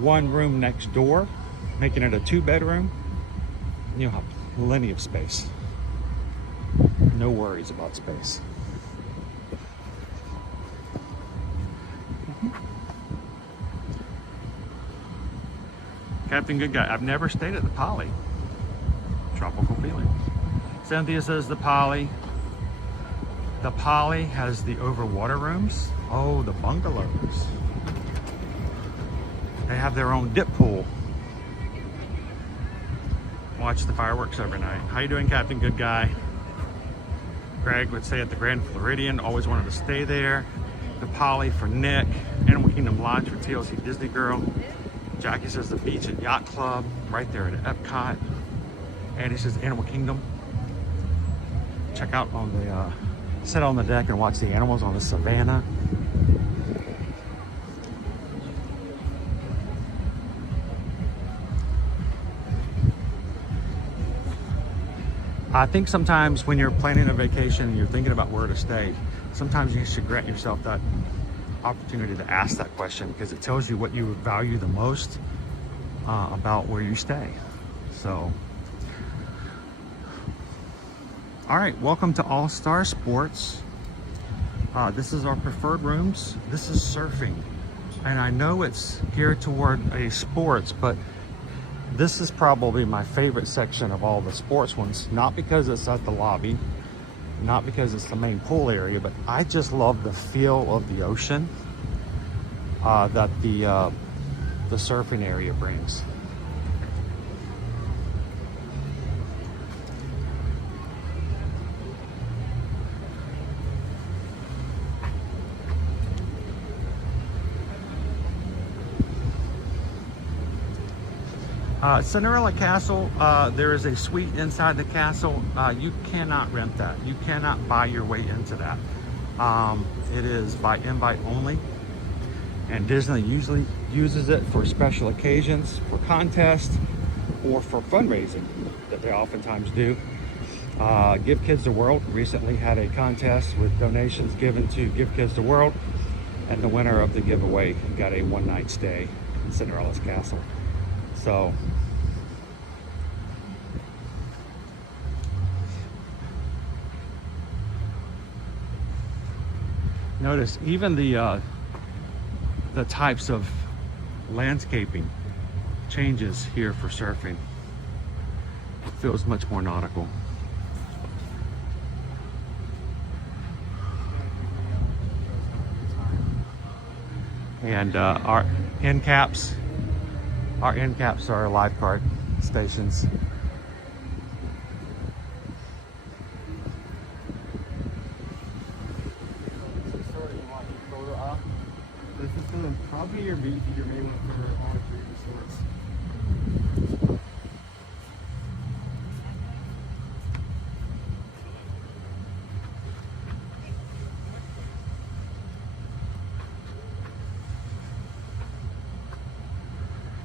one room next door, making it a 2-bedroom. You'll have plenty of space. No worries about space. Captain Good Guy, I've never stayed at the Poly. Tropical feeling. Cynthia says the Poly. The Poly has the overwater rooms. Oh, the bungalows. They have their own dip pool. Watch the fireworks every night. How you doing, Captain Good Guy? Greg would stay at the Grand Floridian. Always wanted to stay there. The Poly for Nick. Animal Kingdom Lodge for TLC Disney Girl. Jackie says the Beach and Yacht Club, right there at Epcot. Andy says Animal Kingdom. Check out on the, sit on the deck and watch the animals on the savannah. I think sometimes when you're planning a vacation and you're thinking about where to stay, sometimes you should grant yourself that opportunity to ask that question, because it tells you what you value the most about where you stay. So, all right, welcome to All Star Sports. This is our preferred rooms. This is surfing, and I know it's geared toward a sports, but this is probably my favorite section of all the sports ones. Not because it's at the lobby, not because it's the main pool area, but I just love the feel of the ocean that the surfing area brings. Cinderella Castle, there is a suite inside the castle. You cannot rent that. You cannot buy your way into that. It is by invite only. And Disney usually uses it for special occasions, for contests, or for fundraising that they oftentimes do. Give Kids the World recently had a contest with donations given to Give Kids the World, and the winner of the giveaway got a one-night stay in Cinderella's castle. So notice even the types of landscaping changes here for surfing. It feels much more nautical. And our end caps are lifeguard stations. This is still probably your beach, your main one for all three resorts.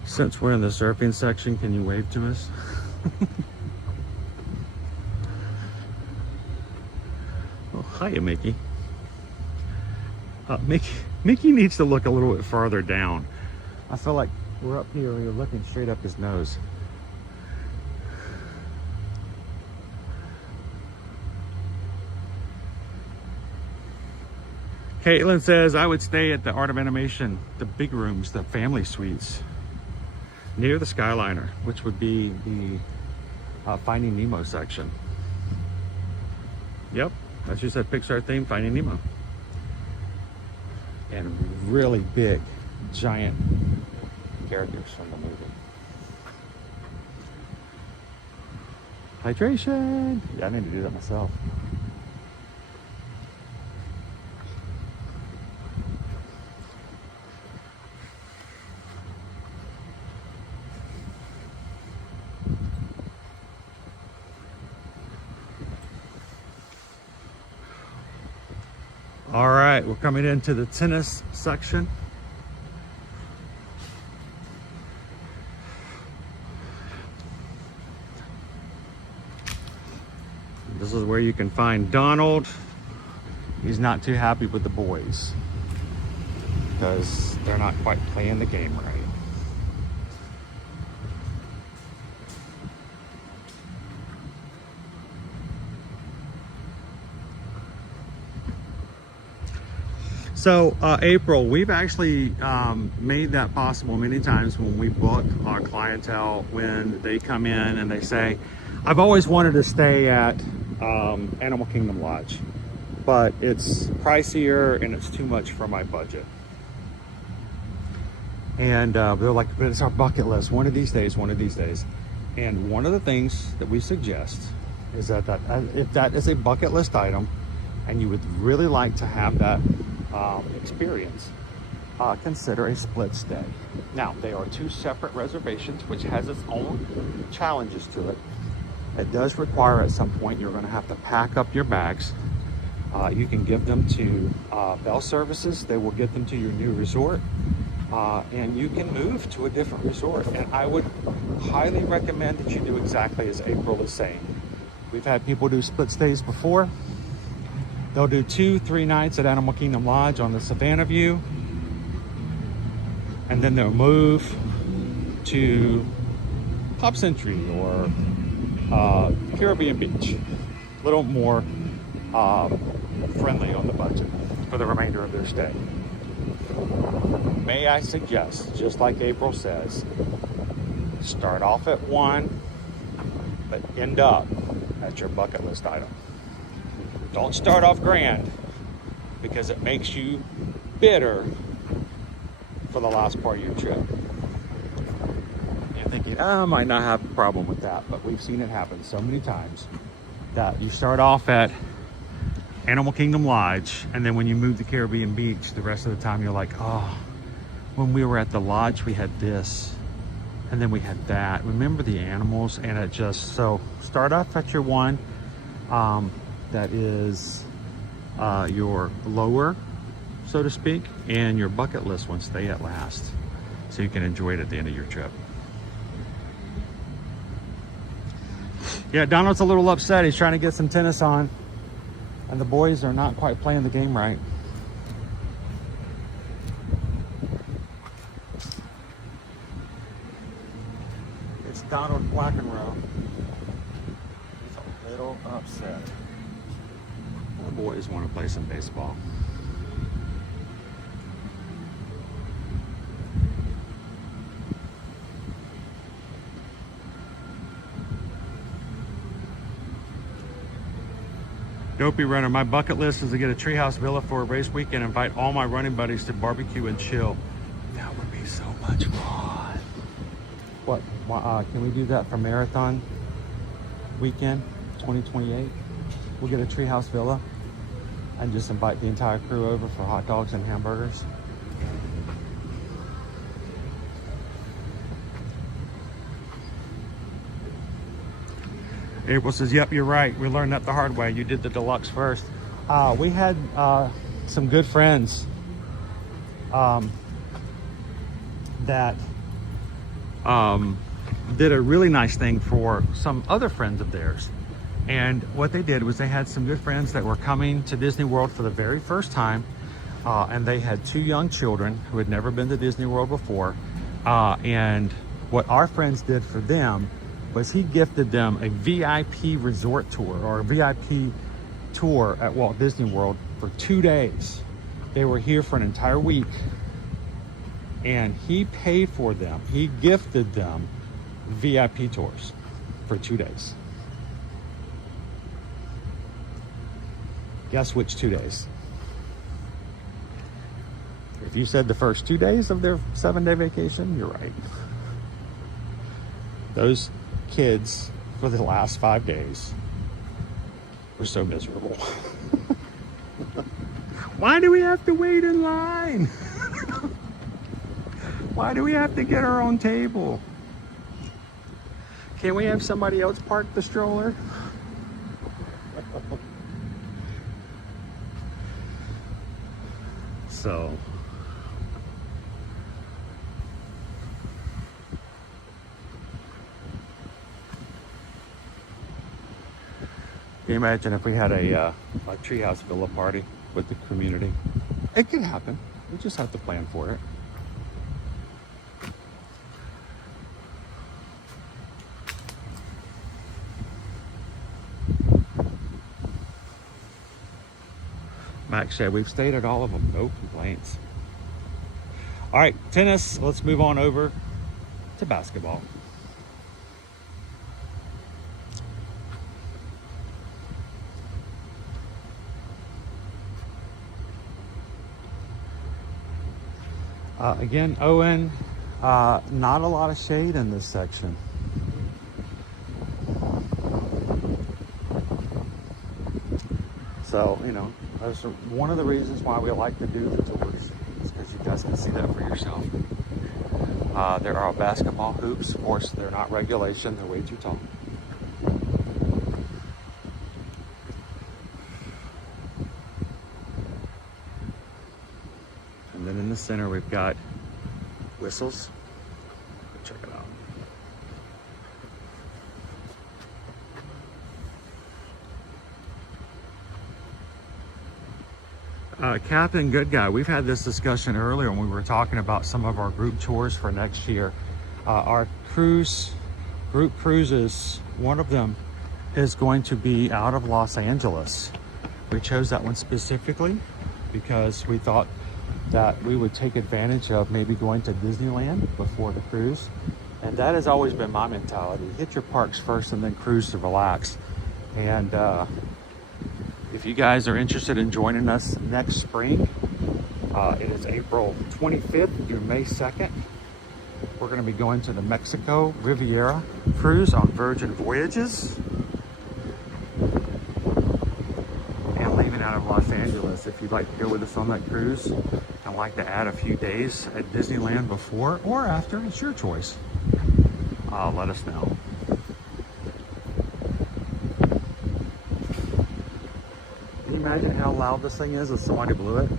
Since we're in the surfing section, can you wave to us? Oh, hiya, Mickey. Mickey needs to look a little bit farther down. I feel like we're up here and we're looking straight up his nose. Caitlin says, I would stay at the Art of Animation, the big rooms, the family suites, near the Skyliner, which would be the Finding Nemo section. Yep, as you said, Pixar theme, Finding Nemo. And really big, giant characters from the movie. Hydration! Yeah, I need to do that myself. All right, we're coming into the tennis section. This is where you can find Donald. He's not too happy with the boys because they're not quite playing the game right. So April, we've actually made that possible many times when we book our clientele, when they come in and they say, I've always wanted to stay at Animal Kingdom Lodge, but it's pricier and it's too much for my budget. And they're like, but it's our bucket list, one of these days, one of these days. And one of the things that we suggest is that if that is a bucket list item and you would really like to have that experience, consider a split stay. Now, they are two separate reservations, which has its own challenges to it. It does require at some point you're going to have to pack up your bags. You can give them to Bell Services. They will get them to your new resort, and you can move to a different resort. And I would highly recommend that you do exactly as April is saying. We've had people do split stays before. They'll do 2-3 nights at Animal Kingdom Lodge on the Savannah View, and then they'll move to Pop Century or Caribbean Beach, a little more friendly on the budget for the remainder of their stay. May I suggest, just like April says, start off at one, but end up at your bucket list item. Don't start off grand, because it makes you bitter for the last part of your trip. You're thinking, I might not have a problem with that, but we've seen it happen so many times that you start off at Animal Kingdom Lodge, and then when you move to Caribbean Beach, the rest of the time you're like, oh, when we were at the lodge, we had this. And then we had that. Remember the animals, and it just, so start off at your one. That is your lower, so to speak, and your bucket list one, stay at last. So you can enjoy it at the end of your trip. Yeah, Donald's a little upset. He's trying to get some tennis on, and the boys are not quite playing the game right. It's Donald Blackenrow. He's a little upset. The boys want to play some baseball. Dopey runner, my bucket list is to get a treehouse villa for a race weekend, invite all my running buddies to barbecue and chill. That would be so much fun. What, can we do that for marathon weekend 2028? We'll get a treehouse villa and just invite the entire crew over for hot dogs and hamburgers. April says, yep, you're right. We learned that the hard way. You did the deluxe first. We had some good friends that did a really nice thing for some other friends of theirs. And what they did was they had some good friends that were coming to Disney World for the very first time. And they had 2 young children who had never been to Disney World before. And what our friends did for them was he gifted them a VIP resort tour, or a VIP tour at Walt Disney World for 2 days. They were here for an entire week, and he paid for them. He gifted them VIP tours for 2 days. Guess which 2 days? If you said the first 2 days of their 7-day vacation, you're right. Those kids for the last 5 days were so miserable. Why do we have to wait in line? Why do we have to get our own table? Can we have somebody else park the stroller? So can you imagine if we had a treehouse villa party with the community? It could happen. We just have to plan for it. Max said we've stayed at all of them. No complaints. All right, tennis. Let's move on over to basketball. Again, Owen, not a lot of shade in this section. So, you know, that's one of the reasons why we like to do the tours, is because you guys can see that for yourself. There are basketball hoops. Of course, they're not regulation. They're way too tall. And then in the center, we've got whistles. Check it out. Captain Good Guy, we've had this discussion earlier when we were talking about some of our group tours for next year. Our group cruises, one of them is going to be out of Los Angeles. We chose that one specifically because we thought that we would take advantage of maybe going to Disneyland before the cruise. And that has always been my mentality. Hit your parks first and then cruise to relax. And if you guys are interested in joining us next spring, it is April 25th through May 2nd. We're going to be going to the Mexico Riviera cruise on Virgin Voyages and leaving out of Los Angeles. If you'd like to go with us on that cruise and like to add a few days at Disneyland before or after, it's your choice. let us know. Can you imagine how loud this thing is if somebody blew it?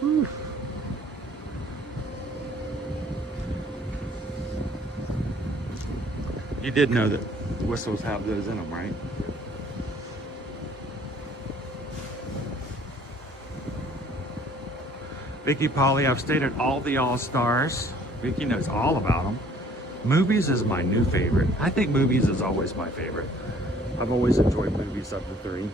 Whew. You did know that whistles have those in them, right? Vicky Polly, I've stayed at all the All-Stars. Vicky knows all about them. Movies is my new favorite. I think movies is always my favorite. I've always enjoyed movies up to 3.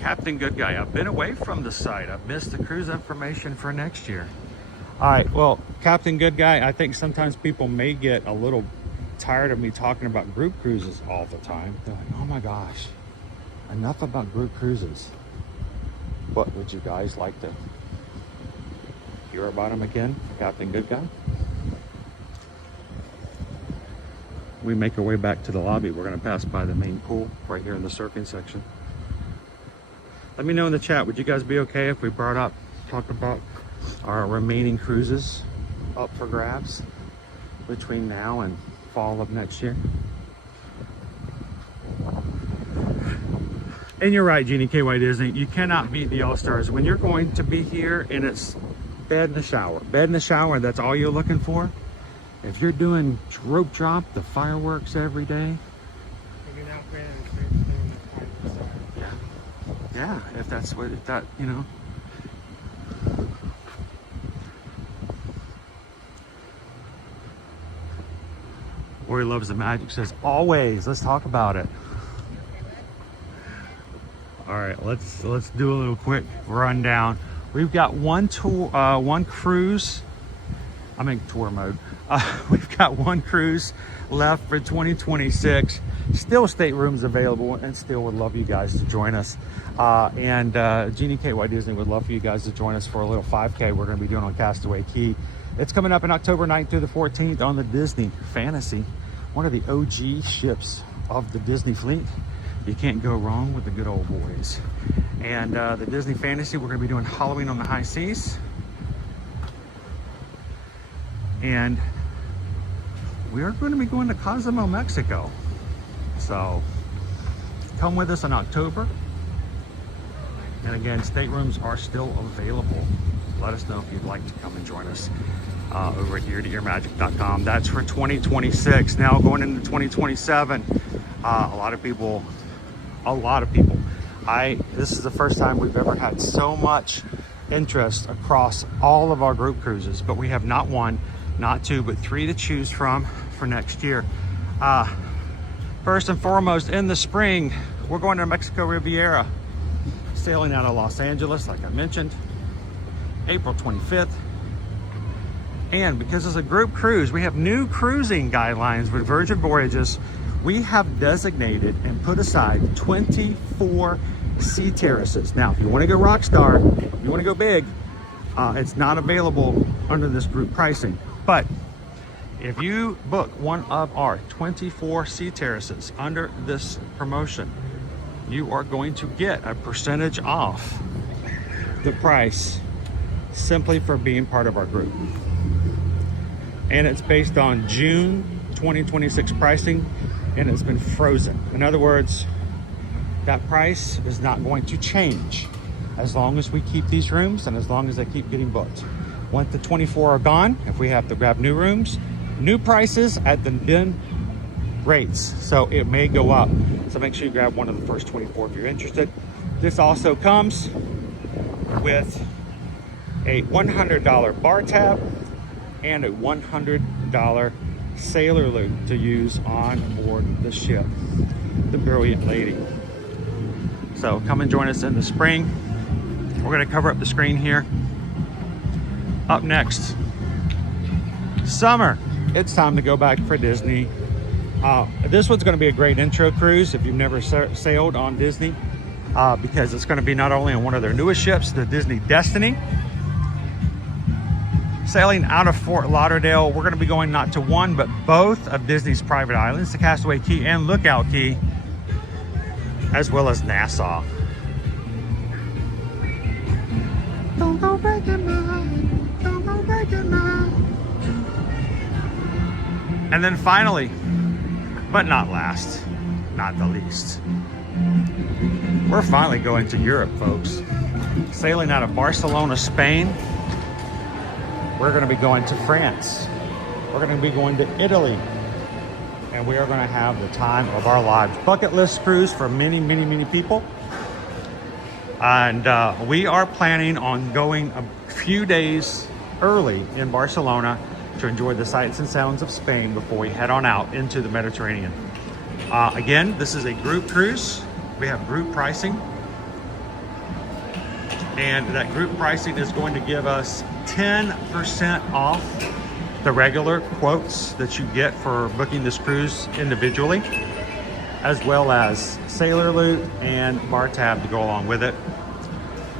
Captain Good Guy, I've been away from the site. I've missed the cruise information for next year. All right, well, Captain Good Guy, I think sometimes people may get a little tired of me talking about group cruises all the time. They're like, oh my gosh, enough about group cruises. But would you guys like to hear about him again, Captain Good Guy? We make our way back to the lobby. We're gonna pass by the main pool right here in the surfing section. Let me know in the chat, would you guys be okay if we talked about our remaining cruises up for grabs between now and fall of next year? And you're right, Jeannie KY Disney, you cannot beat the All-Stars. When you're going to be here and it's bed and a shower. Bed and a shower, that's all you're looking for. If you're doing rope drop, the fireworks every day. Yeah, if that's what, if that, you know. Ori Loves the Magic says, always, let's talk about it. All right, let's do a little quick rundown. We've got one tour, one cruise. I'm in tour mode. We've got one cruise left for 2026. Still staterooms available, and still would love you guys to join us. And Jeannie KY Disney would love for you guys to join us for a little 5K we're going to be doing on Castaway Cay. It's coming up in October 9th through the 14th on the Disney Fantasy, one of the OG ships of the Disney fleet. You can't go wrong with the good old boys. And the Disney Fantasy, we're going to be doing Halloween on the High Seas. And we are going to be going to Cozumel, Mexico. So come with us in October. And again, staterooms are still available. Let us know if you'd like to come and join us over at eartoearmagic.com. That's for 2026. Now going into 2027, a lot of people, this is the first time we've ever had so much interest across all of our group cruises, but we have not one, not two, but 3 to choose from for next year. First and foremost, in the spring, we're going to Mexico Riviera, sailing out of Los Angeles, like I mentioned, April 25th. And because it's a group cruise, we have new cruising guidelines with Virgin Voyages. We have designated and put aside 24 sea terraces. Now, if you want to go Rockstar, if you want to go big, it's not available under this group pricing. But if you book one of our 24 sea terraces under this promotion, you are going to get a percentage off the price simply for being part of our group. And it's based on June 2026 pricing, and it's been frozen. In other words, that price is not going to change as long as we keep these rooms and as long as they keep getting booked. Once the 24 are gone, if we have to grab new rooms, new prices at the then rates. So it may go up. So make sure you grab one of the first 24 if you're interested. This also comes with a $100 bar tab and a $100 sailor loop to use on board the ship, the Brilliant Lady. So come and join us in the spring. We're going to cover up the screen here. Up next, summer. It's time to go back for Disney. This one's going to be a great intro cruise if you've never sailed on Disney, because it's going to be not only on one of their newest ships, the Disney Destiny, sailing out of Fort Lauderdale. We're going to be going not to one, but both of Disney's private islands, the Castaway Cay and Lookout Cay. as well as Nassau. Don't go breaking my, don't go breaking my. And then finally, but not last, not the least, we're finally going to Europe, folks. Sailing out of Barcelona, Spain. We're going to be going to France. We're going to be going to Italy. And we are going to have the time of our lives. Bucket list cruise for many, many, many people. And we are planning on going a few days early in Barcelona to enjoy the sights and sounds of Spain before we head on out into the Mediterranean. Again, this is a group cruise. We have group pricing. And that group pricing is going to give us 10% off the regular quotes that you get for booking this cruise individually, as well as sailor loot and bar tab to go along with it.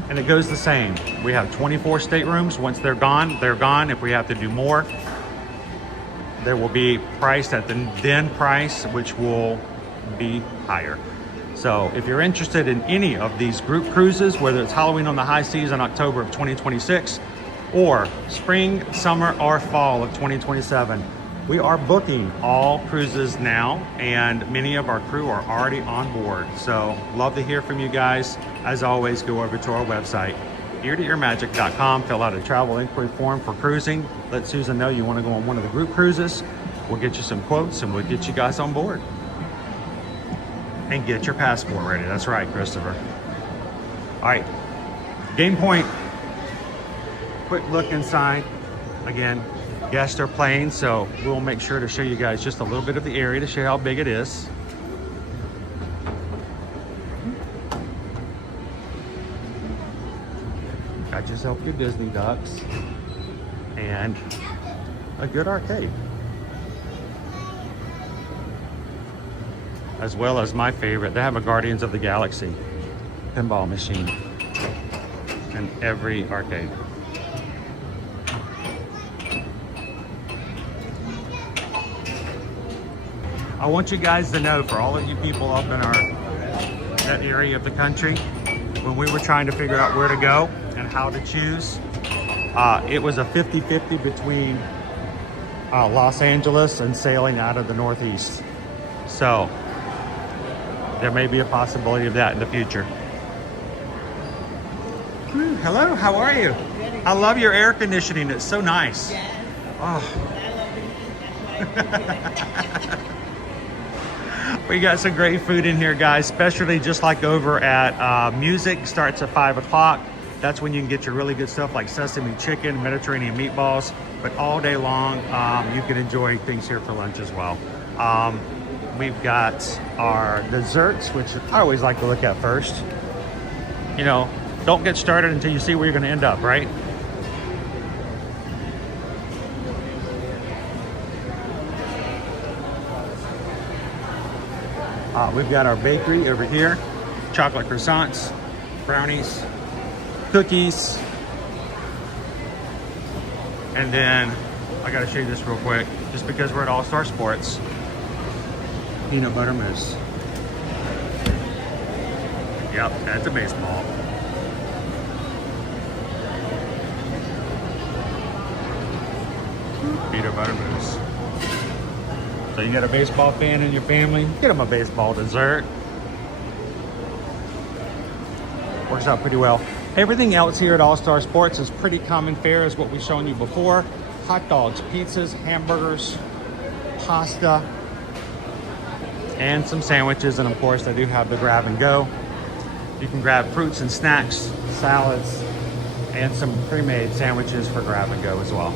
And it goes the same. We have 24 staterooms. Once they're gone, they're gone. If we have to do more, there will be priced at the then price, which will be higher. So if you're interested in any of these group cruises, whether it's Halloween on the High Seas in October of 2026, or spring, summer, or fall of 2027, we are booking all cruises now, and many of our crew are already on board. So love to hear from you guys. As always, go over to our website, eartoearmagic.com, fill out a travel inquiry form for cruising. Let Susan know you want to go on one of the group cruises. We'll get you some quotes and we'll get you guys on board. And get your passport ready. That's right, Christopher. All right, game point. Quick look inside. Again, guests are playing, so we'll make sure to show you guys just a little bit of the area to show how big it is. Got yourself your Disney ducks and a good arcade, as well as my favorite. They have a Guardians of the Galaxy pinball machine in every arcade. I want you guys to know, for all of you people up in that area of the country, when we were trying to figure out where to go and how to choose, it was a 50-50 between Los Angeles and sailing out of the Northeast. So there may be a possibility of that in the future. Hello, how are you? I love your air conditioning. It's so nice. Oh. We got some great food in here, guys, especially just like over at Music. Starts at 5 o'clock. That's when you can get your really good stuff like sesame chicken, Mediterranean meatballs. But all day long, you can enjoy things here for lunch as well. We've got our desserts, which I always like to look at first. You know, don't get started until you see where you're going to end up, right? We've got our bakery over here, chocolate croissants, brownies, cookies, and then I gotta show you this real quick, just because we're at All Star Sports, peanut butter mousse. Yep, that's a baseball. Peanut butter mousse. So you got a baseball fan in your family, get them a baseball dessert. Works out pretty well. Everything else here at All Star Sports is pretty common fare as what we've shown you before. Hot dogs, pizzas, hamburgers, pasta, and some sandwiches. And of course, they do have the grab and go. You can grab fruits and snacks, salads, and some pre-made sandwiches for grab and go as well.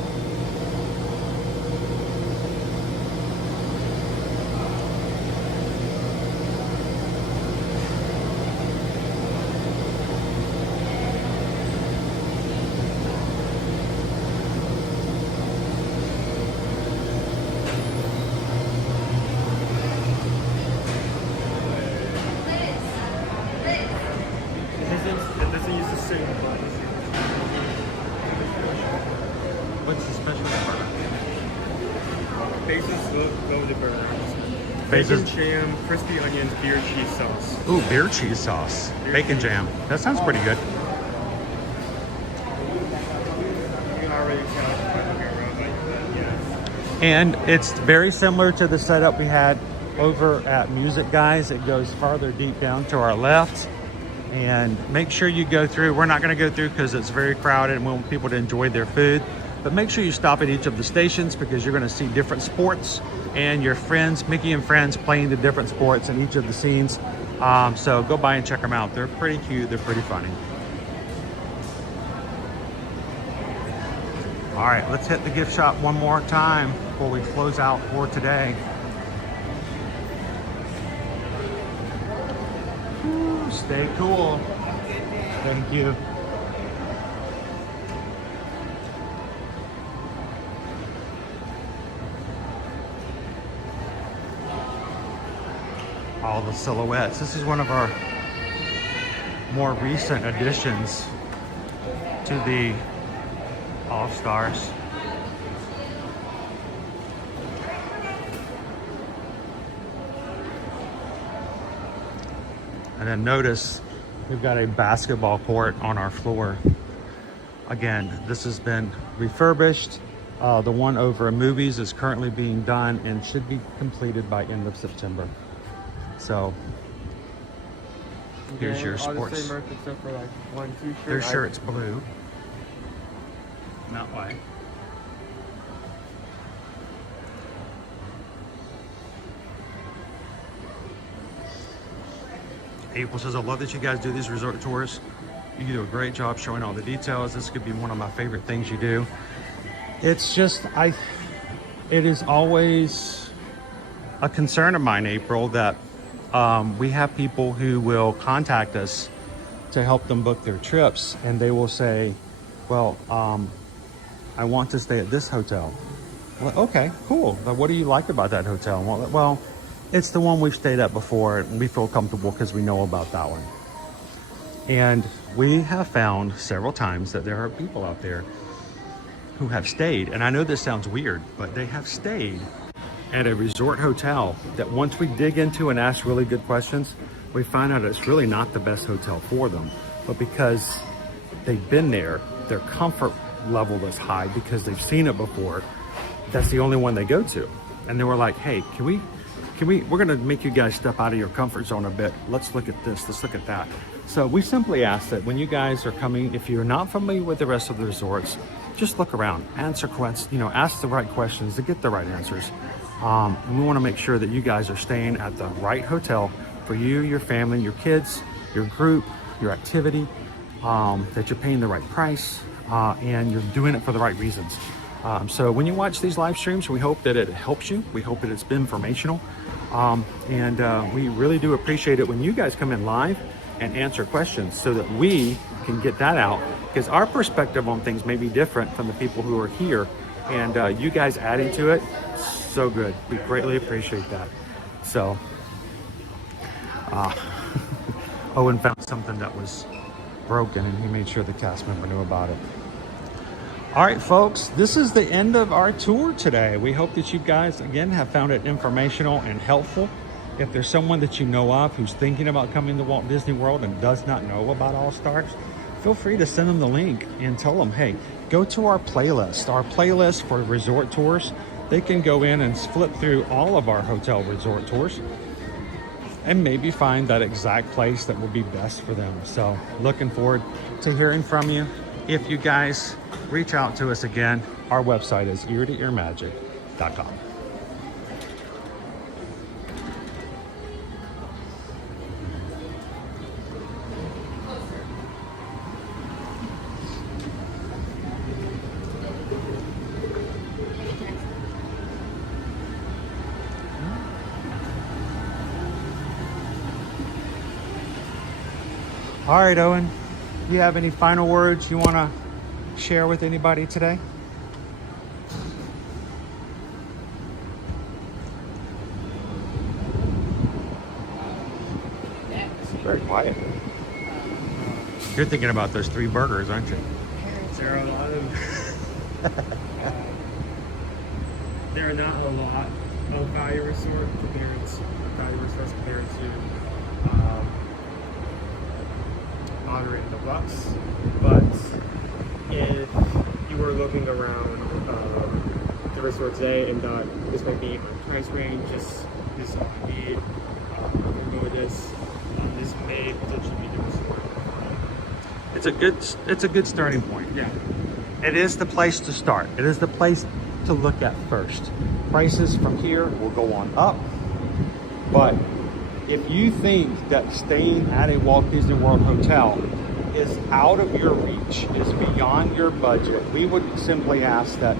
It doesn't use the same buttons. What's the special part? Patients love the burgers. Bacon faces? jam, crispy onions, beer cheese sauce. Ooh, beer cheese sauce. Bacon jam. That sounds pretty good. You can already tell by looking around like that, yes. And it's very similar to the setup we had over at Music Guys. It goes farther deep down to our left. And make sure you go through. We're not going to go through because it's very crowded and we want people to enjoy their food. But make sure you stop at each of the stations because you're going to see different sports and your friends, Mickey and friends, playing the different sports in each of the scenes. So go by and check them out. They're pretty cute. They're pretty funny. All right, let's hit the gift shop one more time before we close out for today. Ooh, stay cool. Thank you. All the silhouettes. This is one of our more recent additions to the All-Stars. And then notice we've got a basketball court on our floor. Again, this has been refurbished. The one over at Movies is currently being done and should be completed by end of September. So here's your All the sports. same merch except for like one t-shirt. Their shirt's blue, not white. April says, I love that you guys do these resort tours. You do a great job showing all the details. This could be one of my favorite things you do. It's just, it is always a concern of mine, April, that we have people who will contact us to help them book their trips, and they will say, well, I want to stay at this hotel. Well, okay, cool. But what do you like about that hotel? Well, it's the one we've stayed at before, and we feel comfortable because we know about that one. And we have found several times that there are people out there who have stayed, and I know this sounds weird, but they have stayed at a resort hotel that once we dig into and ask really good questions, we find out it's really not the best hotel for them. But because they've been there, their comfort level is high because they've seen it before. That's the only one they go to. And they were like, hey, we're gonna make you guys step out of your comfort zone a bit. Let's look at this, let's look at that. So we simply ask that when you guys are coming, if you're not familiar with the rest of the resorts, just look around, answer questions, ask the right questions to get the right answers. And we want to make sure that you guys are staying at the right hotel for you, your family, your kids, your group, your activity, that you're paying the right price, and you're doing it for the right reasons. So when you watch these live streams, we hope that it helps you. We hope that it's been informational. And we really do appreciate it when you guys come in live and answer questions so that we can get that out, because our perspective on things may be different from the people who are here, and you guys adding to it, so good. We greatly appreciate that. So Owen found something that was broken and he made sure the cast member knew about it. All right, folks, this is the end of our tour today. We hope that you guys, again, have found it informational and helpful. If there's someone that you know of who's thinking about coming to Walt Disney World and does not know about All Stars, feel free to send them the link and tell them, hey, go to our playlist for resort tours. They can go in and flip through all of our hotel resort tours and maybe find that exact place that will be best for them. So looking forward to hearing from you. If you guys reach out to us again, our website is ear-to-earmagic.com. All right, Owen, do you have any final words you want to share with anybody today? It's very quiet. You're thinking about those 3 burgers, aren't you? There are a lot of... there are not a lot of value resort compared to Monterey Deluxe. But if you were looking around the resort today and thought this might be a price range, this might be this may potentially be the resort. It's a good starting point. Yeah. It is the place to start. It is the place to look at first. Prices from here will go on up, but if you think that staying at a Walt Disney World hotel is out of your reach, is beyond your budget, we would simply ask that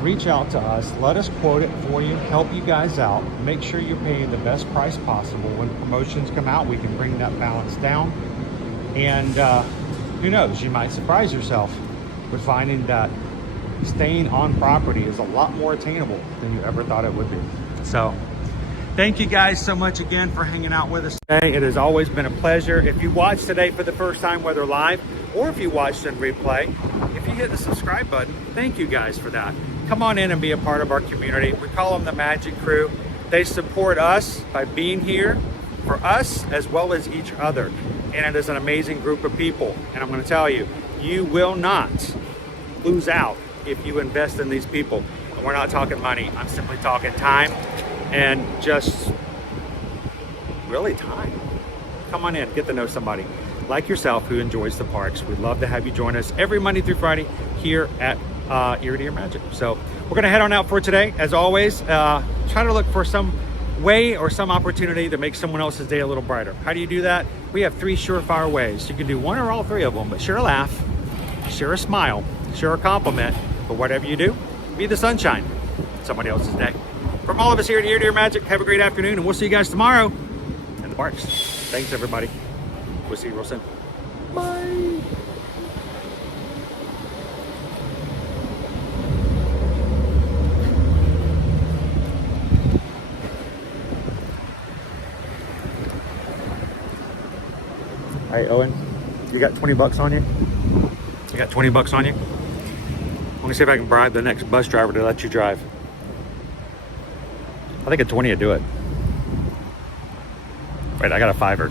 reach out to us, let us quote it for you, help you guys out, make sure you're paying the best price possible. When promotions come out, we can bring that balance down. And who knows, you might surprise yourself with finding that staying on property is a lot more attainable than you ever thought it would be. So thank you guys so much again for hanging out with us today. It has always been a pleasure. If you watched today for the first time, whether live or if you watched in replay, if you hit the subscribe button, thank you guys for that. Come on in and be a part of our community. We call them the Magic Crew. They support us by being here for us as well as each other. And it is an amazing group of people. And I'm going to tell you, you will not lose out if you invest in these people. And we're not talking money. I'm simply talking time and just really time. Come on in, get to know somebody like yourself who enjoys the parks. We'd love to have you join us every Monday through Friday here at Ear to Ear Magic. So we're gonna head on out for today. As always, try to look for some way or some opportunity to make someone else's day a little brighter. How do you do that? We have 3 surefire ways. You can do one or all 3 of them, but share a laugh, share a smile, share a compliment, but whatever you do, be the sunshine in somebody else's day. From all of us here at Ear to Ear Magic, have a great afternoon, and we'll see you guys tomorrow in the parks. Thanks, everybody. We'll see you real soon. Bye. All right, Owen, you got 20 bucks on you? You got 20 bucks on you? Let me see if I can bribe the next bus driver to let you drive. I think a 20 would do it. Wait, I got a $5.